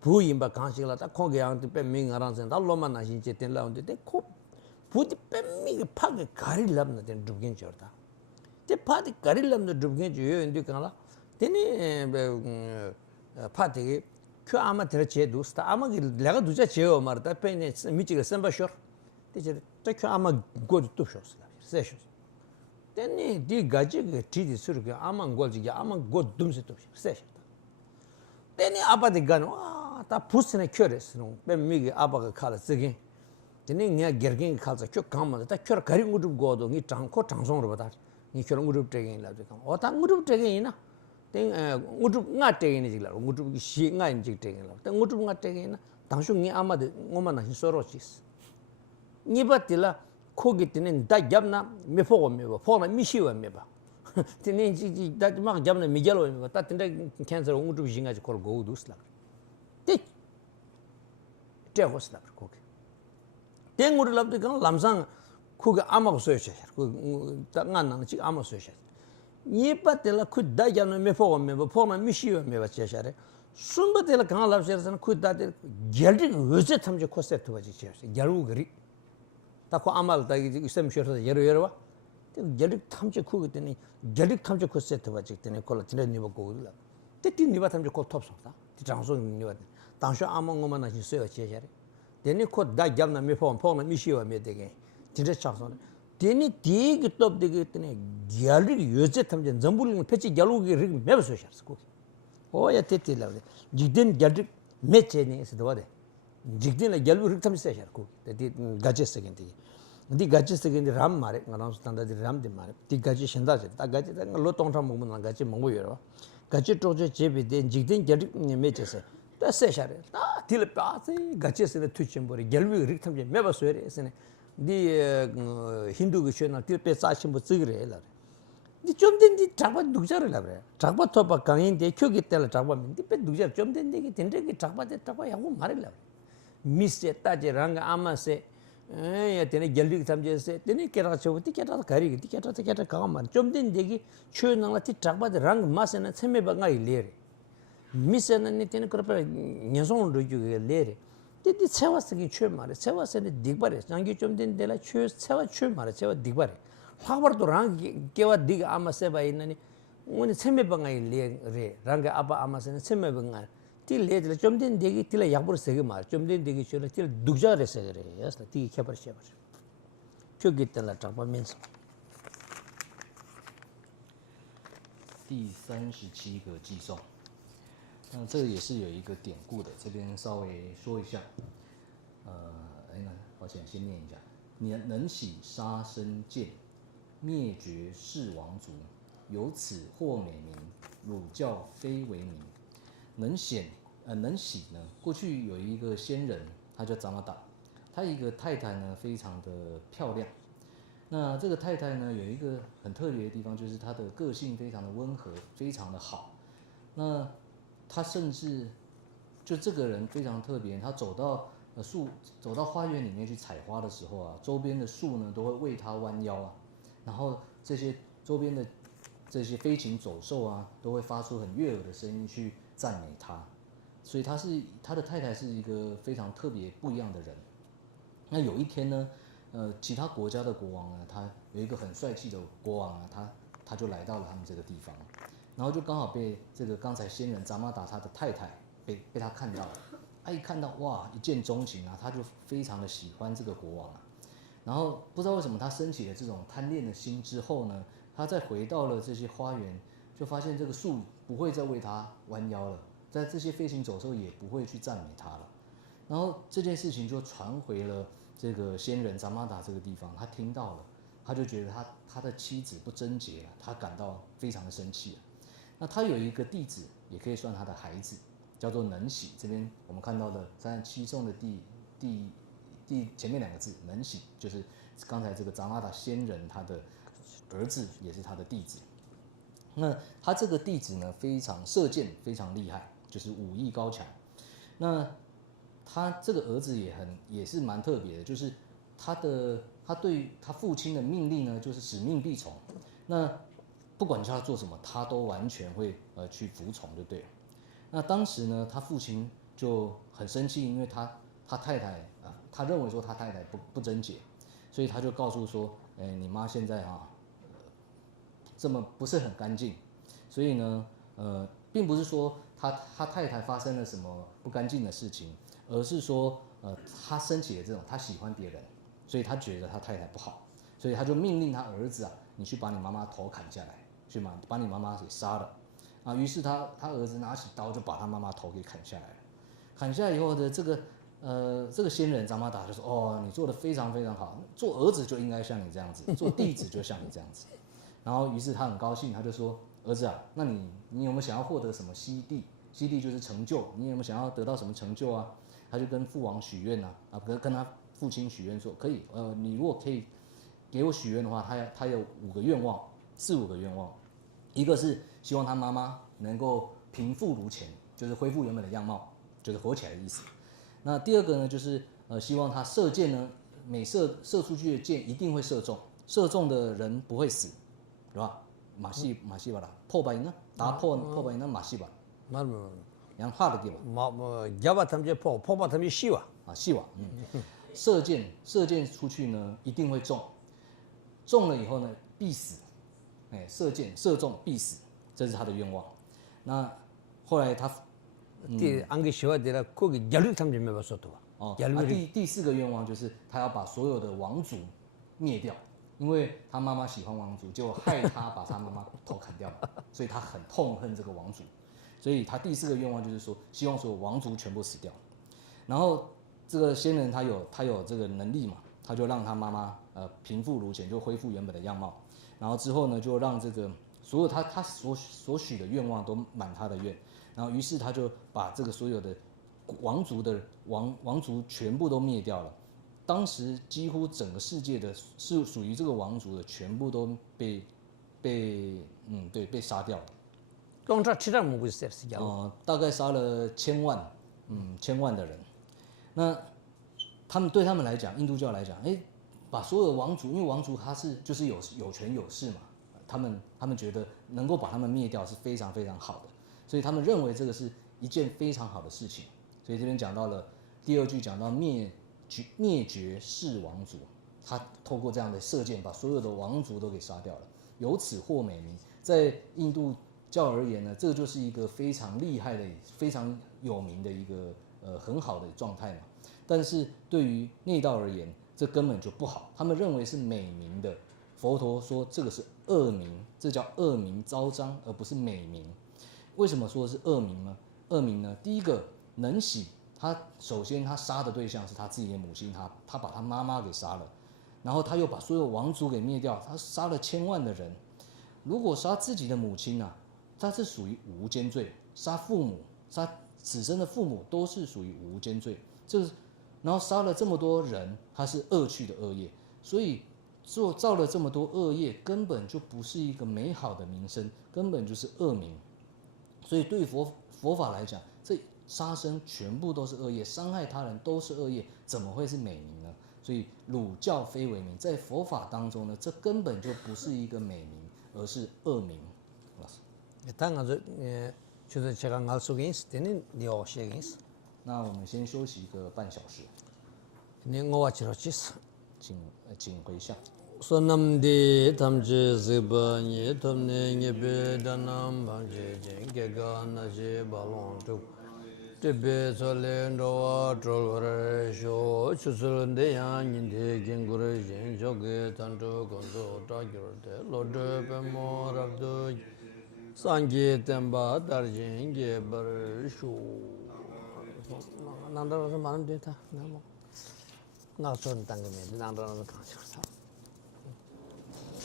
pu yinba kaanshikla, ta kongi yang ti pemmigi ngarang sen, ta loma nashin che teni laundi, teni ko pu ti pemmigi pagi gari labna teni drupgen chorda. Teni pagi gari labna drupgen choyo indu kaangla, teni pa tiki kyo ama tira che dus, ta ama ki laga duja che yo mara, ta pe michiga senpa shor, ta kyo ama go di tup shor, se shor. Teni di gaji ki tridi suru kyo ama ngol chigi, ama go dumsi tup shor, se shor. Teni aba di gani, ta pusina kyo res, pe migi aba ka kala zigin. Teni nga gergin ka kala kyo kama, ta kyo kari ngudub go do, ngi ko changsong rupa tar, ngi kyo ngudub tegin labdi kama. O ta ngudub tegin ina. Ngudrup nga tegin jik laro, ngudrup shi nga in jik tegin laro. Ngudrup nga tegin na, tangshu ngi ama de ngoma na hin soro chis. Nipa tila, kogi tinin da gyab na me pogo meba, pogo na mi shiwa meba. Tinin da maa gyab na mi gyalo meba, ta tinda cancer ngudrup shi nga jik kor gogu dus laro. Te hos laro kogi. Ten ngudrup labdi kama lamsang kogi ama ko soyo chashar, ta nga nang chik ama soyo chashar. Nipa tela ku da gyamna me pogo meba, pogo na mi shiwa meba cheshare. Sunba tela kaa labshara sana ku da tela gyaldi uze tamche kose tuwa chi cheshare, gyalu gari. 다 그 아마를 다 이스람 쇼서 여러 와 결릭 탐지 그 때문에 결릭 탐지 그 세트 바지 때문에 콜라 진짜 니바 고글라 때티 니바 탐지 코 톱속다 장소 니바 당시 아몽고만 하시 써요 제자리 데니 코다 잡나 메폰 폰나 미시와 메데게 진짜 장소 데니 디기 톱되게 때문에 결릭 요제 탐지 전부를 패치 결국이 매버서 샤스고 오야 때티라 지든 결릭 매체니에서 도와대 직진의 결국을 탐지 샤고 데디 가제스긴데 디 가지스게 람 마레 나랑 스탄다디 람디 마레 디 가지 신다제 다 가지 로 동탐 먹는 가지 먹고요 가지 쪼제 제비데 직된 결이 메체세 다 세샤레 다 딜빠세 가지스네 투침보리 결비 릭탐제 메바스웨레스네 디 힌두 그셔나 딜페 사심부 찌그레라 디 좀된디 잡아 누자르라 그래 잡아 토바 강인데 쿄기 때라 잡아 민디 페 누자 좀 된데기 된데기 잡아데 잡아 야고 마레라 미세 따제랑 아마세 야 되네 결리 삼제세 되네 깨라 쳐부터 깨라 가리 깨라 가만 좀 된데기 추능라티 잡아데 랑 마세나 세메바가 일레 미세는 니테는 그렇게 녀송으로 주게 레레 디디 세와스기 추 말에 세와스네 딕바레 장기 좀 된데라 추 세와 추 말에 세와 딕바레 화버도 랑 깨와 딕 아마세바 있느니 오늘 세메바가 일레 랑가 아바 아마세는 세메바가 til le chom den degi tila yakbur sege mar chom den degi chola til dugja re sege re yasla ti khabar shebar kyo gitan la chakpa means 第37个寄送，那这也是有一个典故的，这边稍微说一下。抱歉，先念一下：能喜杀生剑，灭绝世王族，由此获美名，汝教非为名。能喜呢？过去有一个仙人，他叫扎玛达，他一个太太呢非常的漂亮。那这个太太呢有一个很特别的地方，就是她的个性非常的温和，非常的好。那他甚至就这个人非常特别，他走到花园里面去采花的时候啊，周边的树呢都会为他弯腰啊，然后这些周边的这些飞禽走兽啊，都会发出很悦耳的声音去赞美他，所以他的太太是一个非常特别不一样的人。那有一天呢，其他国家的国王呢，他有一个很帅气的国王啊，他就来到了他们这个地方，然后就刚好被这个刚才仙人扎玛达他的太太被他看到了，他一看到哇，一见钟情啊，他就非常的喜欢这个国王啊，然后不知道为什么他升起了这种贪恋的心之后呢，他再回到了这些花园，就发现这个树不会再为他弯腰了，在这些飞禽走兽也不会去赞美他了。然后这件事情就传回了这个仙人扎玛达这个地方，他听到了，他就觉得他的妻子不贞洁，他感到非常的生气。那他有一个弟子，也可以算他的孩子，叫做能喜。这边我们看到的37颂的第前面2个字能喜，就是刚才这个扎玛达仙人他的儿子，也是他的弟子。那他这个弟子呢，射箭非常厉害，就是武艺高强。那他这个儿子也是蛮特别的，就是他对他父亲的命令呢，就是使命必从。那不管叫他做什么，他都完全会去服从，就对了。那当时呢，他父亲就很生气，因为他太太他认为说他太太不贞洁，所以他就告诉说，你妈现在这么不是很干净，所以呢，并不是说他太太发生了什么不干净的事情，而是说，他升起了这种他喜欢别人，所以他觉得他太太不好，所以他就命令他儿子啊，你去把你妈妈头砍下来，去把你妈妈给杀了，啊，于是他儿子拿起刀就把他妈妈头给砍下来了，砍下来以后的这个仙人扎玛达就说，哦，你做的非常非常好，做儿子就应该像你这样子，做弟子就像你这样子，然后于是他很高兴，他就说，儿子啊，那你有没有想要获得什么希地？希地就是成就，你有没有想要得到什么成就啊？他就跟父王许愿跟他父亲许愿说，可以，你如果可以给我许愿的话，他有4、5个愿望，一个是希望他妈妈能够平复如前，就是恢复原本的样貌，就是活起来的意思。那第二个呢，就是希望他射箭呢，每射出去的箭一定会射中，射中的人不会死，对吧？马西巴拉破白呢，打破白呢马西巴。맞아. 양 하르기바. 뭐 야바 탐제 포바 탐제 시와. 시와. 射箭出去呢，一定会中，中了以后呢，必死，射中必死，这是他的愿望。那后来他，안개 시화되라 거기 열흘 탐지 해봤었다. 第四个愿望就是他要把所有的王族灭掉，因为他妈妈喜欢王族，就害他把他妈妈头砍掉了，所以他很痛恨这个王族，所以他第四个愿望就是说，希望所有王族全部死掉。然后这个仙人他有这个能力嘛，他就让他妈妈平复如前，就恢复原本的样貌。然后之后呢，就让这个所有他所许的愿望都满他的愿。然后于是他就把这个所有的王族的王族全部都灭掉了。当时几乎整个世界的是属于这个王族的全部都被杀掉了。똥차 치라 먹고 있어요. 大概杀了千万的人。那对他们来讲，印度教来讲，把所有的王族，因为王族他是就是有权有势嘛，他们觉得能够把他们灭掉是非常非常好的，所以他们认为这个是一件非常好的事情。所以这边讲到了第二句，讲到灭绝世王族，他透过这样的射箭，把所有的王族都给杀掉了，由此获美名。在印度教而言呢，这个就是一个非常厉害的、非常有名的一个很好的状态嘛。但是对于内道而言，这根本就不好，他们认为是美名的。佛陀说这个是恶名，这叫恶名昭彰，而不是美名。为什么说是恶名呢？恶名呢，第一个能喜，他首先他杀的对象是他自己的母亲，他把他妈妈给杀了，然后他又把所有王族给灭掉，他杀了千万的人。如果杀自己的母亲啊，他是属于无间罪；杀父母、杀子生的父母都是属于无间罪。然后杀了这么多人，他是恶趣的恶业，所以造了这么多恶业，根本就不是一个美好的名声，根本就是恶名。所以对佛法来讲，这杀生全部都是恶业，伤害他人都是恶业，怎么会是美名呢？所以儒教非为名，在佛法当中呢，这根本就不是一个美名，而是恶名。就是제가 알 속에 있을 때는 료시에 있어. 那我们先休息一个半小时， 내가 치러치스. 请回向。 소남디 탐지 즈바니 탐네 베다남 방제 제게가 나제 발론투 테베 솔렌도와 트롤레쇼 추슬데 양인데 겐구르 젠조게 탄도 건도 타기르데 로데 베모랍도 상게 템바 다르징게 버쇼 난다로서 많은 데다 나뭐 나선 당금에 난다로서 가지고